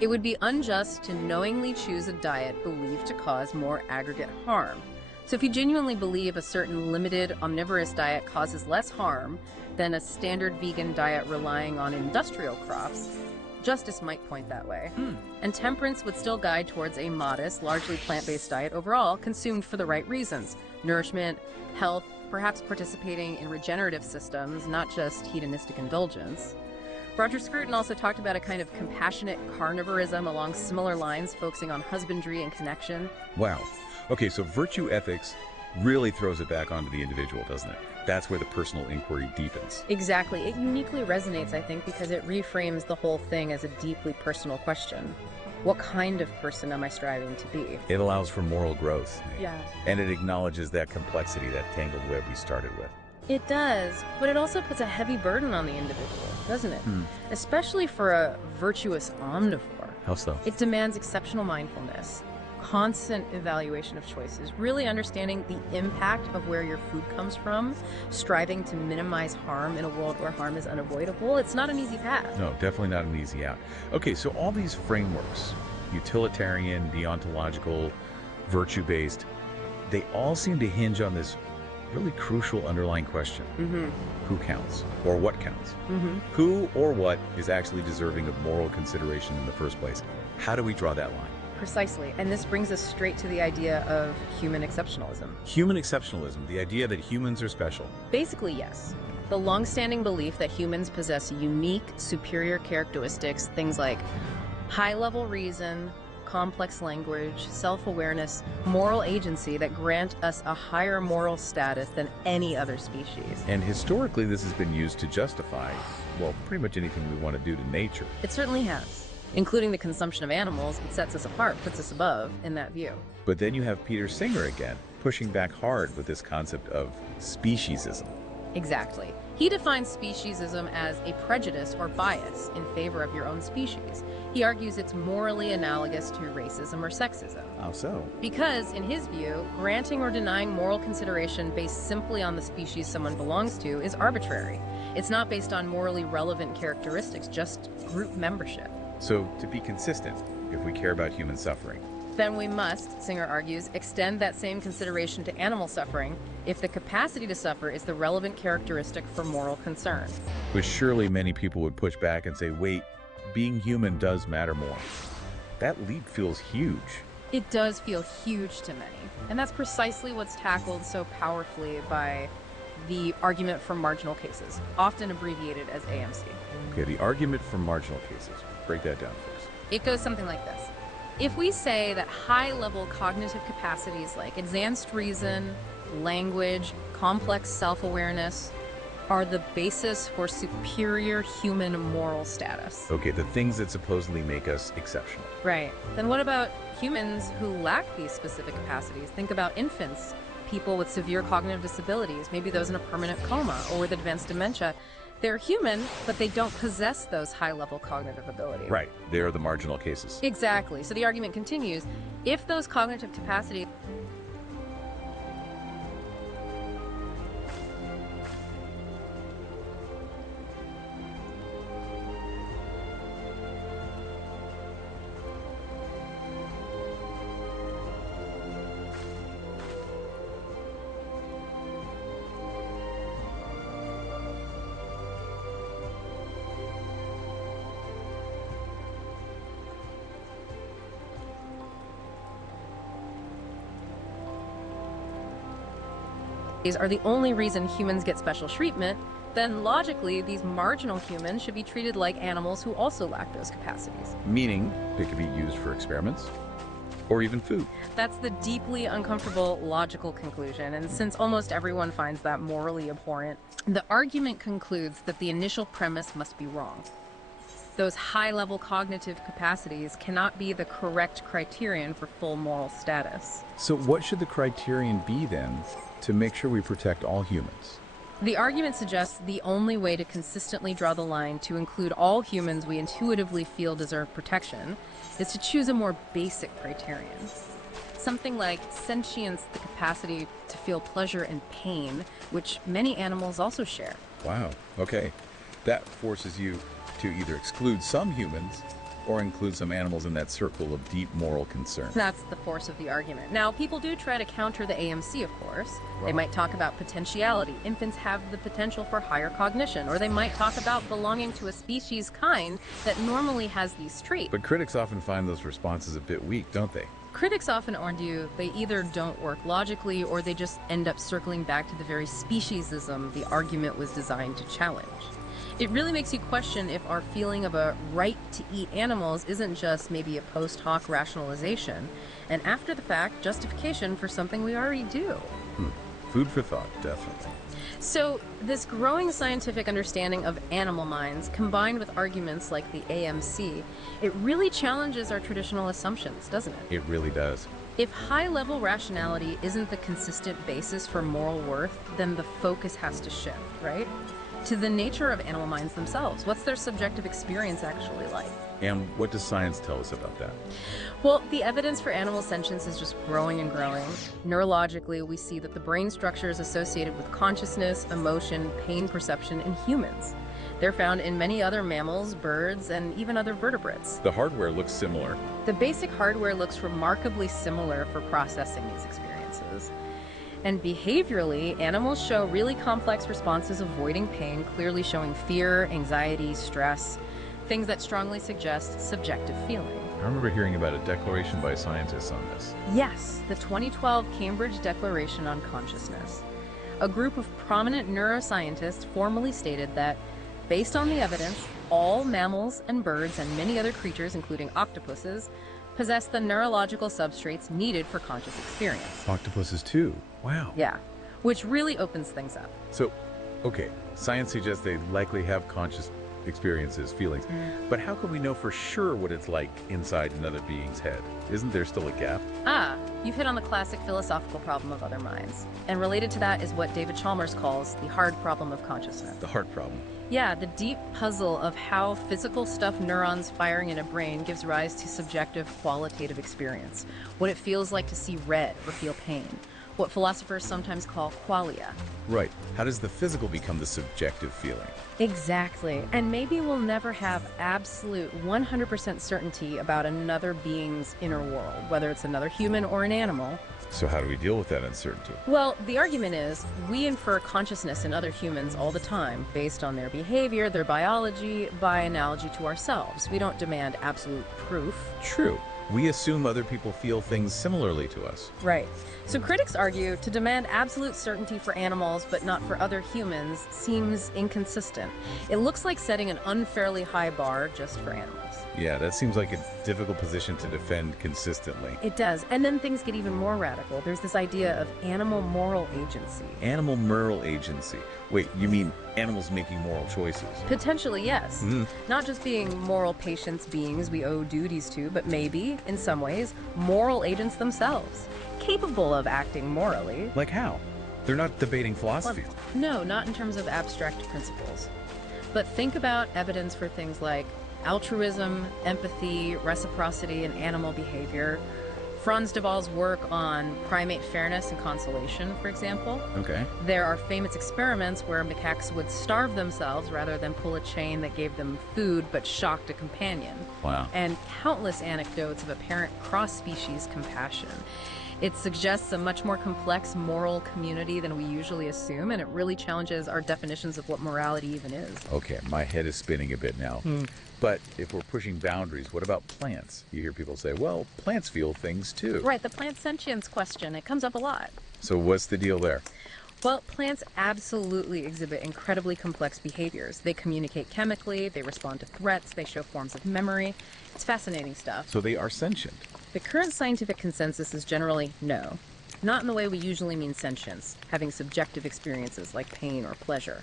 It would be unjust to knowingly choose a diet believed to cause more aggregate harm. So if you genuinely believe a certain limited omnivorous diet causes less harm than a standard vegan diet relying on industrial crops, justice might point that way. And temperance would still guide towards a modest, largely plant-based diet overall, consumed for the right reasons: nourishment, health, perhaps participating in regenerative systems, not just hedonistic indulgence. Roger Scruton also talked about a kind of compassionate carnivorism along similar lines, focusing on husbandry and connection. Wow. Okay, so virtue ethics really throws it back onto the individual, doesn't it? That's where the personal inquiry deepens. Exactly. It uniquely resonates, I think, because it reframes the whole thing as a deeply personal question. What kind of person am I striving to be? It allows for moral growth. Yeah. And it acknowledges that complexity, that tangled web we started with. It does, but it also puts a heavy burden on the individual, doesn't it? Especially for a virtuous omnivore. How so? It demands exceptional mindfulness, constant evaluation of choices, really understanding the impact of where your food comes from, striving to minimize harm in a world where harm is unavoidable. It's not an easy path. No, definitely not an easy out. Okay, so all these frameworks, utilitarian, deontological, virtue-based, they all seem to hinge on this really crucial underlying question. Who counts? Or what counts? Who or what is actually deserving of moral consideration in the first place? How do we draw that line? Precisely, and this brings us straight to the idea of human exceptionalism. Human exceptionalism, the idea that humans are special. Basically, yes. The long-standing belief that humans possess unique, superior characteristics, things like high-level reason, complex language, self-awareness, moral agency that grant us a higher moral status than any other species. And historically, this has been used to justify, well, pretty much anything we want to do to nature. It certainly has. Including the consumption of animals, it sets us apart, puts us above in that view. But then you have Peter Singer again, pushing back hard with this concept of speciesism. Exactly. He defines speciesism as a prejudice or bias in favor of your own species. He argues it's morally analogous to racism or sexism. How so? Because, in his view, granting or denying moral consideration based simply on the species someone belongs to is arbitrary. It's not based on morally relevant characteristics, just group membership. So, to be consistent, if we care about human suffering, then we must, Singer argues, extend that same consideration to animal suffering if the capacity to suffer is the relevant characteristic for moral concern. But surely many people would push back and say, wait, being human does matter more. That leap feels huge. It does feel huge to many. And that's precisely what's tackled so powerfully by the argument for marginal cases, often abbreviated as AMC. Okay, the argument for marginal cases. Break that down for us. It goes something like this. If we say that high-level cognitive capacities like advanced reason, language, complex self-awareness are the basis for superior human moral status. Okay, the things that supposedly make us exceptional. Right. Then what about humans who lack these specific capacities? Think about infants, people with severe cognitive disabilities, maybe those in a permanent coma or with advanced dementia. They're human, but they don't possess those high-level cognitive abilities. Right. They are the marginal cases. Exactly. So the argument continues, if those cognitive capacities are the only reason humans get special treatment, then logically these marginal humans should be treated like animals who also lack those capacities. Meaning, they could be used for experiments or even food. That's the deeply uncomfortable logical conclusion, and since almost everyone finds that morally abhorrent, the argument concludes that the initial premise must be wrong. Those high-level cognitive capacities cannot be the correct criterion for full moral status. So what should the criterion be then to make sure we protect all humans? The argument suggests the only way to consistently draw the line to include all humans we intuitively feel deserve protection is to choose a more basic criterion. Something like sentience, the capacity to feel pleasure and pain, which many animals also share. Wow, okay. That forces you to either exclude some humans or include some animals in that circle of deep moral concern. That's the force of the argument. Now, people do try to counter the AMC, of course. They might talk about potentiality. Infants have the potential for higher cognition. Or they might talk about belonging to a species kind that normally has these traits. But critics often find those responses a bit weak, don't they? Critics often argue they either don't work logically or they just end up circling back to the very speciesism the argument was designed to challenge. It really makes you question if our feeling of a right to eat animals isn't just maybe a post hoc rationalization, and after the fact justification for something we already do. Food for thought, definitely. So, this growing scientific understanding of animal minds, combined with arguments like the AMC, it really challenges our traditional assumptions, doesn't it? It really does. If high-level rationality isn't the consistent basis for moral worth, then the focus has to shift, right? To the nature of animal minds themselves. What's their subjective experience actually like? And what does science tell us about that? Well, the evidence for animal sentience is just growing and growing. Neurologically, we see that the brain structure is associated with consciousness, emotion, pain perception in humans. They're found in many other mammals, birds, and even other vertebrates. The hardware looks similar. The basic hardware looks remarkably similar for processing these experiences. And behaviorally, animals show really complex responses avoiding pain, clearly showing fear, anxiety, stress, things that strongly suggest subjective feeling. I remember hearing about a declaration by scientists on this. Yes, the 2012 Cambridge Declaration on Consciousness. A group of prominent neuroscientists formally stated that, based on the evidence, all mammals and birds and many other creatures, including octopuses, possess the neurological substrates needed for conscious experience. Octopuses too. Wow. Yeah, which really opens things up. So, okay, science suggests they likely have conscious experiences, feelings, but how can we know for sure what it's like inside another being's head? Isn't there still a gap? You've hit on the classic philosophical problem of other minds. And related to that is what David Chalmers calls the hard problem of consciousness. The heart problem. Yeah, the deep puzzle of how physical stuff neurons firing in a brain gives rise to subjective qualitative experience. What it feels like to see red or feel pain. What philosophers sometimes call qualia. Right. How does the physical become the subjective feeling? Exactly. And maybe we'll never have absolute 100% certainty about another being's inner world, whether it's another human or an animal. So how do we deal with that uncertainty? Well, the argument is we infer consciousness in other humans all the time based on their behavior, their biology, by analogy to ourselves. We don't demand absolute proof. True. We assume other people feel things similarly to us. Right. So critics argue to demand absolute certainty for animals but not for other humans seems inconsistent. It looks like setting an unfairly high bar just for animals. Yeah, that seems like a difficult position to defend consistently. It does. And then things get even more radical. There's this idea of animal moral agency. Animal moral agency. Wait, you mean animals making moral choices? Potentially, yes. Not just being moral patients beings we owe duties to, but maybe, in some ways, moral agents themselves, capable of acting morally. Like how? They're not debating philosophy. No, not in terms of abstract principles. But think about evidence for things like altruism, empathy, reciprocity, and animal behavior. Franz de Waal's work on primate fairness and consolation, for example. Okay. There are famous experiments where macaques would starve themselves rather than pull a chain that gave them food but shocked a companion. Wow. And countless anecdotes of apparent cross-species compassion. It suggests a much more complex moral community than we usually assume, and it really challenges our definitions of what morality even is. Okay, my head is spinning a bit now. But if we're pushing boundaries, what about plants? You hear people say, well, plants feel things too. Right, the plant sentience question, it comes up a lot. So what's the deal there? Well, plants absolutely exhibit incredibly complex behaviors. They communicate chemically, they respond to threats, they show forms of memory. It's fascinating stuff. So they are sentient. The current scientific consensus is generally no. Not in the way we usually mean sentience, having subjective experiences like pain or pleasure.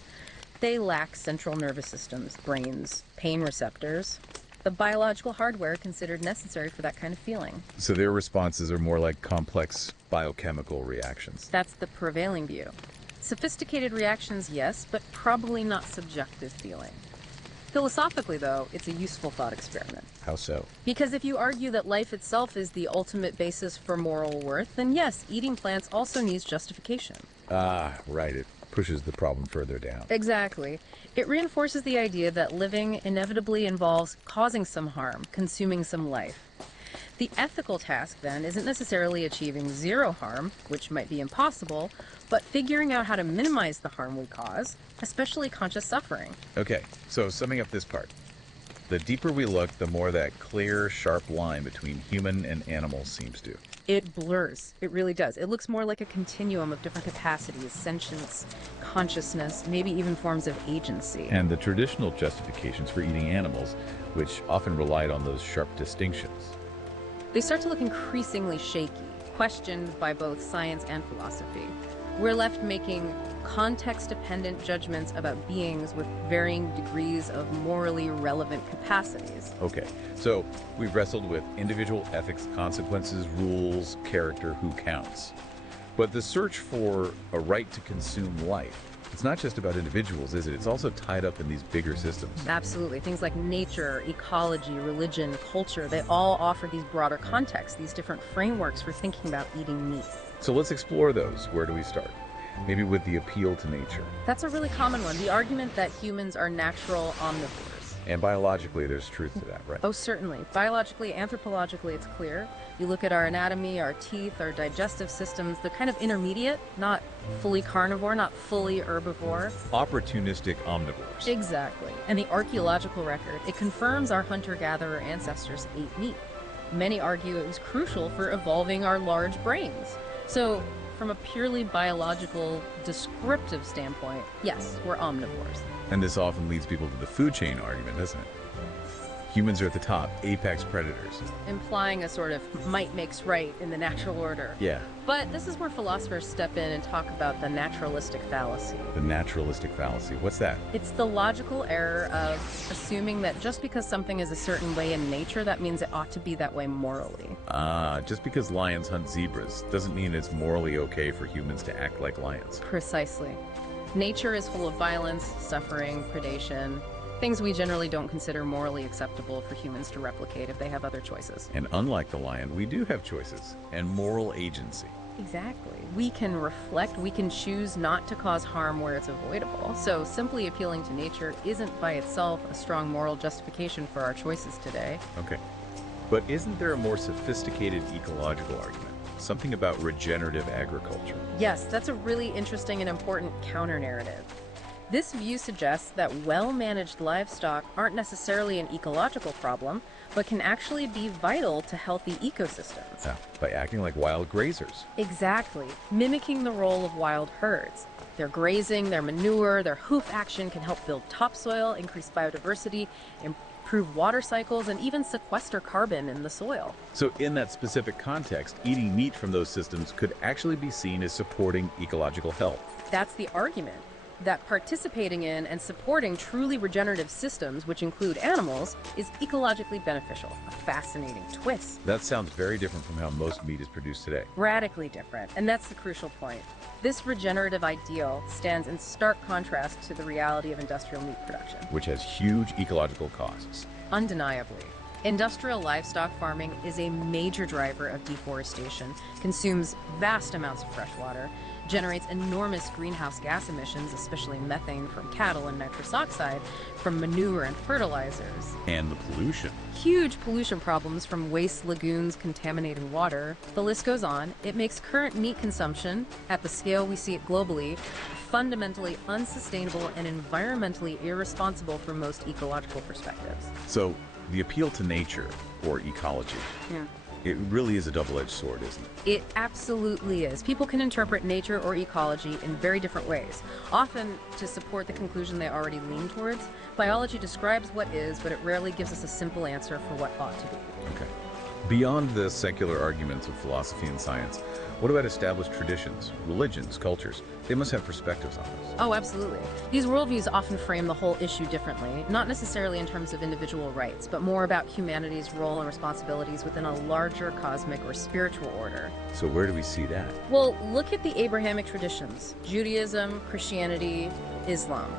They lack central nervous systems, brains, pain receptors, the biological hardware considered necessary for that kind of feeling. So their responses are more like complex biochemical reactions. That's the prevailing view. Sophisticated reactions, yes, but probably not subjective feeling. Philosophically, though, it's a useful thought experiment. How so? Because if you argue that life itself is the ultimate basis for moral worth, then yes, eating plants also needs justification. Ah, right. It pushes the problem further down. Exactly. It reinforces the idea that living inevitably involves causing some harm, consuming some life. The ethical task, then, isn't necessarily achieving zero harm, which might be impossible, but figuring out how to minimize the harm we cause, especially conscious suffering. Okay, so summing up this part. The deeper we look, the more that clear, sharp line between human and animal seems to. It blurs. It really does. It looks more like a continuum of different capacities, sentience, consciousness, maybe even forms of agency. And the traditional justifications for eating animals, which often relied on those sharp distinctions. They start to look increasingly shaky, questioned by both science and philosophy. We're left making context-dependent judgments about beings with varying degrees of morally relevant capacities. Okay, so we've wrestled with individual ethics, consequences, rules, character, who counts. But the search for a right to consume life, it's not just about individuals, is it? It's also tied up in these bigger systems. Absolutely. Things like nature, ecology, religion, culture, they all offer these broader contexts, these different frameworks for thinking about eating meat. So let's explore those. Where do we start? Maybe with the appeal to nature. That's a really common one, the argument that humans are natural omnivores. And biologically, there's truth to that, right? Oh, certainly. Biologically, anthropologically, it's clear. You look at our anatomy, our teeth, our digestive systems, they're kind of intermediate, not fully carnivore, not fully herbivore. Opportunistic omnivores. Exactly. And the archaeological record, it confirms our hunter-gatherer ancestors ate meat. Many argue it was crucial for evolving our large brains. So, from a purely biological, descriptive standpoint, yes, we're omnivores. And this often leads people to the food chain argument, doesn't it? Humans are at the top, apex predators. Implying a sort of might makes right in the natural order. Yeah. But this is where philosophers step in and talk about the naturalistic fallacy. The naturalistic fallacy. What's that? It's the logical error of assuming that just because something is a certain way in nature, that means it ought to be that way morally. Just because lions hunt zebras doesn't mean it's morally okay for humans to act like lions. Precisely. Nature is full of violence, suffering, predation, things we generally don't consider morally acceptable for humans to replicate if they have other choices. And unlike the lion, we do have choices and moral agency. Exactly. We can reflect, we can choose not to cause harm where it's avoidable. So simply appealing to nature isn't by itself a strong moral justification for our choices today. Okay. But isn't there a more sophisticated ecological argument? Something about regenerative agriculture. Yes, that's a really interesting and important counter-narrative. This view suggests that well-managed livestock aren't necessarily an ecological problem, but can actually be vital to healthy ecosystems. Yeah, by acting like wild grazers. Exactly, mimicking the role of wild herds. Their grazing, their manure, their hoof action can help build topsoil, increase biodiversity, improve water cycles, and even sequester carbon in the soil. So in that specific context, eating meat from those systems could actually be seen as supporting ecological health. That's the argument, that participating in and supporting truly regenerative systems, which include animals, is ecologically beneficial. A fascinating twist. That sounds very different from how most meat is produced today. Radically different, and that's the crucial point. This regenerative ideal stands in stark contrast to the reality of industrial meat production. Which has huge ecological costs. Undeniably. Industrial livestock farming is a major driver of deforestation, consumes vast amounts of fresh water, generates enormous greenhouse gas emissions, especially methane from cattle and nitrous oxide from manure and fertilizers. And the pollution. Huge pollution problems from waste lagoons contaminating water. The list goes on. It makes current meat consumption, at the scale we see it globally, fundamentally unsustainable and environmentally irresponsible from most ecological perspectives. So the appeal to nature, or ecology, it really is a double-edged sword, isn't it? It absolutely is. People can interpret nature or ecology in very different ways, often to support the conclusion they already lean towards. Biology describes what is, but it rarely gives us a simple answer for what ought to be. Okay. Beyond the secular arguments of philosophy and science, what about established traditions, religions, cultures? They must have perspectives on this. Oh, absolutely. These worldviews often frame the whole issue differently, not necessarily in terms of individual rights, but more about humanity's role and responsibilities within a larger cosmic or spiritual order. So where do we see that? Well, look at the Abrahamic traditions: Judaism, Christianity, Islam.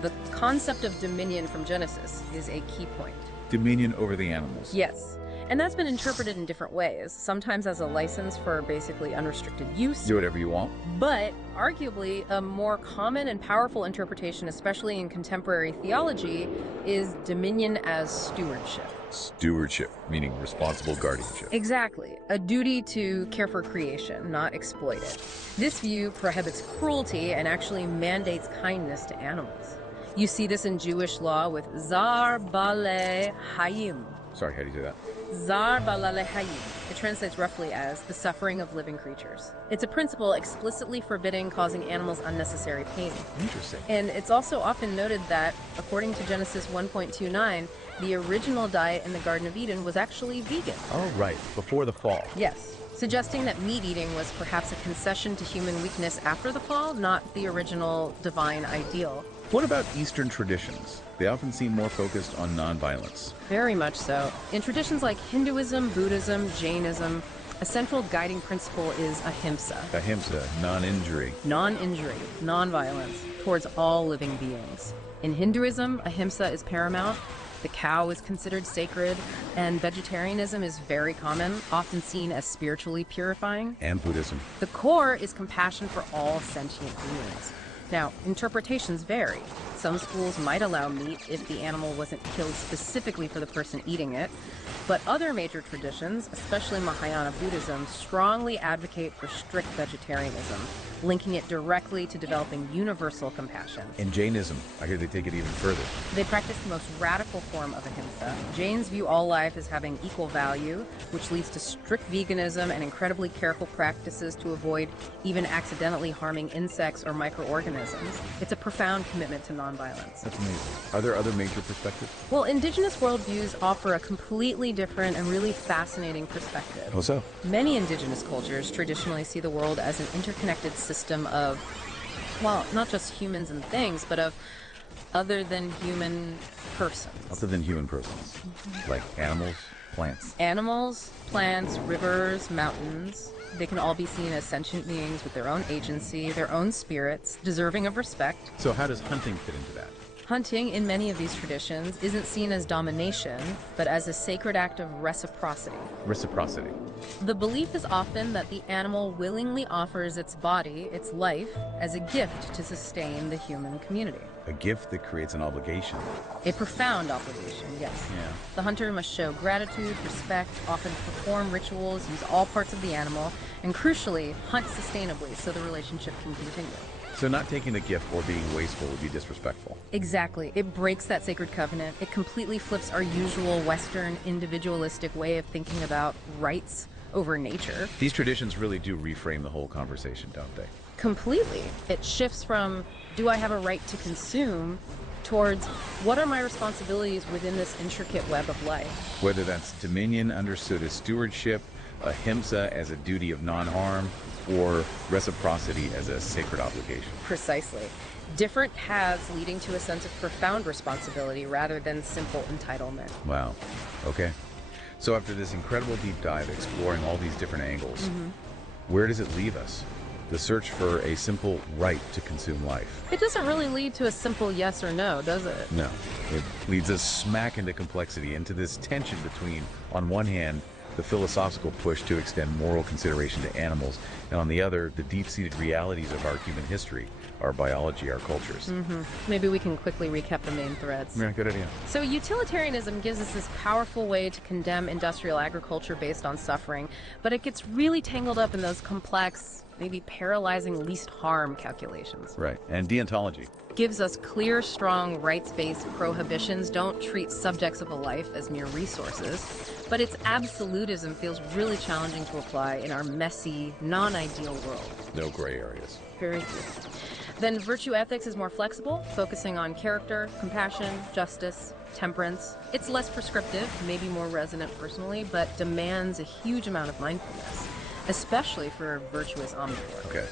The concept of dominion from Genesis is a key point. Dominion over the animals. Yes. And that's been interpreted in different ways, sometimes as a license for basically unrestricted use. Do whatever you want. But arguably, a more common and powerful interpretation, especially in contemporary theology, is dominion as stewardship. Stewardship, meaning responsible guardianship. Exactly. A duty to care for creation, not exploit it. This view prohibits cruelty and actually mandates kindness to animals. You see this in Jewish law with Zar Bale Hayim. Sorry, how do you say that? Zar Balale Hayim. It translates roughly as the suffering of living creatures. It's a principle explicitly forbidding causing animals unnecessary pain. Interesting. And it's also often noted that, according to Genesis 1.29, the original diet in the Garden of Eden was actually vegan. Oh, right. Before the fall. Yes, suggesting that meat eating was perhaps a concession to human weakness after the fall, not the original divine ideal. What about Eastern traditions? They often seem more focused on nonviolence. Very much so. In traditions like Hinduism, Buddhism, Jainism, a central guiding principle is ahimsa. Ahimsa, non-injury. Non-injury, non-violence, towards all living beings. In Hinduism, ahimsa is paramount. The cow is considered sacred, and vegetarianism is very common, often seen as spiritually purifying. And Buddhism. The core is compassion for all sentient beings. Now, interpretations vary. Some schools might allow meat if the animal wasn't killed specifically for the person eating it, but other major traditions, especially Mahayana Buddhism, strongly advocate for strict vegetarianism, linking it directly to developing universal compassion. In Jainism, I hear they take it even further. They practice the most radical form of ahimsa. Jains view all life as having equal value, which leads to strict veganism and incredibly careful practices to avoid even accidentally harming insects or microorganisms. It's a profound commitment to nonviolence. That's amazing. Are there other major perspectives? Well, indigenous worldviews offer a completely different and really fascinating perspective. How so? Many indigenous cultures traditionally see the world as an interconnected system of, well, not just humans and things, but of other than human persons. Other than human persons. Like animals, plants. Animals, plants, rivers, mountains. They can all be seen as sentient beings with their own agency, their own spirits, deserving of respect. So how does hunting fit into that? Hunting, in many of these traditions, isn't seen as domination, but as a sacred act of reciprocity. Reciprocity. The belief is often that the animal willingly offers its body, its life, as a gift to sustain the human community. A gift that creates an obligation. A profound obligation, yes. Yeah. The hunter must show gratitude, respect, often perform rituals, use all parts of the animal, and crucially, hunt sustainably so the relationship can continue. So not taking the gift or being wasteful would be disrespectful. Exactly. It breaks that sacred covenant. It completely flips our usual Western individualistic way of thinking about rights over nature. These traditions really do reframe the whole conversation, don't they? Completely. It shifts from, do I have a right to consume, towards, what are my responsibilities within this intricate web of life? Whether that's dominion understood as stewardship, ahimsa as a duty of non-harm, or reciprocity as a sacred obligation. Precisely. Different paths leading to a sense of profound responsibility rather than simple entitlement. Wow. Okay. So after this incredible deep dive exploring all these different angles, where does it leave us? The search for a simple right to consume life. It doesn't really lead to a simple yes or no, does it? No. It leads us smack into complexity, into this tension between, on one hand, the philosophical push to extend moral consideration to animals, and on the other, the deep-seated realities of our human history, our biology, our cultures. Maybe we can quickly recap the main threads. Yeah, good idea. So utilitarianism gives us this powerful way to condemn industrial agriculture based on suffering, but it gets really tangled up in those complex, maybe paralyzing least harm calculations. Right. And deontology. Gives us clear, strong, rights-based prohibitions don't treat subjects of a life as mere resources, but its absolutism feels really challenging to apply in our messy, non-ideal world. No gray areas. Very few. Then virtue ethics is more flexible, focusing on character, compassion, justice, temperance. It's less prescriptive, maybe more resonant personally, but demands a huge amount of mindfulness, especially for virtuous omnivores. Okay.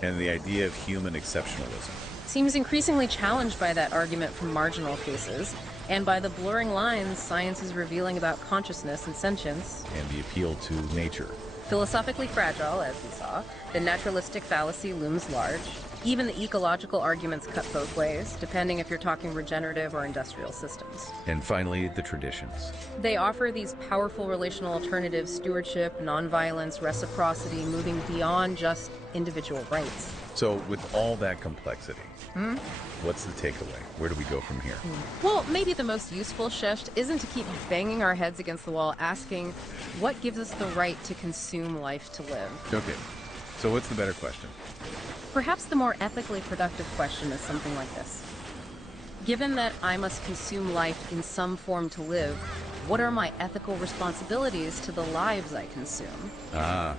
And the idea of human exceptionalism. Seems increasingly challenged by that argument from marginal cases, and by the blurring lines science is revealing about consciousness and sentience. And the appeal to nature. Philosophically fragile, as we saw, the naturalistic fallacy looms large. Even the ecological arguments cut both ways, depending if you're talking regenerative or industrial systems. And finally, the traditions. They offer these powerful relational alternatives: stewardship, nonviolence, reciprocity, moving beyond just individual rights. So with all that complexity, what's the takeaway? Where do we go from here? Well, maybe the most useful shift isn't to keep banging our heads against the wall asking what gives us the right to consume life to live. Okay, so what's the better question? Perhaps the more ethically productive question is something like this. Given that I must consume life in some form to live, what are my ethical responsibilities to the lives I consume? Ah,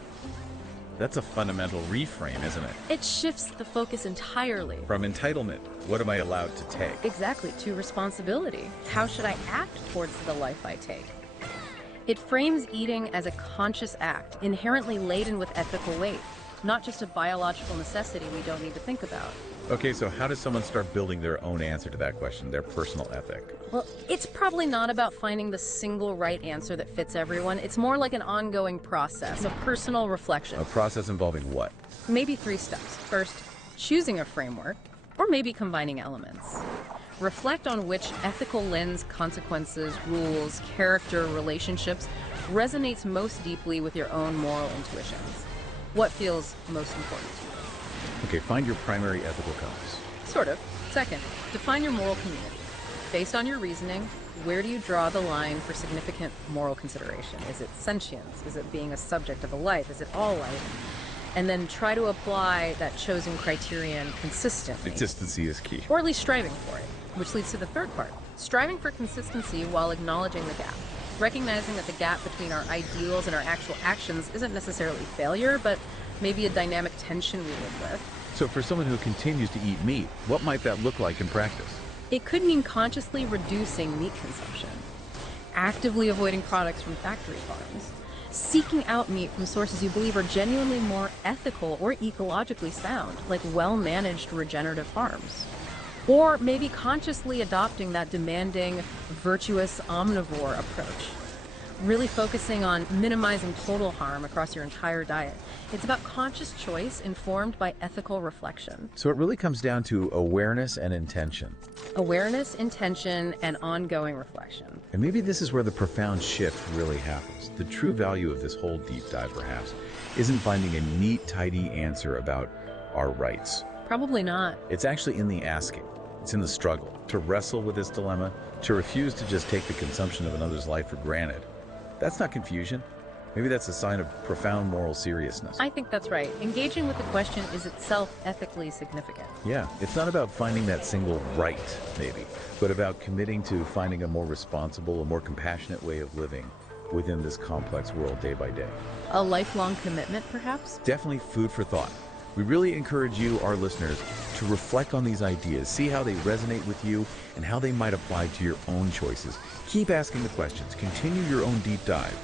that's a fundamental reframe, isn't it? It shifts the focus entirely. From entitlement, what am I allowed to take? Exactly, to responsibility. How should I act towards the life I take? It frames eating as a conscious act, inherently laden with ethical weight, not just a biological necessity we don't need to think about. Okay, so how does someone start building their own answer to that question, their personal ethic? Well, it's probably not about finding the single right answer that fits everyone. It's more like an ongoing process, a personal reflection. A process involving what? Maybe 3 steps. First, choosing a framework, or maybe combining elements. Reflect on which ethical lens, consequences, rules, character, relationships resonates most deeply with your own moral intuitions. What feels most important to you? Okay, find your primary ethical compass. Sort of. Second, define your moral community. Based on your reasoning, where do you draw the line for significant moral consideration? Is it sentience? Is it being a subject of a life? Is it all life? And then try to apply that chosen criterion consistently. Consistency is key. Or at least striving for it, which leads to the third part. Striving for consistency while acknowledging the gap. Recognizing that the gap between our ideals and our actual actions isn't necessarily failure, but maybe a dynamic tension we live with. So for someone who continues to eat meat, what might that look like in practice? It could mean consciously reducing meat consumption, actively avoiding products from factory farms, seeking out meat from sources you believe are genuinely more ethical or ecologically sound, like well-managed regenerative farms. Or maybe consciously adopting that demanding, virtuous omnivore approach, really focusing on minimizing total harm across your entire diet. It's about conscious choice informed by ethical reflection. So it really comes down to awareness and intention. Awareness, intention, and ongoing reflection. And maybe this is where the profound shift really happens. The true value of this whole deep dive, perhaps, isn't finding a neat, tidy answer about our rights. Probably not. It's actually in the asking. It's in the struggle to wrestle with this dilemma, to refuse to just take the consumption of another's life for granted. That's not confusion. Maybe that's a sign of profound moral seriousness. I think that's right. Engaging with the question is itself ethically significant. Yeah, it's not about finding that single right, maybe, but about committing to finding a more responsible, a more compassionate way of living within this complex world day by day. A lifelong commitment, perhaps? Definitely food for thought. We really encourage you, our listeners, to reflect on these ideas, see how they resonate with you, and how they might apply to your own choices. Keep asking the questions. Continue your own deep dive.